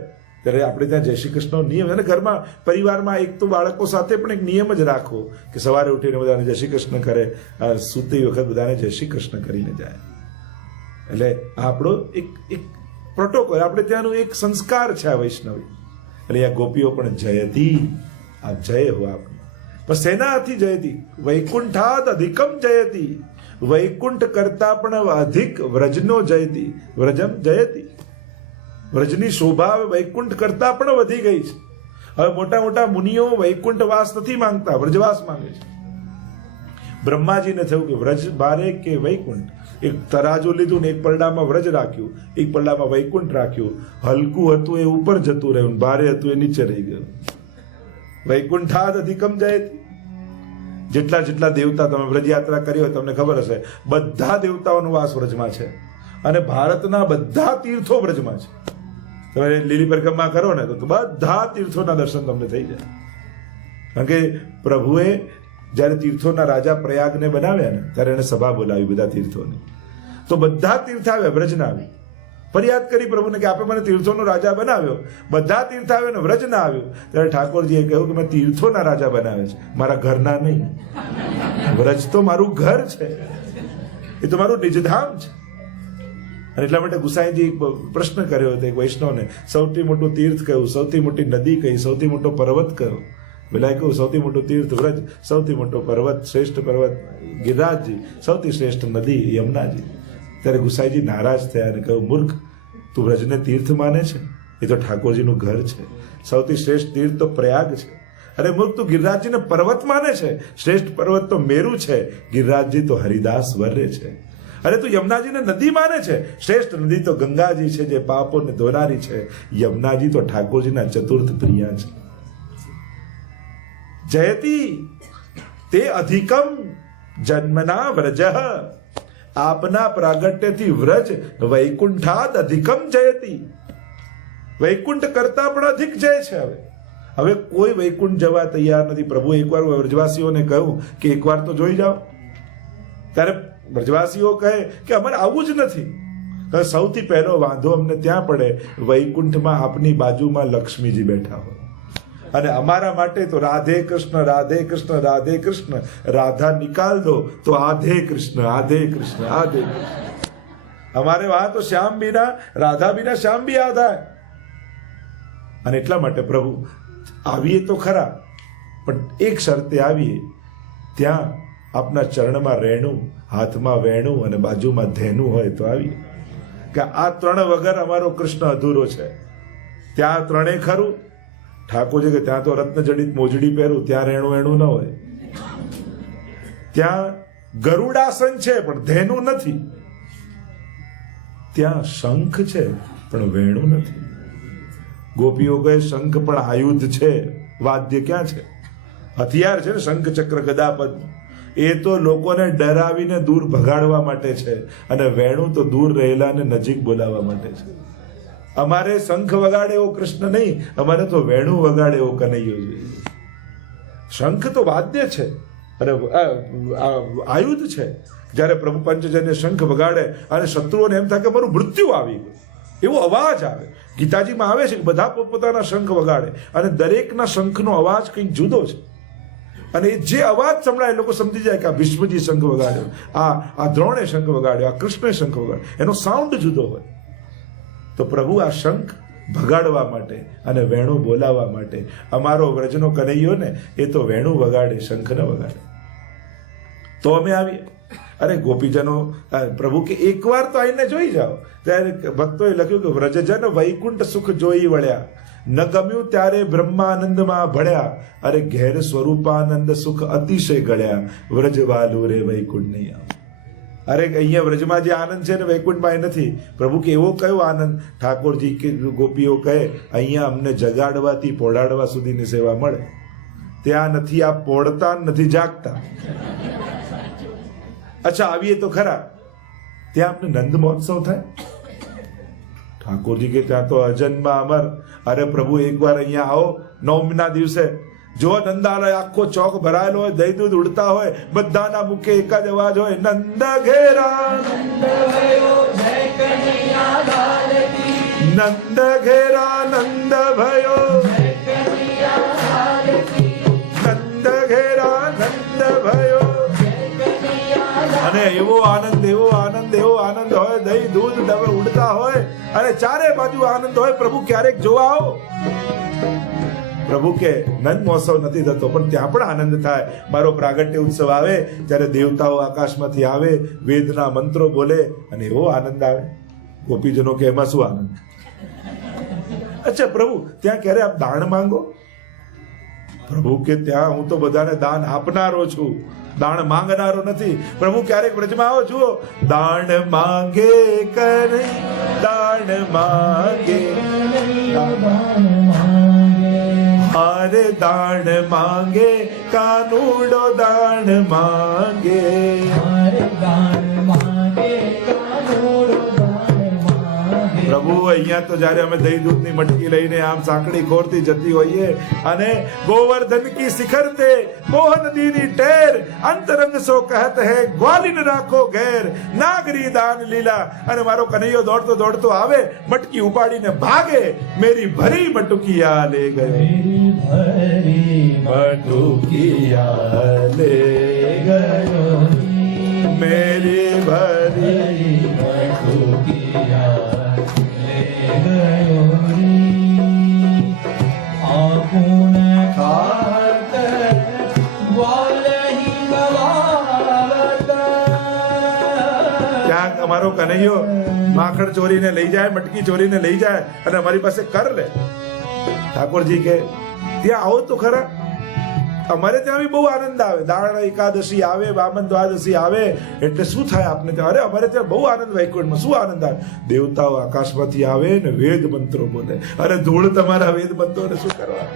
ત્યારે આપણે ત્યાં જય શ્રી કૃષ્ણનો નિયમ. અને ઘરમાં, પરિવારમાં એક તો બાળકો સાથે પણ એક નિયમ જ રાખો કે સવારે ઉઠીને બધાને જય શ્રી કૃષ્ણ કરે, સૂતી વખત બધાને જય શ્રી કૃષ્ણ કરીને જાય. એટલે આપણો એક પ્રોટોકોલ, આપણે ત્યાંનું એક સંસ્કાર છે આ વૈષ્ણવી. એટલે આ ગોપીઓ પણ જયતી, આપ જય હો આપને. પણ સેનાથી જયતી? વૈકુંઠાદ અધિકમ જયતી. વૈકુંઠ કરતા પણ અધિક વ્રજનો જયતી. વ્રજમ જયતી. વ્રજની શોભા વૈકુંઠ કરતા પણ વધી ગઈ છે. હવે મોટા મોટા મુનિઓ વૈકુંઠ વાસ નથી માંગતા, વ્રજવાસ માંગે છે. બ્રહ્માજીને થયું કે વ્રજ બારે કે વૈકુંઠ. એક તરાજુ લીધું ને એક પલડામાં વ્રજ રાખ્યું, એક પલડામાં વૈકુંઠ રાખ્યું. હલકું હતું એ ઉપર જતું રહ્યું, ભારે હતું એ નીચે રહી ગયું. વૈકુંઠાદ અધિકમ જયતી. જેટલા જેટલા દેવતા, તમે વ્રજ યાત્રા કરી હોય તમને ખબર હશે, બધા દેવતાઓનો વાસ વ્રજમાં છે. અને ભારતના બધા તીર્થો વ્રજમાં છે. તમે લીલી પરિક્રમા કરો ને તો બધા તીર્થોના દર્શન તમને થઈ જાય. કારણ કે પ્રભુએ જ્યારે તીર્થોના રાજા પ્રયાગને બનાવ્યા ને ત્યારે એને સભા બોલાવી બધા તીર્થોની. તો બધા તીર્થ આવ્યા, વ્રજના આવી. ફરિયાદ કરી પ્રભુને કે આપે મને તીર્થોનો રાજા બનાવ્યો, બધા તીર્થ આવ્યો ને વ્રજ ના આવ્યો. ત્યારે ઠાકોરજીએ કહ્યું કે મેં તીર્થોના રાજા બનાવ્યા છે, મારા ઘરના નહીં. વ્રજ તો મારું ઘર છે, એ તો મારું નિજધામ છે. અને એટલા માટે ગુસાઈજી એક પ્રશ્ન કર્યો હતો એક વૈષ્ણવને, સૌથી મોટું તીર્થ કયું, સૌથી મોટી નદી કઈ, સૌથી મોટો પર્વત કયો? પેલા કહ્યું સૌથી મોટું તીર્થ વ્રજ, સૌથી મોટો પર્વત, શ્રેષ્ઠ પર્વત ગિરિરાજજી, સૌથી શ્રેષ્ઠ નદી યમુનાજી. ત્યારે ગુસાઈજી નારાજ થયા અને કહ્યું, મૂર્ખ, તું વ્રજને તીર્થ માને છે? એ તો ઠાકોરજીનું ઘર છે. સૌથી શ્રેષ્ઠ તીર્થ તો પ્રયાગ છે. અરે મૂર્ખ, તું ગિરિરાજજીને પર્વત માને છે? શ્રેષ્ઠ પર્વત તો મેરુ છે, ગિરિરાજજી તો હરિદાસ વર્ય છે. અરે તું યમુનાજીને નદી માને છે? શ્રેષ્ઠ નદી તો ગંગાજી છે, જે પાપોને ધોનારી છે. યમુનાજી તો ઠાકોરજીના ચતુર્થ પ્રિયા છે. જયતી તે અધિકમ જન્મના વ્રજ. આપના પ્રાગટ્યથી વ્રજ વૈકુંઠાદ અધિકમ જયતી. વૈકુંઠ કરતા પણ અધિક જય છે. હવે કોઈ વૈકુંઠ જવા તૈયાર નથી. પ્રભુ એકવાર વ્રજવાસીઓને કહ્યું કે એકવાર તો જોઈ જાઓ. ત્યારે વ્રજવાસીઓ કહે કે અમારે આવું જ નથી. સૌથી પહેલો વાંધો અમને ત્યાં પડે, વૈકુંઠમાં આપની બાજુમાં લક્ષ્મીજી બેઠા હોય, અને અમારા માટે તો રાધે કૃષ્ણ રાધે કૃષ્ણ રાધે કૃષ્ણ, રાધા નિકાલ દો તો આધે કૃષ્ણ આધે કૃષ્ણ આધે કૃષ્ણ. અમારે વહાં તો શ્યામ બીના, રાધા બીના શ્યામ બી આધા. અને એટલા માટે પ્રભુ આવીએ તો ખરા, પણ એક શરતે આવીએ, ત્યાં આપના ચરણમાં રેણું, હાથમાં વેણું અને બાજુમાં ધેનું હોય તો આવીએ. કે આ 3 વગર અમારો કૃષ્ણ અધૂરો છે. ત્યાં 3 ખરું. ઠાકોરજી કે ત્યાં તો રત્નજડિત મોજડી પહેરું, ત્યાં રેણું વેણું ન હોય. ત્યાં ગરુડાસન છે પણ ધેનું નથી. ત્યાં શંખ છે પણ વેણું નથી. ગોપીઓ કહે શંખ પણ આયુધ છે, વાદ્ય ક્યાં છે? હથિયાર છે ને શંખ ચક્ર ગદા પદ્મ, એ તો લોકોને ડરાવીને દૂર ભગાડવા માટે છે, અને વેણું તો દૂર રહેલાને નજીક બોલાવવા માટે છે. અમારે શંખ વગાડે એવો કૃષ્ણ નહીં, અમારે તો વેણું વગાડે એવો કનૈયો જોઈએ. શંખ તો વાદ્ય છે અને આયુધ છે. જ્યારે પ્રભુ પંચજન્ય શંખ વગાડે અને શત્રુઓને એમ થાય કે મારું મૃત્યુ આવી ગયું, એવો અવાજ આવે. ગીતાજીમાં આવે છે કે બધા પોતપોતાના શંખ વગાડે અને દરેકના શંખનો અવાજ કંઈક જુદો છે. અને જે અવાજ સંભળાય લોકો સમજી જાય કે આ ભીષ્મજી શંખ વગાડ્યો, આ દ્રોણે શંખ વગાડ્યો, આ કૃષ્ણે શંખ વગાડ્યો, એનો સાઉન્ડ જુદો હોય. તો પ્રભુ આ શંખ ભગાડવા માટે અને વેણું બોલાવવા માટે, અમારો વ્રજનો કનૈયો ને એ તો વેણું વગાડે, શંખ ન વગાડે. તો અમે આવીએ. અરે ગોપીજનો પ્રભુ કે એકવાર તો આઈને જોઈ જાઓ. ત્યારે ભક્તોએ લખ્યું કે વ્રજજન વૈકુંઠ સુખ જોઈ વળ્યા, ન ગમ્યું ત્યારે બ્રહ્માનંદમાં ભળ્યા, અરે ઘેર સ્વરૂપાનંદ સુખ અતિશય ગળ્યા, વ્રજવાલુ રે વૈકુંઠ નહીં આવ. અરે અહીંયા વ્રજમાં જે આનંદ છે ને વૈકુંઠમાં એ નથી. પ્રભુ કે એવો કયો આનંદ? ઠાકોરજી કે ગોપીઓ કહે અહીંયા અમને જગાડવાથી પોડાડવા સુધીની સેવા મળે, ત્યાં નથી આ પોડતા નથી જાગતા. અચ્છા આવીએ તો ખરા, ત્યાં આપણે નંદ મહોત્સવ થાય. ઠાકોરજી કે ત્યાં તો અજન્મ અમર. અરે પ્રભુ એકવાર અહીંયા આવો, નવમીના દિવસે જો નંદાલય આખો ચોક ભરાયેલો હોય, દહીં દૂધ ઉડતા હોય, બધાના મુખે એક જ અવાજ હોય, નંદ ઘેરા નંદ ભયો જય કનૈયા લાલ કી, નંદ ઘેરા નંદ ભયો જય કનૈયા લાલ કી, નંદ ઘેરા નંદ ભયો જય કનૈયા લાલ. અને એવો આનંદ હોય, દહીં દૂધ ઉડતા હોય અને ચારે બાજુ આનંદ હોય. પ્રભુ ક્યારેક જોવા આવો. પ્રભુ કે નંદ મહોત્સવ નથી થતો પણ ત્યાં પણ આનંદ થાય. મારો પ્રાગટ્ય ઉત્સવ આવે ત્યારે દેવતાઓ આકાશમાંથી આવે, વેદના મંત્રો બોલે અને એવો આનંદ આવે. ગોપીજનો કે એમાં શું આનંદ? અચ્છા પ્રભુ ત્યાં ક્યારે આપ દાન માંગો? પ્રભુ કે ત્યાં હું તો બધાને દાન આપનારો છું, દાન માંગનારો નથી. પ્રભુ ક્યારેક વ્રજમાં આવો, જુઓ દાન માંગે કરે, દાન માંગે, અરે દાન માંગે કાનુડો, દાન માંગે, અરે દાન માંગે કાનુડો, દાન માંગે. પ્રભુ અહીંયા તો જયારે અમે દહીં દૂધની મટકી લઈને આમ સાંકડી ખોરતી જતી હોઈએ અને ગોવર્ધન કી શિખર તે મોહ નદીની ટેર, અંતરંગ સો કહત હે ગ્વાલિન રાખો ઘેર, નાગરી દાન લીલા. અને મારો કનૈયો દોડતો દોડતો આવે, મટકી ઉપાડીને ભાગે, મેરી ભરી મટુકિયા લે ગયો, મેરી ભરી મટુકિયા લે ગયો, મેરી ભરી મટુકિયા અમારો કનૈયો માખણ ચોરીને લઈ જાય, મટકી ચોરીને લઈ જાય અને અમારી પાસે કર લે. ઠાકોરજી કે ત્યાં આવો તો ખરા. અમારે ત્યાં બી બહુ આનંદ આવે. દાણ એકાદશી આવે, વામન દ્વાદશી આવે એટલે શું થાય આપને ત્યાં? અરે અમારે ત્યાં બહુ આનંદ. વૈકુંઠમાં શું આનંદ આવે? દેવતાઓ આકાશમાંથી આવે ને વેદ મંત્રો બોલે. અરે ધૂળ તમારા વેદ મંત્રોને શું કરવા?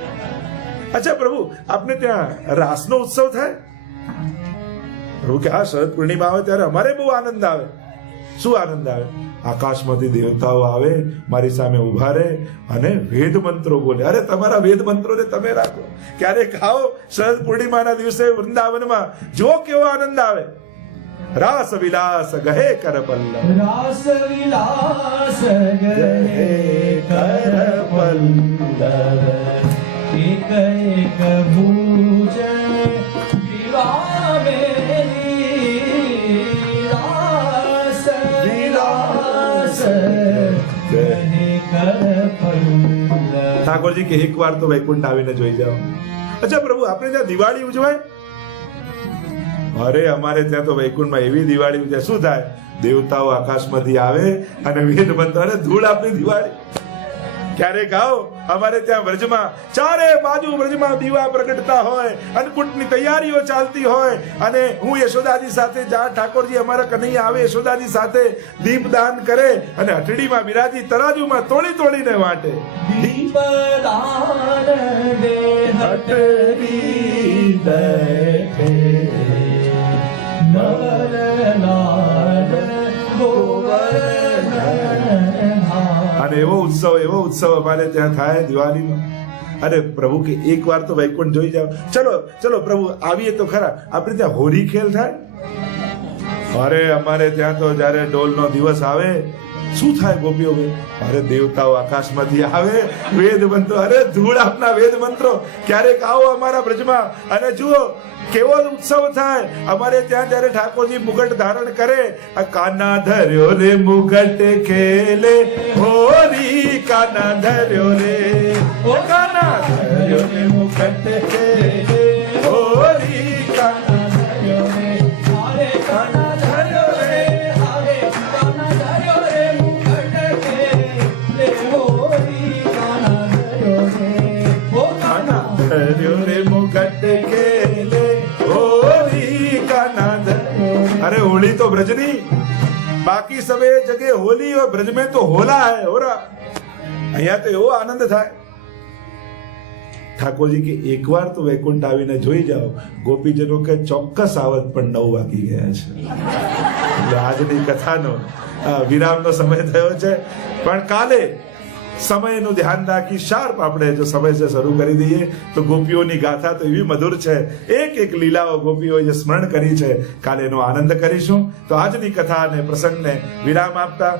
અચ્છા પ્રભુ આપને ત્યાં રાસનો ઉત્સવ થાય? પ્રભુ કે હા, શરદ પૂર્ણિમા આવે ત્યારે અમારે બહુ આનંદ આવે. શું આનંદ આવે? આકાશમાંથી દેવતાઓ આવે, મારી સામે ઉભા રહે અને વેદ મંત્રો બોલે. અરે તમારા વેદ મંત્રોને તમે રાખો. ક્યારેક આવો શરદ પૂર્ણિમાના દિવસે વૃંદાવનમાં, જો કેવો આનંદ આવે. રાસ વિલાસ ગહે કર પલ્લવ, રાસ વિલાસ ગહે કર પલ્લવ, એક એક ભૂજન વિવાવે. ઠાકોરજી કે એક વાર તો વૈકુંઠ આવીને જોઈ જાઓ. અચ્છા પ્રભુ આપણે ત્યાં દિવાળી ઉજવાય? અરે અમારે ત્યાં તો વૈકુંઠમાં એવી દિવાળી ઉજવાય. શું થાય? દેવતાઓ આકાશમાંથી આવે અને વેદ મંત્ર, ધૂળ આપણી દિવાળી. ક્યારેક આવો અમારે ત્યાં વ્રજમાં ચારે બાજુ વ્રજમાં દીવા પ્રગટતા હોય, અન્નકૂટની તૈયારીઓ ચાલતી હોય, અને હું યશોદાજી સાથે જ્યાં ઠાકોરજી અમારા કનૈયા આવે યશોદાજી સાથે દીપદાન કરે અને હટડીમાં બિરાજી તરાજુમાં તોડી તોડીને વાટે. દીપદાન દે હટડી બેઠે નવલનાદ ગોવર્ધન. અને એવો ઉત્સવ અમારે ત્યાં થાય દિવાળીમાં. અરે પ્રભુ કે એક વાર તો વૈકુંઠ જોઈ જાઓ. ચલો પ્રભુ આવીએ તો ખરા. આપણે ત્યાં હોળી ખેલ થાય. અરે અમારે ત્યાં તો જયારે ડોલનો દિવસ આવે શું થાય ગોપીઓ? અરે દેવતાઓ આકાશમાંથી આવે, વેદ મંત્રો, અરે ધૂળ આપના વેદ મંત્રો. ક્યારેક આવો અમારા બ્રજમાં અને જુઓ કેવો ઉત્સવ થાય. અમારે ત્યાં જયારે ઠાકોરજી મુગટ ધારણ કરે, આ કાના ધર્યો રે મુગટ ખેલે, હોરી કાના ધર્યો રે, ઓ કાના ધર્યો રે મુગટ ખેલે, હોરી કાના ધર્યો રે, હરે કાના ધર્યો રે, હરે કાના ધર્યો રે મુગટ ખેલે, હોરી કાના ધર્યો રે, ઓ કાના ધર્યો રે મુગટ ખેલે, હોરી કાના ધર્યો. अरे होली तो ब्रजनी, बाकी सबे जगह होली और ब्रज में तो होला है, होरा. અહીંયા તો એવો આનંદ થાય. ઠાકોરજી કે એકવાર તો વૈકુંઠ આવીને જોઈ જાઓ. ગોપીજનો કે ચોક્કસ આવત, પણ 9 વાગી ગયા છે. એટલે આજની કથાનો વિરામનો સમય થયો છે, પણ કાલે સમયનું ધ્યાન રાખી શાર્પ આપણે જો સમયસર શરૂ કરી દઈએ તો ગોપીઓની ગાથા તો એવી મધુર છે. એક લીલાઓ ગોપીઓએ જે સ્મરણ કરી છે, કાલે એનો આનંદ કરીશું. તો આજની કથા અને પ્રસંગને વિરામ આપતા